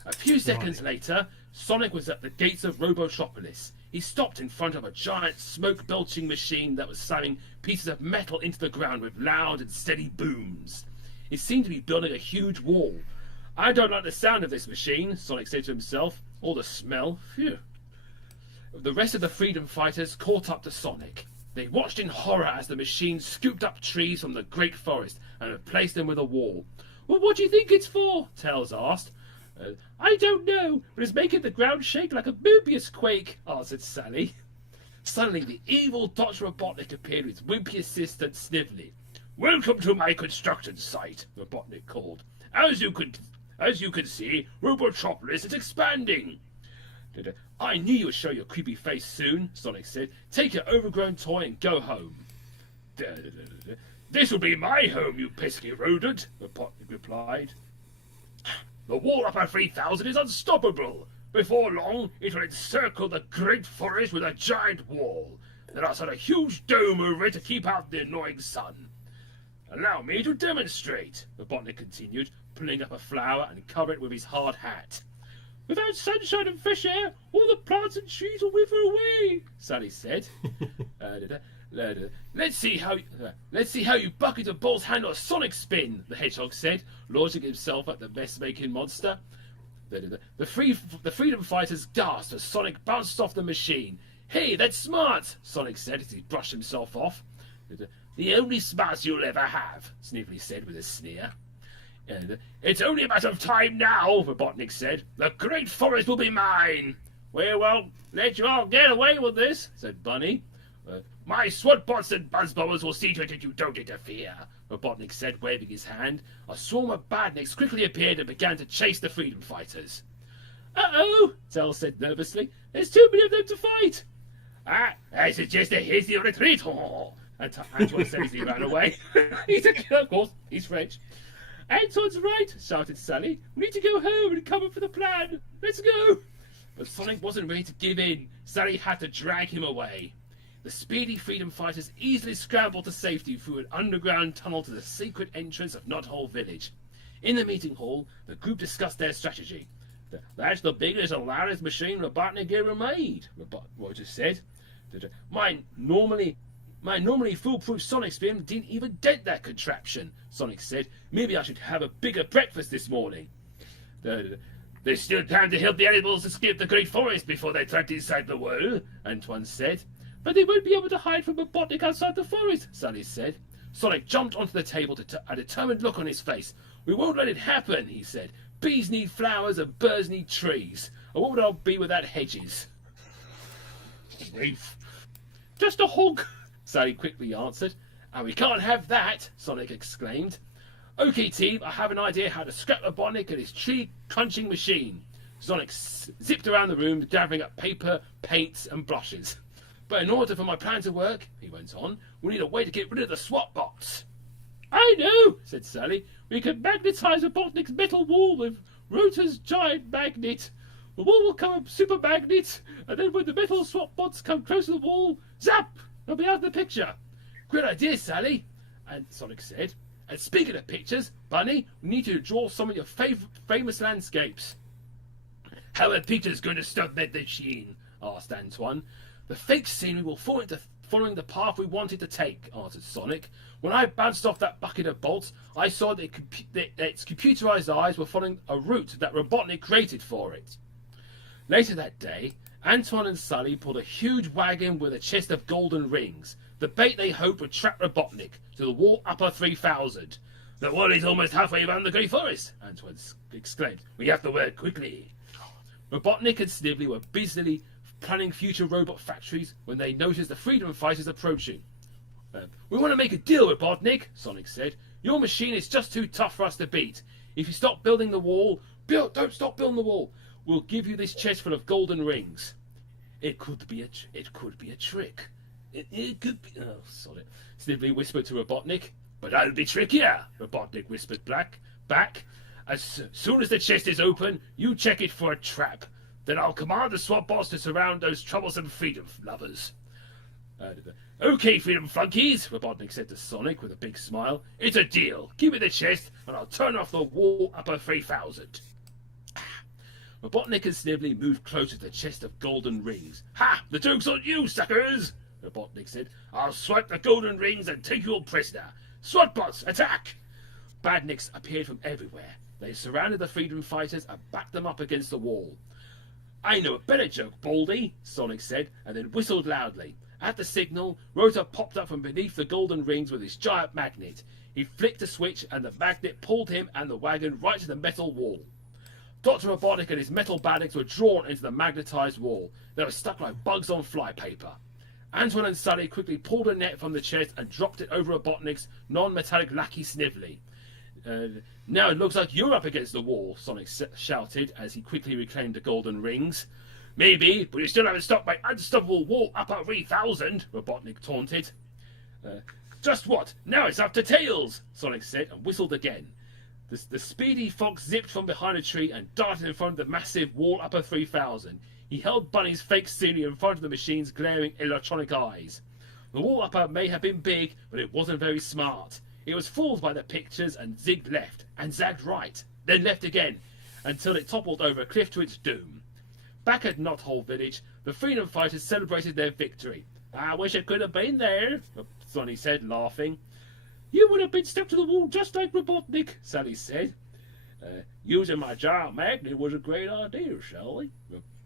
A few seconds later, Sonic was at the gates of Robotropolis. He stopped in front of a giant smoke-belching machine that was slamming pieces of metal into the ground with loud and steady booms. It seemed to be building a huge wall. I don't like the sound of this machine, Sonic said to himself, or the smell. Phew. The rest of the freedom fighters caught up to Sonic. They watched in horror as the machine scooped up trees from the great forest and replaced them with a wall. Well, what do you think it's for? Tails asked. I don't know, but it's making the ground shake like a Mobius quake, answered Sally. Suddenly, the evil Dr. Robotnik appeared with wimpy assistant Snively. Welcome to my construction site, Robotnik called. As you can see, Robotropolis is expanding. I knew you would show your creepy face soon, Sonic said. Take your overgrown toy and go home. This will be my home, you pesky rodent, Robotnik replied. The wall up at 3000 is unstoppable. Before long, it will encircle the great forest with a giant wall. Then I'll set a huge dome over it to keep out the annoying sun. Allow me to demonstrate, Robotnik continued, pulling up a flower and covering it with his hard hat. Without sunshine and fresh air, all the plants and trees will wither away, Sally said. Let's see how you bucket of balls handle a sonic spin, the hedgehog said, launching himself at the mess-making monster. The freedom fighters gasped as Sonic bounced off the machine. Hey, that's smart, Sonic said as he brushed himself off. The only smarts you'll ever have, Snively said with a sneer. It's only a matter of time now, Robotnik said. The great forest will be mine. We won't let you all get away with this, said Bunny. My SWAT-bots and buzzbombers will see to it that you don't interfere, Robotnik said, waving his hand. A swarm of badniks quickly appeared and began to chase the freedom fighters. Uh-oh, Tell said nervously. There's too many of them to fight. I suggest a hasty retreat. Antoine said as he ran away. Of course, he's French. Antoine's right, shouted Sally. We need to go home and come up with a plan. Let's go. But Sonic wasn't ready to give in. Sally had to drag him away. The speedy freedom fighters easily scrambled to safety through an underground tunnel to the secret entrance of Knothole Village. In the meeting hall, the group discussed their strategy. That's the biggest and loudest machine Robotnik ever made, Roger said. My normally foolproof sonic spin didn't even dent that contraption, Sonic said. Maybe I should have a bigger breakfast this morning. There's still time to help the animals escape the great forest before they're trapped inside the wall, Antoine said. But they won't be able to hide from Robotnik outside the forest, Sally said. Sonic jumped onto the table a determined look on his face. We won't let it happen, he said. Bees need flowers and birds need trees. And what would I be without hedges? Just a hog, Sally quickly answered. And we can't have that, Sonic exclaimed. Okay, team, I have an idea how to scrap Robotnik and his tree-crunching machine. Sonic zipped around the room, gathering up paper, paints, and brushes. But in order for my plan to work, he went on, we need a way to get rid of the SWAT bots. I know, said Sally. We can magnetize Robotnik's metal wall with Rotor's giant magnet. The wall will come a super magnet, and then when the metal SWAT bots come close to the wall, zap! They'll be out of the picture. Great idea, Sally, and Sonic said. And speaking of pictures, Bunny, we need you to draw some of your famous landscapes. How are pictures going to stop that machine? Asked Antoine. The fake scenery will fall into following the path we wanted to take, answered Sonic. When I bounced off that bucket of bolts, I saw that its computerized eyes were following a route that Robotnik created for it. Later that day, Antoine and Sully pulled a huge wagon with a chest of golden rings, the bait they hoped would trap Robotnik, to the wall upper 3000. The wall is almost halfway around the Great Forest, Antoine exclaimed. We have to work quickly. Robotnik and Snively were busily planning future robot factories when they noticed the freedom fighters approaching. We want to make a deal, Robotnik, Sonic said. Your machine is just too tough for us to beat. If you stop building the wall, don't stop building the wall. We'll give you this chest full of golden rings. It could be a trick. It could be. Oh, sorry. Snively whispered to Robotnik. But that'll be trickier, Robotnik whispered back. As soon as the chest is open, you check it for a trap. Then I'll command the SWAT boss to surround those troublesome freedom lovers. Okay, freedom flunkies, Robotnik said to Sonic with a big smile. It's a deal. Give me the chest, and I'll turn off the wall upper 3000. Robotnik and Snively moved closer to the chest of golden rings. Ha! The joke's on you, suckers! Robotnik said. I'll swipe the golden rings and take you all prisoner. SWAT bots, attack! Badniks appeared from everywhere. They surrounded the freedom fighters and backed them up against the wall. I know a better joke, Baldy, Sonic said, and then whistled loudly. At the signal, Rotor popped up from beneath the golden rings with his giant magnet. He flicked a switch, and the magnet pulled him and the wagon right to the metal wall. Dr. Robotnik and his metal badniks were drawn into the magnetized wall. They were stuck like bugs on flypaper. Antoine and Sully quickly pulled a net from the chest and dropped it over Robotnik's non-metallic lackey Snively. Now it looks like you're up against the wall, Sonic shouted as he quickly reclaimed the golden rings. Maybe, but you still haven't stopped my unstoppable wall upper 3000, Robotnik taunted. Just what? Now it's up to Tails, Sonic said and whistled again. The speedy fox zipped from behind a tree and darted in front of the massive wall upper 3000. He held Bunny's fake scenery in front of the machine's glaring electronic eyes. The wall upper may have been big, but it wasn't very smart. It was fooled by the pictures and zigged left and zagged right, then left again, until it toppled over a cliff to its doom. Back at Knothole Village, the freedom fighters celebrated their victory. I wish I could have been there, Sonny said, laughing. You would have been stuck to the wall just like Robotnik, Sally said. Using my giant magnet was a great idea, Sally,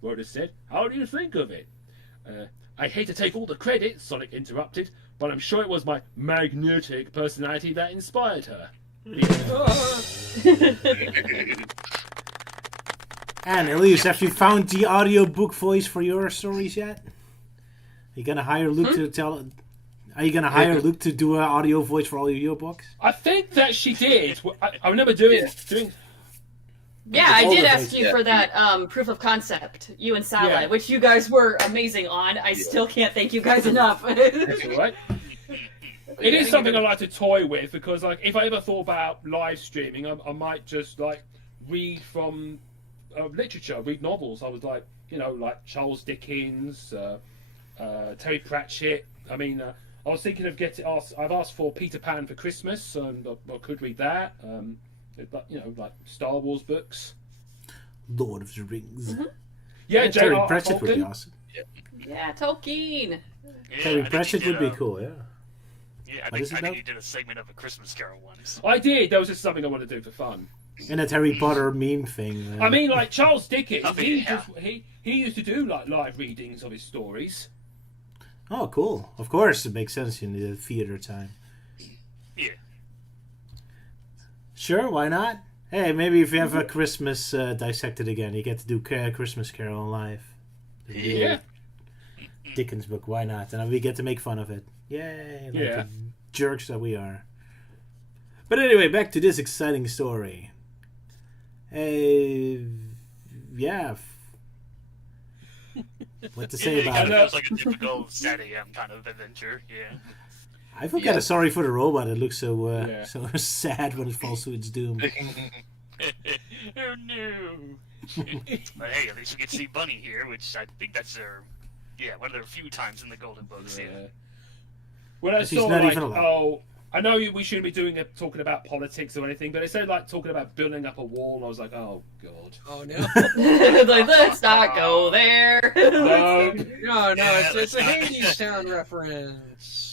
Rhoda said. How do you think of it? I hate to take all the credit, Sonic interrupted, but I'm sure it was my magnetic personality that inspired her. And Elise, have you found the audiobook voice for your stories yet? Are you gonna hire Luke to tell? Are you gonna hire Luke to do an audio voice for all your books? I think that she did. I remember doing. Yeah, I did ask you for that proof of concept, you and Sala, which you guys were amazing on. I still can't thank you guys enough. That's all right. It is something I like to toy with because, like, if I ever thought about live streaming, I might just like read from literature, read novels. I was like, like Charles Dickens, Terry Pratchett. I mean, I was thinking of I've asked for Peter Pan for Christmas, and I could read that. Like Star Wars books, Lord of the Rings. Mm-hmm. Yeah, Terry Pratchett would be awesome. Yeah, Tolkien. Yeah, Terry Pratchett would be cool. Yeah. Yeah, I think you did a segment of A Christmas Carol once. I did. That was just something I wanted to do for fun. And a Harry Potter meme thing. I mean, like Charles Dickens, he used to do like live readings of his stories. Oh, cool! Of course, it makes sense in the theater time. Yeah. Sure, why not? Hey, maybe if you have a Christmas Dissected again, you get to do Christmas Carol live. Yeah. Dickens book, why not? And we get to make fun of it. Yay! Like the jerks that we are. But anyway, back to this exciting story. Yeah. What to say about it? It was like a typical Saturday AM kind of adventure, yeah. I feel kind of sorry for the robot. It looks so so sad when it falls to its doom. Oh no! But hey, at least we get to see Bunny here, which I think that's one of their few times in the Golden Books. Yeah. Well, I saw like, I know we shouldn't be talking about politics or anything, but it said like talking about building up a wall, and I was like, oh god. Oh no! Like, let's not go there. No, it's a Hades Town reference.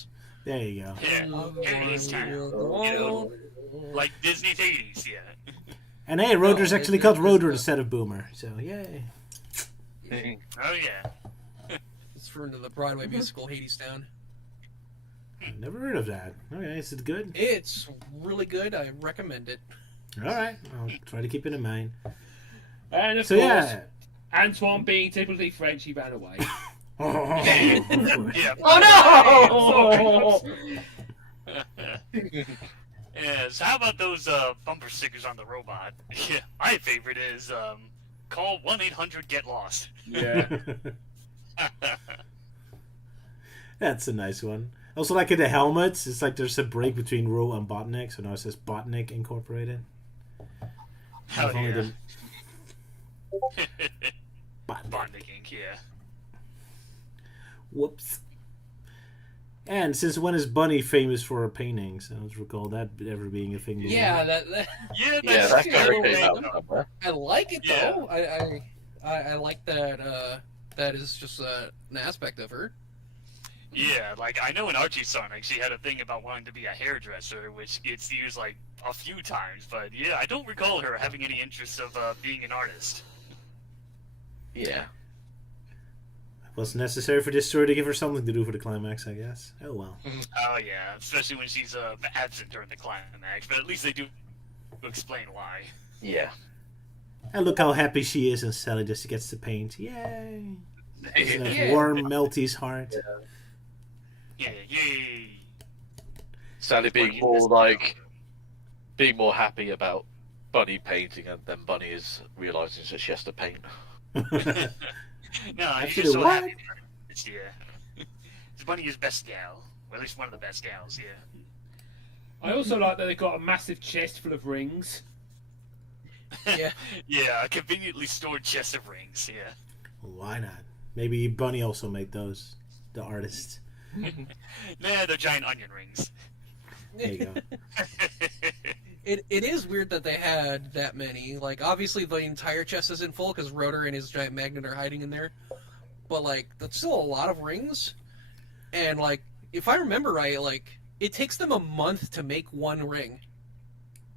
There you go. Yeah, Hades Town. Like Disney's Hades, yeah. And hey, Roder's actually called Roder instead of Boomer, so yay. Oh yeah. It's from the Broadway musical Hades Town. I've never heard of that. Okay, is it good? It's really good. I recommend it. All right, I'll try to keep it in mind. And of course, Antoine being typically French, he ran away. Yeah. Oh no! Yeah, so how about those bumper stickers on the robot? Yeah, my favorite is call 1-800-GET-LOST. Yeah. That's a nice one. Also, like in the helmets, it's like there's a break between Ro and Botnik, so now it says Botnik Incorporated. Hell yeah. Botnik Inc., yeah. Whoops. And since when is Bunny famous for her paintings? I don't recall that ever being a thing before. Yeah, that's I like it though. I like that. That is just an aspect of her. Yeah, like I know in Archie Sonic she had a thing about wanting to be a hairdresser, which gets used like a few times. But yeah, I don't recall her having any interest of being an artist. Yeah. It was necessary for this story to give her something to do for the climax, I guess. Oh well. Oh yeah, especially when she's absent during the climax. But at least they do explain why. Yeah. And look how happy she is, and Sally just gets to paint. Yay! Warm, melty's heart. Yeah, yay! Sally being more happy about Bunny painting, and then Bunny is realizing that she has to paint. No, you're just so happy. Yeah. Bunny is best gal, or at least one of the best gals. Yeah. I also like that they got a massive chest full of rings. Yeah. Yeah, a conveniently stored chest of rings. Yeah. Why not? Maybe Bunny also made those. The artist. Nah, they're giant onion rings. There you go. It is weird that they had that many. Like, obviously the entire chest isn't full because Rotor and his giant magnet are hiding in there. But, like, that's still a lot of rings. And, like, if I remember right, like, it takes them a month to make one ring.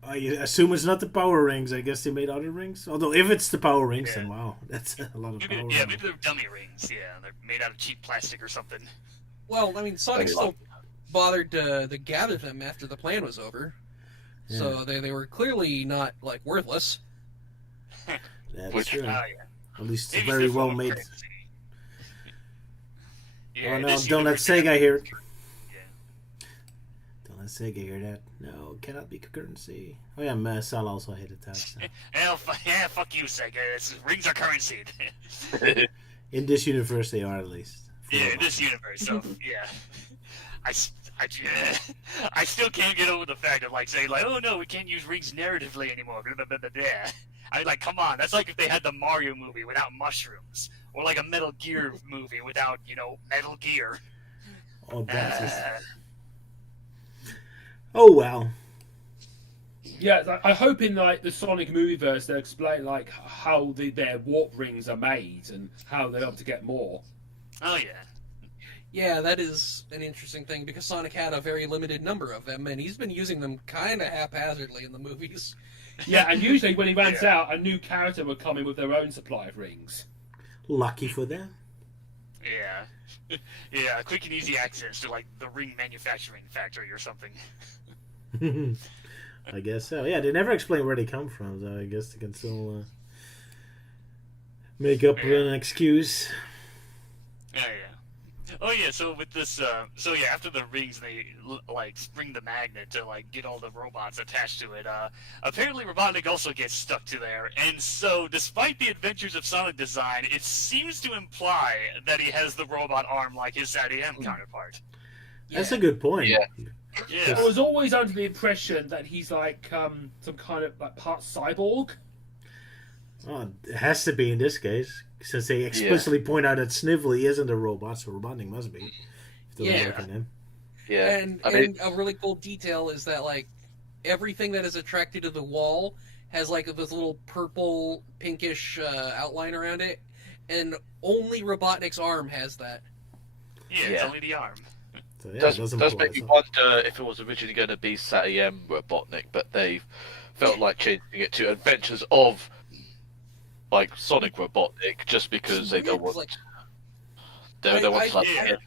I assume it's not the power rings. I guess they made other rings. Although, if it's the power rings, then wow, that's a lot of power. Yeah, maybe they're dummy rings. Yeah, they're made out of cheap plastic or something. Well, I mean, Sonic still bothered to gather them after the plan was over. Yeah. So they were clearly not, like, worthless. That's true. At least it's very well made. Yeah, oh no, don't let Sega hear it. Yeah. Don't let Sega hear that. No, cannot be currency. Oh yeah, Sala also hated that. So. Fuck you, Sega. Rings are currency. In this universe, they are at least. Yeah, in this universe, so, yeah. I still can't get over the fact of, like, saying, like, oh no, we can't use rings narratively anymore. I mean, like, come on, that's like if they had the Mario movie without mushrooms, or like a Metal Gear movie without, Metal Gear. Oh, oh well. Yeah, I hope in like the Sonic movieverse they'll explain like how their warp rings are made and how they're able to get more. Oh yeah. Yeah, that is an interesting thing, because Sonic had a very limited number of them, and he's been using them kind of haphazardly in the movies. Yeah, and usually when he runs out, a new character will come in with their own supply of rings. Lucky for them. Yeah. Yeah, quick and easy access to, like, the ring manufacturing factory or something. I guess so. Yeah, they never explain where they come from, so I guess they can still make up an excuse. Yeah. Oh yeah, so with this, after the rings, they like spring the magnet to like get all the robots attached to it. Apparently, Robotnik also gets stuck to there, and so despite the adventures of Sonic design, it seems to imply that he has the robot arm like his SATM counterpart. That's a good point. Yeah. I was always under the impression that he's like some kind of like part cyborg. Oh, it has to be in this case. Since they explicitly point out that Snively isn't a robot, so Robotnik must be. Yeah. Yeah. And a really cool detail is that, like, everything that is attracted to the wall has, like, this little purple, pinkish outline around it, and only Robotnik's arm has that. Yeah, it's only the arm. So, yeah, does make me wonder if it was originally going to be SATM Robotnik, but they felt like changing it to Adventures of, like, Sonic Robotnik, just because they don't want... Like, they don't want to...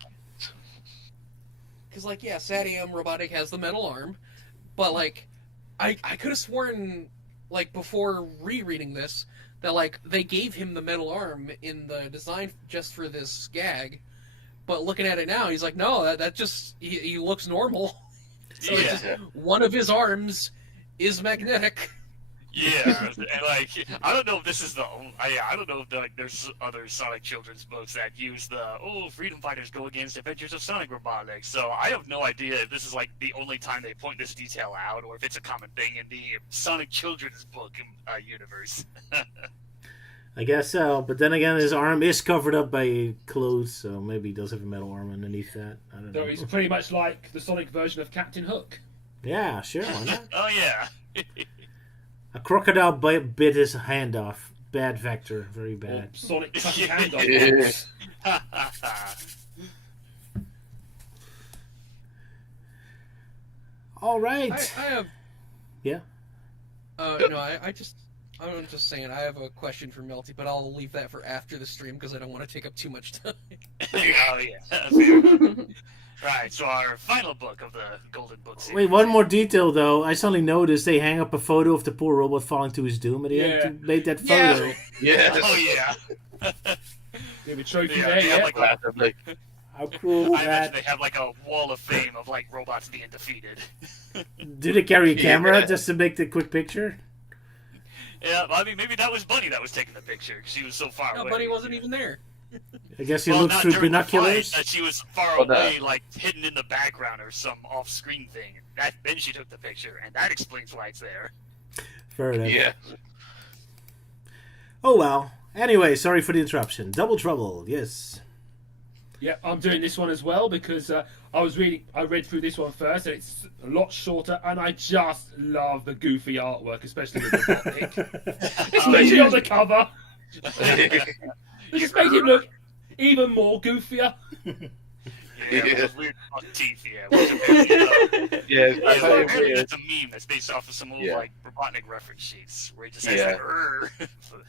Because, like, yeah, SATM Robotnik has the metal arm, but, like, I could have sworn, like, before rereading this, that, like, they gave him the metal arm in the design just for this gag, but looking at it now, he's like, no, that just... He looks normal. So it's just, one of his arms is magnetic. Yeah, and like, I don't know if this is the I don't know if like there's other Sonic children's books that use the freedom fighters go against Adventures of Sonic Robotnik. So I have no idea if this is like the only time they point this detail out, or if it's a common thing in the Sonic children's book universe. I guess so, but then again, his arm is covered up by clothes, so maybe he does have a metal arm underneath that. I don't know. So he's pretty much like the Sonic version of Captain Hook. Yeah, sure, why not? Oh yeah. A crocodile bit his hand off. Bad vector. Very bad. Or Sonic cut his hand off. All right. I have... Yeah? No, I'm just saying, I have a question for Melty, but I'll leave that for after the stream, because I don't want to take up too much time. Oh yeah. Right, so our final book of the Golden Book series. Wait, one more detail, though. I suddenly noticed they hang up a photo of the poor robot falling to his doom, and he had made that photo. Yeah. Oh, yeah. They have a trophy there, How cool I is imagine that? they have, like, a wall of fame of, like, robots being defeated. Do they carry a camera just to make the quick picture? Yeah, I mean, maybe that was Bunny that was taking the picture, because she was so far away. No, Bunny wasn't even there. I guess he looks through binoculars. That she was far away, like hidden in the background or some off-screen thing. Then she took the picture, and that explains why it's there. Fair enough. Yeah. Oh well. Anyway, sorry for the interruption. Double Trouble, yes. Yeah, I'm doing this one as well because I read through this one first, and it's a lot shorter, and I just love the goofy artwork, especially with Robotnik. Especially on the cover. It just made him look even more goofier. Yeah, with weird teeth, yeah. Apparently it's a meme that's based off of some old like Robotnik reference sheets where he just says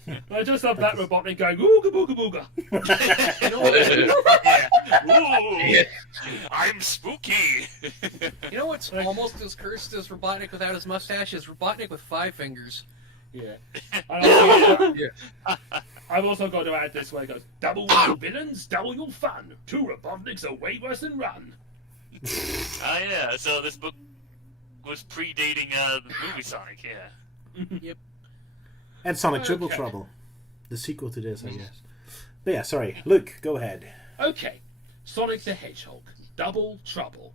like, I just love that Robotnik going ooga booga booga. I'm spooky. You know what's almost as cursed as Robotnik without his mustache is Robotnik with 5 fingers. Yeah. I've also got to add this where it goes, double your villains, double your fun. 2 Robotniks are way worse than Run. Oh yeah, so this book was predating the movie Sonic, yeah. Yep. And Sonic Triple Trouble. The sequel to this, I guess. But yeah, sorry. Luke, go ahead. Okay. Sonic the Hedgehog. Double Trouble.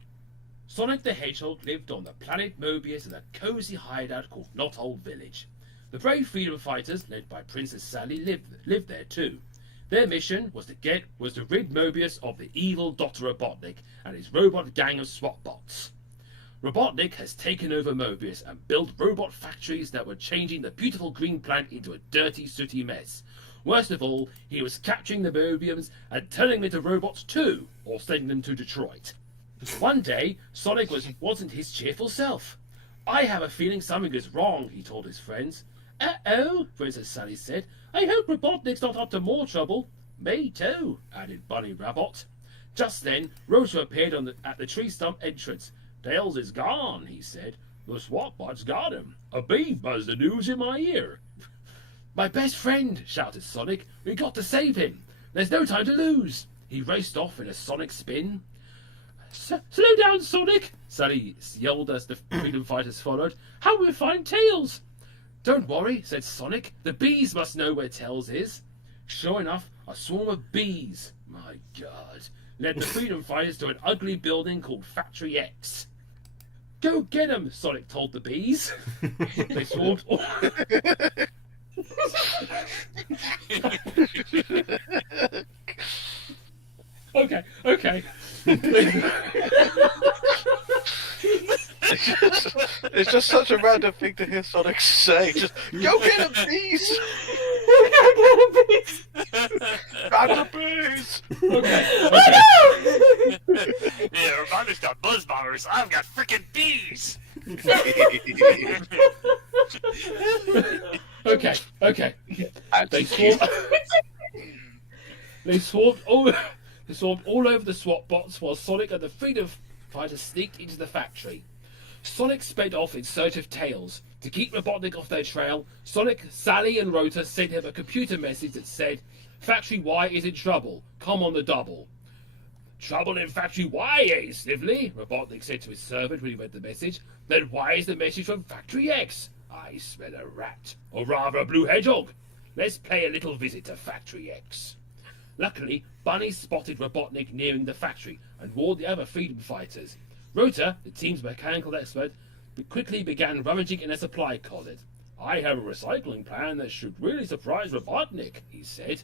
Sonic the Hedgehog lived on the planet Mobius in a cozy hideout called Not Old Village. The brave freedom fighters, led by Princess Sally, lived there too. Their mission was to rid Mobius of the evil Dr. Robotnik and his robot gang of SWAT bots. Robotnik has taken over Mobius and built robot factories that were changing the beautiful green planet into a dirty, sooty mess. Worst of all, he was capturing the Mobians and turning them into robots too, or sending them to Detroit. One day, Sonic wasn't his cheerful self. I have a feeling something is wrong, he told his friends. Uh-oh, Princess Sally said. I hope Robotnik's not up to more trouble. Me too, added Bunny Rabbit. Just then, Rota appeared at the tree stump entrance. Tails is gone, he said. The SWAT bots got him. A bee buzzed the news in my ear. My best friend, shouted Sonic. We got to save him. There's no time to lose. He raced off in a sonic spin. Slow down, Sonic, Sally yelled as the freedom fighters followed. How will we find Tails? Don't worry, said Sonic. The bees must know where Tails is. Sure enough, a swarm of bees, my God, led the freedom fighters to an ugly building called Factory X. Go get 'em, Sonic told the bees. They swarmed all... Okay. It's just such a random thing to hear Sonic say. Just go get him, bees! Go get him, bees! Grab the bees! Okay. Yeah, Robotnik's got buzz bombers. I've got freaking bees. Okay. They swarmed all over the SWAT bots while Sonic and the freedom fighters sneaked into the factory. Sonic sped off in search of Tails. To keep Robotnik off their trail, Sonic, Sally and Rota sent him a computer message that said, Factory Y is in trouble. Come on the double. Trouble in Factory Y, eh, Snively? Robotnik said to his servant when he read the message. Then why is the message from Factory X? I smell a rat, or rather a blue hedgehog. Let's pay a little visit to Factory X. Luckily, Bunny spotted Robotnik nearing the factory and warned the other freedom fighters. Rota, the team's mechanical expert, quickly began rummaging in their supply closet. I have a recycling plan that should really surprise Robotnik, he said.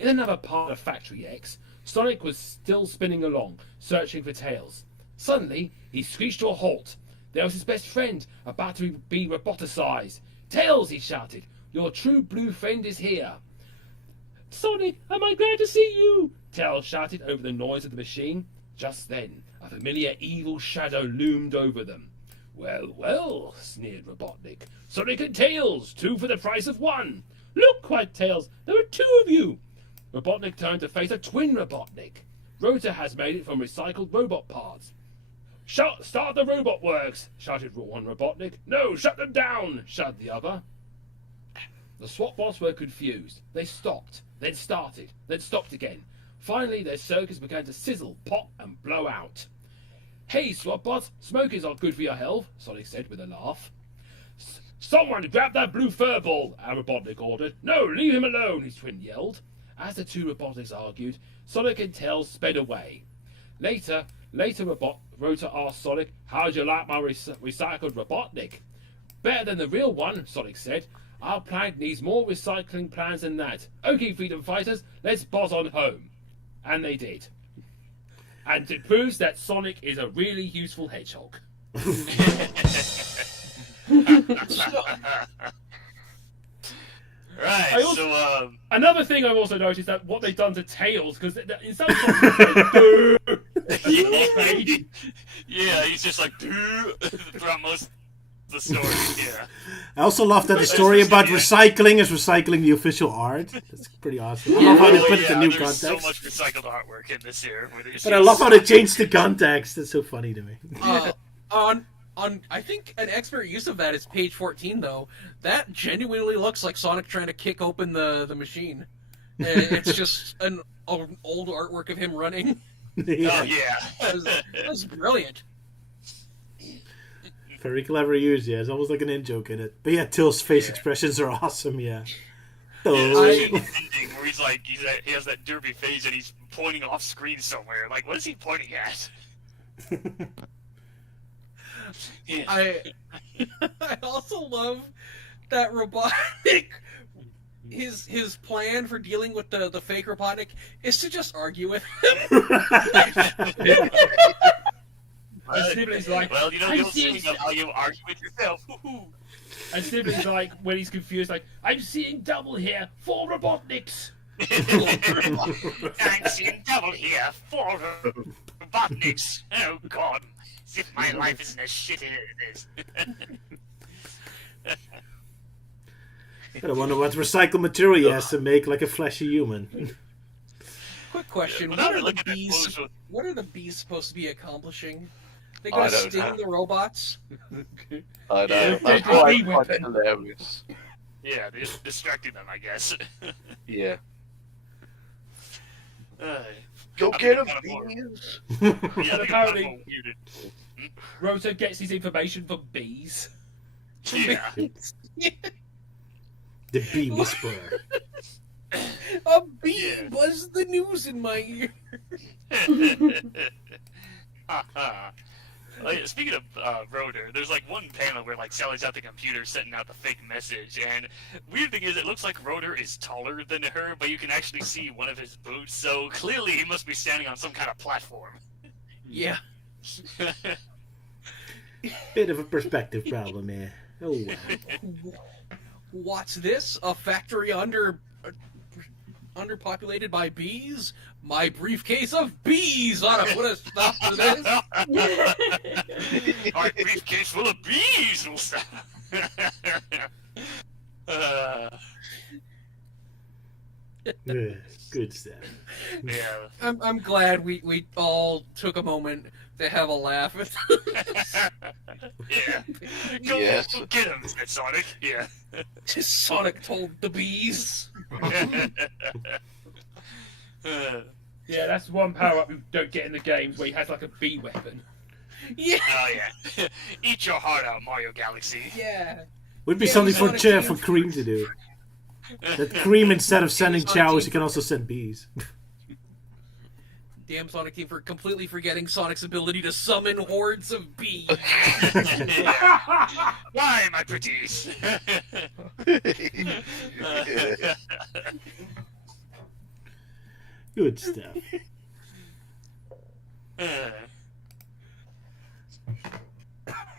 In another part of Factory X, Sonic was still spinning along, searching for Tails. Suddenly, he screeched to a halt. There was his best friend, about to be roboticized. Tails, he shouted, your true blue friend is here. Sonic, am I glad to see you? Tails shouted over the noise of the machine. Just then, a familiar evil shadow loomed over them. Well, sneered Robotnik. Sonic and Tails, 2 for the price of 1. Look, cried Tails, there are 2 of you. Robotnik turned to face a twin Robotnik. Rota has made it from recycled robot parts. Start the robot works, shouted one Robotnik. No, shut them down, shouted the other. The SWAT bots were confused. They stopped, then started, then stopped again. Finally, their circuits began to sizzle, pop, and blow out. Hey, SWAT bots, smoke is not good for your health, Sonic said with a laugh. Someone grab that blue fur ball, our Robotnik ordered. No, leave him alone, his twin yelled. As the 2 Robotniks argued, Sonic and Tails sped away. Later, Rota asked Sonic, how'd you like my recycled Robotnik? Better than the real one, Sonic said. Our planet needs more recycling plans than that. Okay, freedom fighters, let's buzz on home. And they did. and it proves that Sonic is a really useful hedgehog. Right. Another thing I've also noticed that what they've done to Tails, because in some Sonic yeah, he's just like throughout most of the story. Yeah. I also love that the story about recycling is recycling the official art. That's pretty awesome. I love how they put it in new context. There's so much recycled artwork in this here. But I love how they changed the context. That's so funny to me. On I think an expert use of that is page 14 though. That genuinely looks like Sonic trying to kick open the machine. It's just an old artwork of him running. Yeah. Oh yeah, that was brilliant. Very clever use, yeah. It's almost like an in-joke in it. But yeah, Tails' face expressions are awesome, yeah. The ending where he's like, he has that derpy face and he's pointing off screen somewhere. Like, what is he pointing at? Yeah. I also love that Robotnik. His plan for dealing with the fake Robotnik is to just argue with him. And Snibbly's like, well, you know, the old saying of how you argue with yourself. And Snibbly's like, when he's confused, like, I'm seeing double here, 4 Robotniks. I'm seeing double here, 4 Robotniks. Oh God, as if my life isn't as shitty as it is. I wonder what recycled material he has to make like a fleshy human. Quick question: what are the bees supposed to be accomplishing? They gonna sting the robots? I know. That's quite hilarious. Yeah, they're distracting them, I guess. Yeah. Go get them, bees! And apparently, Roto gets his information from bees. Yeah. The bee whisperer. A bee buzzed the news in my ear. Like, speaking of Rotor, there's like one panel where like Sally's at the computer sending out the fake message, and weird thing is it looks like Rotor is taller than her, but you can actually see one of his boots, so clearly he must be standing on some kind of platform. Yeah. Bit of a perspective problem here. Oh wow. What's this? A factory underpopulated by bees? My briefcase of bees ought to put a stop to this. My briefcase full of bees will stop. Good stuff. Yeah. I'm glad we all took a moment to have a laugh. Yeah. Go get him, said Sonic. Yeah. Sonic told the bees. Yeah, that's one power-up we don't get in the games where he has like a bee weapon. Yeah. Oh yeah. Eat your heart out, Mario Galaxy. Yeah. Would be something for Cream to do. That Cream, instead of sending chows, he can also send bees. Damn Sonic Team for completely forgetting Sonic's ability to summon hordes of bees. Why, my pretties? Good stuff.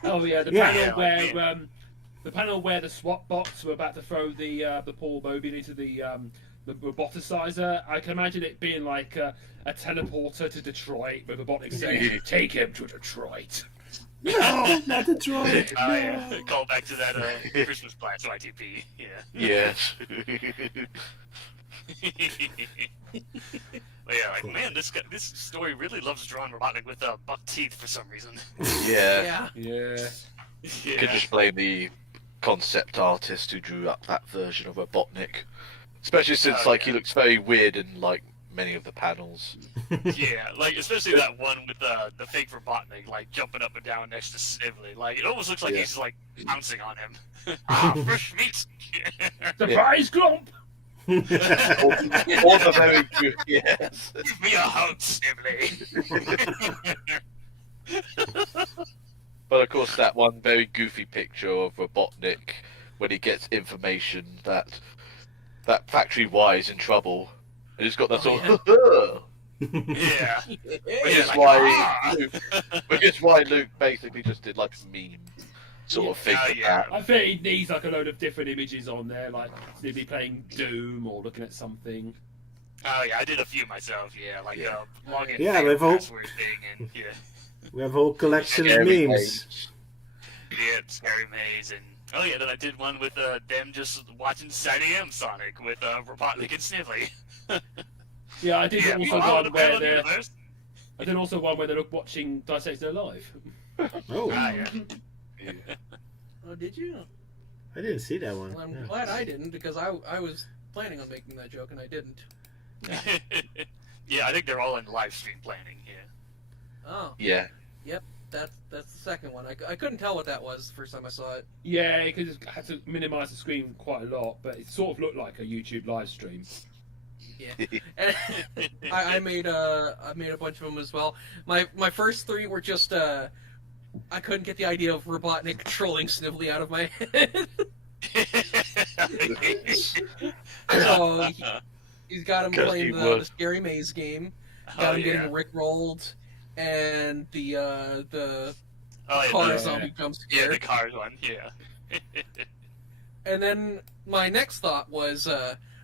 Oh yeah, the panel where the SWAT bots were about to throw the poor Mobian into the roboticizer. I can imagine it being like a teleporter to Detroit with Robotnik saying, "Take him to Detroit." No, not Detroit. Yeah. Call back to that Christmas Blast YTP. Yeah. Yes. But yeah, like man, this story really loves drawing Robotnik with buck teeth for some reason. Yeah. Yeah. You could just blame the concept artist who drew up that version of Robotnik. Especially since he looks very weird in like many of the panels. Yeah, like especially that one with the fake Robotnik like jumping up and down next to Snibbly. Like it almost looks like he's like pouncing on him. Fresh meat. Surprise Grump. All the very good, yes. Give me a hug, Snibbly. But of course, that one very goofy picture of Robotnik when he gets information that Factory Y is in trouble, and he's got that sort of Yeah. Which is why Luke basically just did like a meme sort of thing. I think he needs like a load of different images on there, like he'd be playing Doom or looking at something. Oh yeah, I did a few myself. Yeah, like login password thing, and we have a whole collection of Scary memes. Yeah, Scary Maze, and then I did one with them just watching 7 AM Sonic with Robotnik and Snively. Yeah, I did also one where they're. universe. I did also one where they're watching Dissected Alive. Oh. Oh, did you? I didn't see that one. Well, I'm glad I didn't, because I was planning on making that joke and I didn't. Yeah, I think they're all in live stream planning. Yeah. Oh. Yeah. Yep, that's the second one. I couldn't tell what that was the first time I saw it. Yeah, because I had to minimise the screen quite a lot, but it sort of looked like a YouTube live stream. Yeah, and I made a bunch of them as well. My first 3 were just I couldn't get the idea of Robotnik trolling Snively out of my head. So he's got him playing the Scary Maze game, got him getting rickrolled, and the car zombie jump scare. Yeah, the car one. Yeah. And then my next thought was,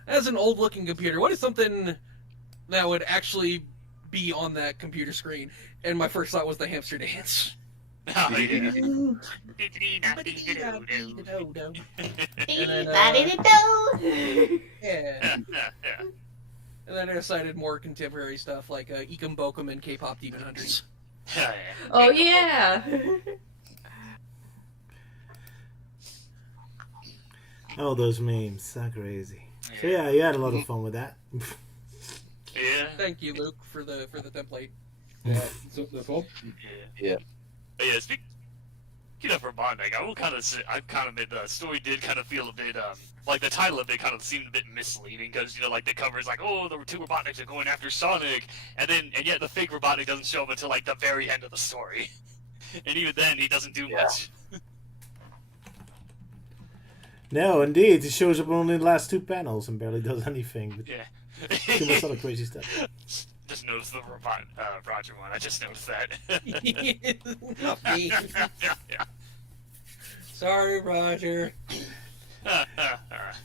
as an old-looking computer, what is something that would actually be on that computer screen? And my first thought was the hamster dance. Oh, yeah. And then I decided more contemporary stuff like Ekum Bokum and K-pop Demon Hunters. Oh yeah. Oh, those memes, so crazy. So yeah, you had a lot of fun with that. Yeah. Thank you, Luke, for the template. Yeah, no problem. Yeah. But yeah, speaking of Robotnik, I kind of made the story did kind of feel a bit like the title of it kind of seemed a bit misleading because like the cover is like, oh, the 2 Robotniks are going after Sonic, and yet the fake Robotnik doesn't show up until like the very end of the story, and even then he doesn't do much. No, indeed, it shows up only in the last 2 panels and barely does anything. But yeah. Too much other crazy stuff. Just noticed the Roger one. I just noticed that. Not me. Sorry, Roger.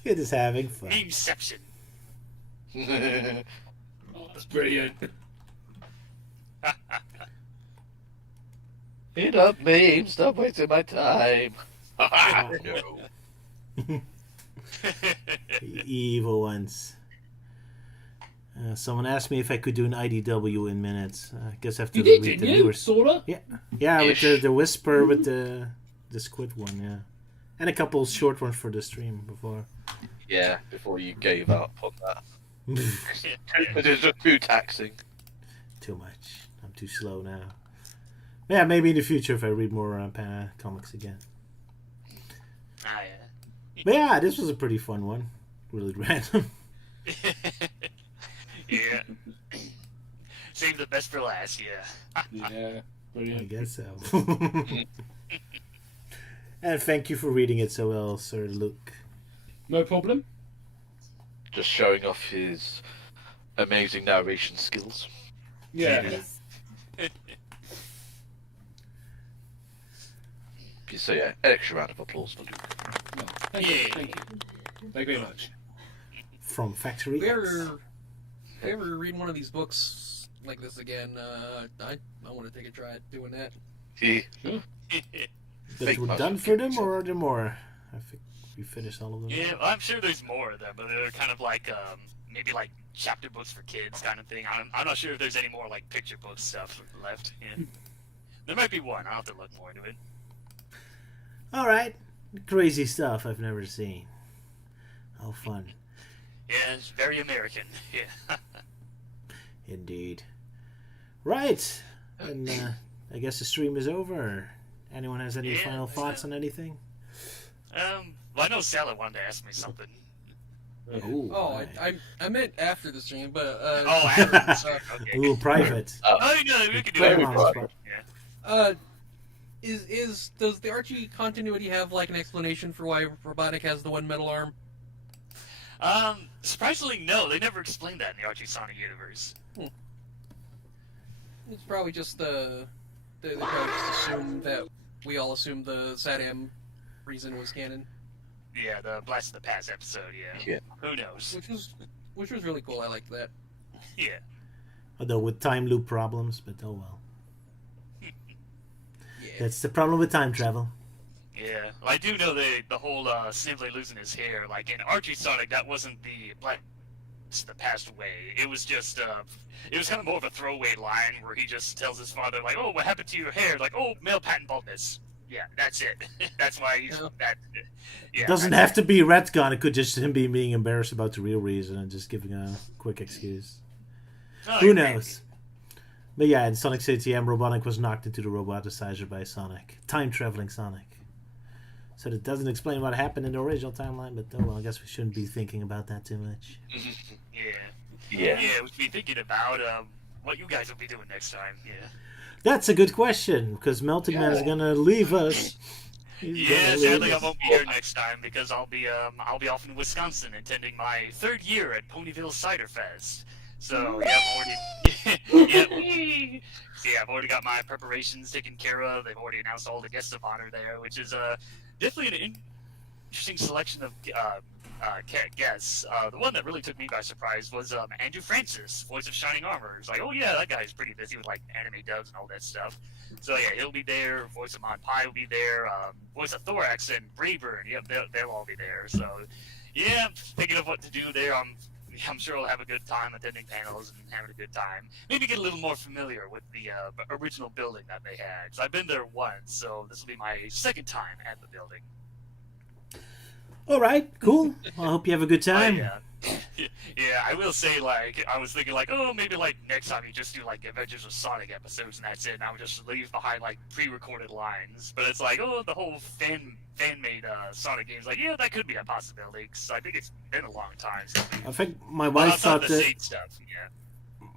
You're just having fun. Memeception. Oh, that's brilliant. Enough memes, stop wasting my time. No. Evil ones. Someone asked me if I could do an IDW in minutes. I guess I have to read the newer. newer. Sorta? Yeah, with the whisper with the squid one, yeah, and a couple short ones for the stream before. Yeah, before you gave up on that. It is just too taxing. Too much. I'm too slow now. Yeah, maybe in the future if I read more comics again. Yeah. But yeah, this was a pretty fun one. Really random. Yeah. Save the best for last, yeah. Yeah, brilliant. I guess so. And thank you for reading it so well, Sir Luke. No problem. Just showing off his amazing narration skills. Yeah. So yeah, extra round of applause for Luke. Thank you. Thank you very much. From Factory If X. you ever read one of these books like this again, I want to take a try at doing that. That we're done for them, or are there more? I think we finished all of them. Yeah, well, I'm sure there's more of them, but they're kind of like maybe like chapter books for kids kind of thing. I'm not sure if there's any more like picture book stuff left. Yeah. There might be one. I'll have to look more into it. All right, crazy stuff I've never seen. How fun! Yeah, it's very American. Yeah. Indeed. Right, and I guess the stream is over. Anyone has any final thoughts on anything? Well, I know Sala wanted to ask me something. I meant after the stream, but after the stream. Okay. Ooh, private. Oh, no, we can do it. Yeah. Does the Archie continuity have like an explanation for why Robotnik has the one metal arm? Surprisingly, no. They never explained that in the Archie Sonic universe. It's probably just they probably just assumed that we all assumed the SATAM reason was canon. Yeah, the Blast of the Past episode, yeah. Who knows? Which was really cool. I liked that. Yeah. Although with time loop problems, but oh well. That's the problem with time travel. Yeah, well, I do know the whole Snively losing his hair. Like in Archie Sonic, that wasn't the Blast of the Past way. It was just it was kind of more of a throwaway line where he just tells his father like, "Oh, what happened to your hair?" Like, "Oh, male pattern baldness." Yeah, that's it. That's why he's that. Yeah, Doesn't have to be retcon. It could just him being embarrassed about the real reason and just giving a quick excuse. Who knows? But yeah, in Sonic CTM, Robotnik was knocked into the roboticizer by Sonic. Time-traveling Sonic. So that doesn't explain what happened in the original timeline, but oh well, I guess we shouldn't be thinking about that too much. Yeah, we should be thinking about what you guys will be doing next time, yeah. That's a good question, because Melting Man is going to leave us. Yeah, sadly I won't be here next time because I'll be off in Wisconsin attending my 3rd year at Ponyville Cider Fest. So yeah, I've already got my preparations taken care of. They've already announced all the guests of honor there, which is definitely an interesting selection of guests. The one that really took me by surprise was Andrew Francis, voice of Shining Armor. It's like, oh yeah, that guy's pretty busy with like anime dubs and all that stuff. So yeah, he'll be there. Voice of Mon Pai will be there. Voice of Thorax and Brayburn, yep, they'll all be there. So yeah, I'm thinking of what to do there. I'm sure I'll have a good time attending panels and having a good time. Maybe get a little more familiar with the original building that they had. 'Cause I've been there once, so this will be my 2nd time at the building. All right, cool. Well, I hope you have a good time. Yeah, I will say, like, I was thinking, like, oh, maybe, like, next time you just do, like, Adventures of Sonic episodes and that's it, and I would just leave behind, like, pre-recorded lines. But it's like, oh, the whole fan-made Sonic games, like, yeah, that could be a possibility, because I think it's been a long time since I think my wife thought the that... same stuff, yeah.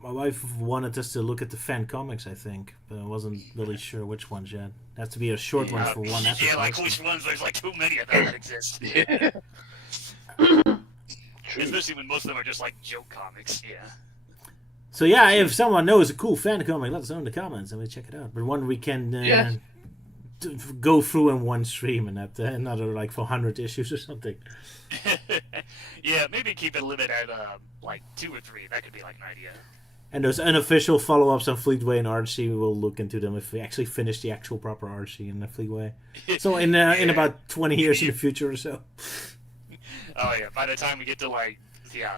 My wife wanted us to look at the fan comics, I think, but I wasn't really sure which ones yet. It has to be a short one for one episode. Yeah, like, which ones? There's, like, too many of them that exist. Especially when most of them are just like joke comics, yeah. So yeah, if someone knows a cool fan comic, let us know in the comments and we'll check it out. But one we can go through in one stream and not another like for 100 issues or something. Yeah, maybe keep it limited at like 2 or 3. That could be like an idea. And those unofficial follow-ups on Fleetway and Archie, we'll look into them if we actually finish the actual proper Archie in the Fleetway. So in about 20 years in the future or so. Oh yeah, by the time we get to like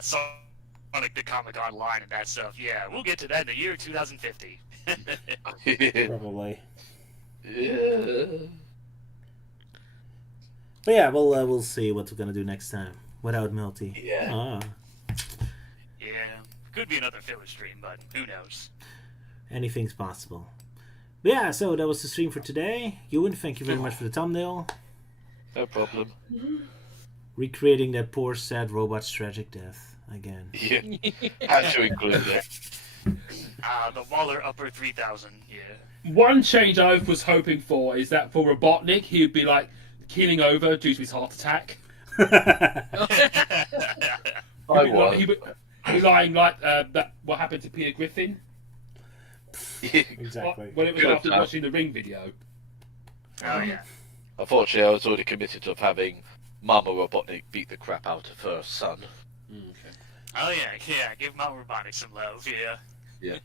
Sonic the Comic Online and that stuff, yeah, we'll get to that in the year 2050. Probably. Yeah. But yeah, we'll see what we're gonna do next time without Melty. Yeah. Yeah, could be another filler stream, but who knows? Anything's possible. But yeah, so that was the stream for today. Euan, thank you very much for the thumbnail. No problem. Recreating that poor, sad robot's tragic death again. Yeah, had to include that. The Waller Upper 3000, yeah. One change I was hoping for is that for Robotnik, he would be like keeling over due to his heart attack. He'd be lying like that. What happened to Peter Griffin? Exactly. When it was after watching the Ring video. Oh yeah. Unfortunately, I was already committed to having Momma Robotnik beat the crap out of her son. Okay. Oh yeah, give Momma Robotnik some love, yeah. Yeah.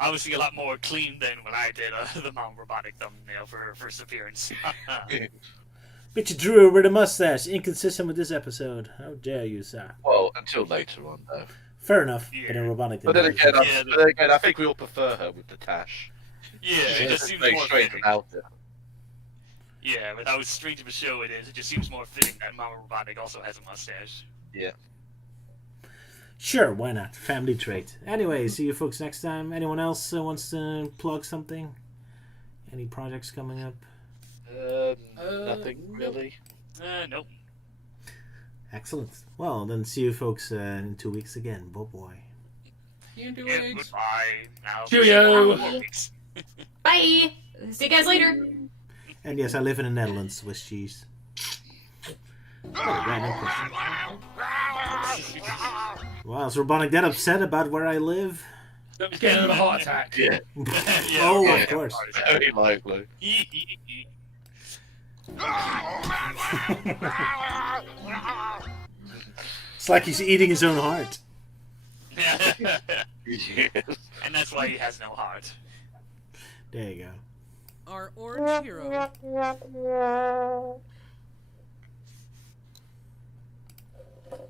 Obviously a lot more clean than when I did the Momma Robotnik thumbnail for her first appearance. But you drew her with a mustache, inconsistent with this episode. How dare you, sir? Well, until later on, though. Fair enough. But in Robotnik, But then again, I think we all prefer her with the tash. Yeah, it just seems more fitting. Yeah, with how strange of a show it is, it just seems more fitting that Momma Robotnik also has a mustache. Yeah. Sure, why not? Family trait. Anyway, see you folks next time. Anyone else wants to plug something? Any projects coming up? Nothing really. Nope. Excellent. Well, then see you folks in 2 weeks again. Boy. Goodbye. Cheerio. Bye. See you guys later. And yes, I live in the Netherlands, Swiss cheese. Wow, is Robotnik that upset about where I live? He's getting a heart attack. Yeah. Oh, of course. Very likely. It's like he's eating his own heart. Yes. And that's why he has no heart. There you go. Our orange hero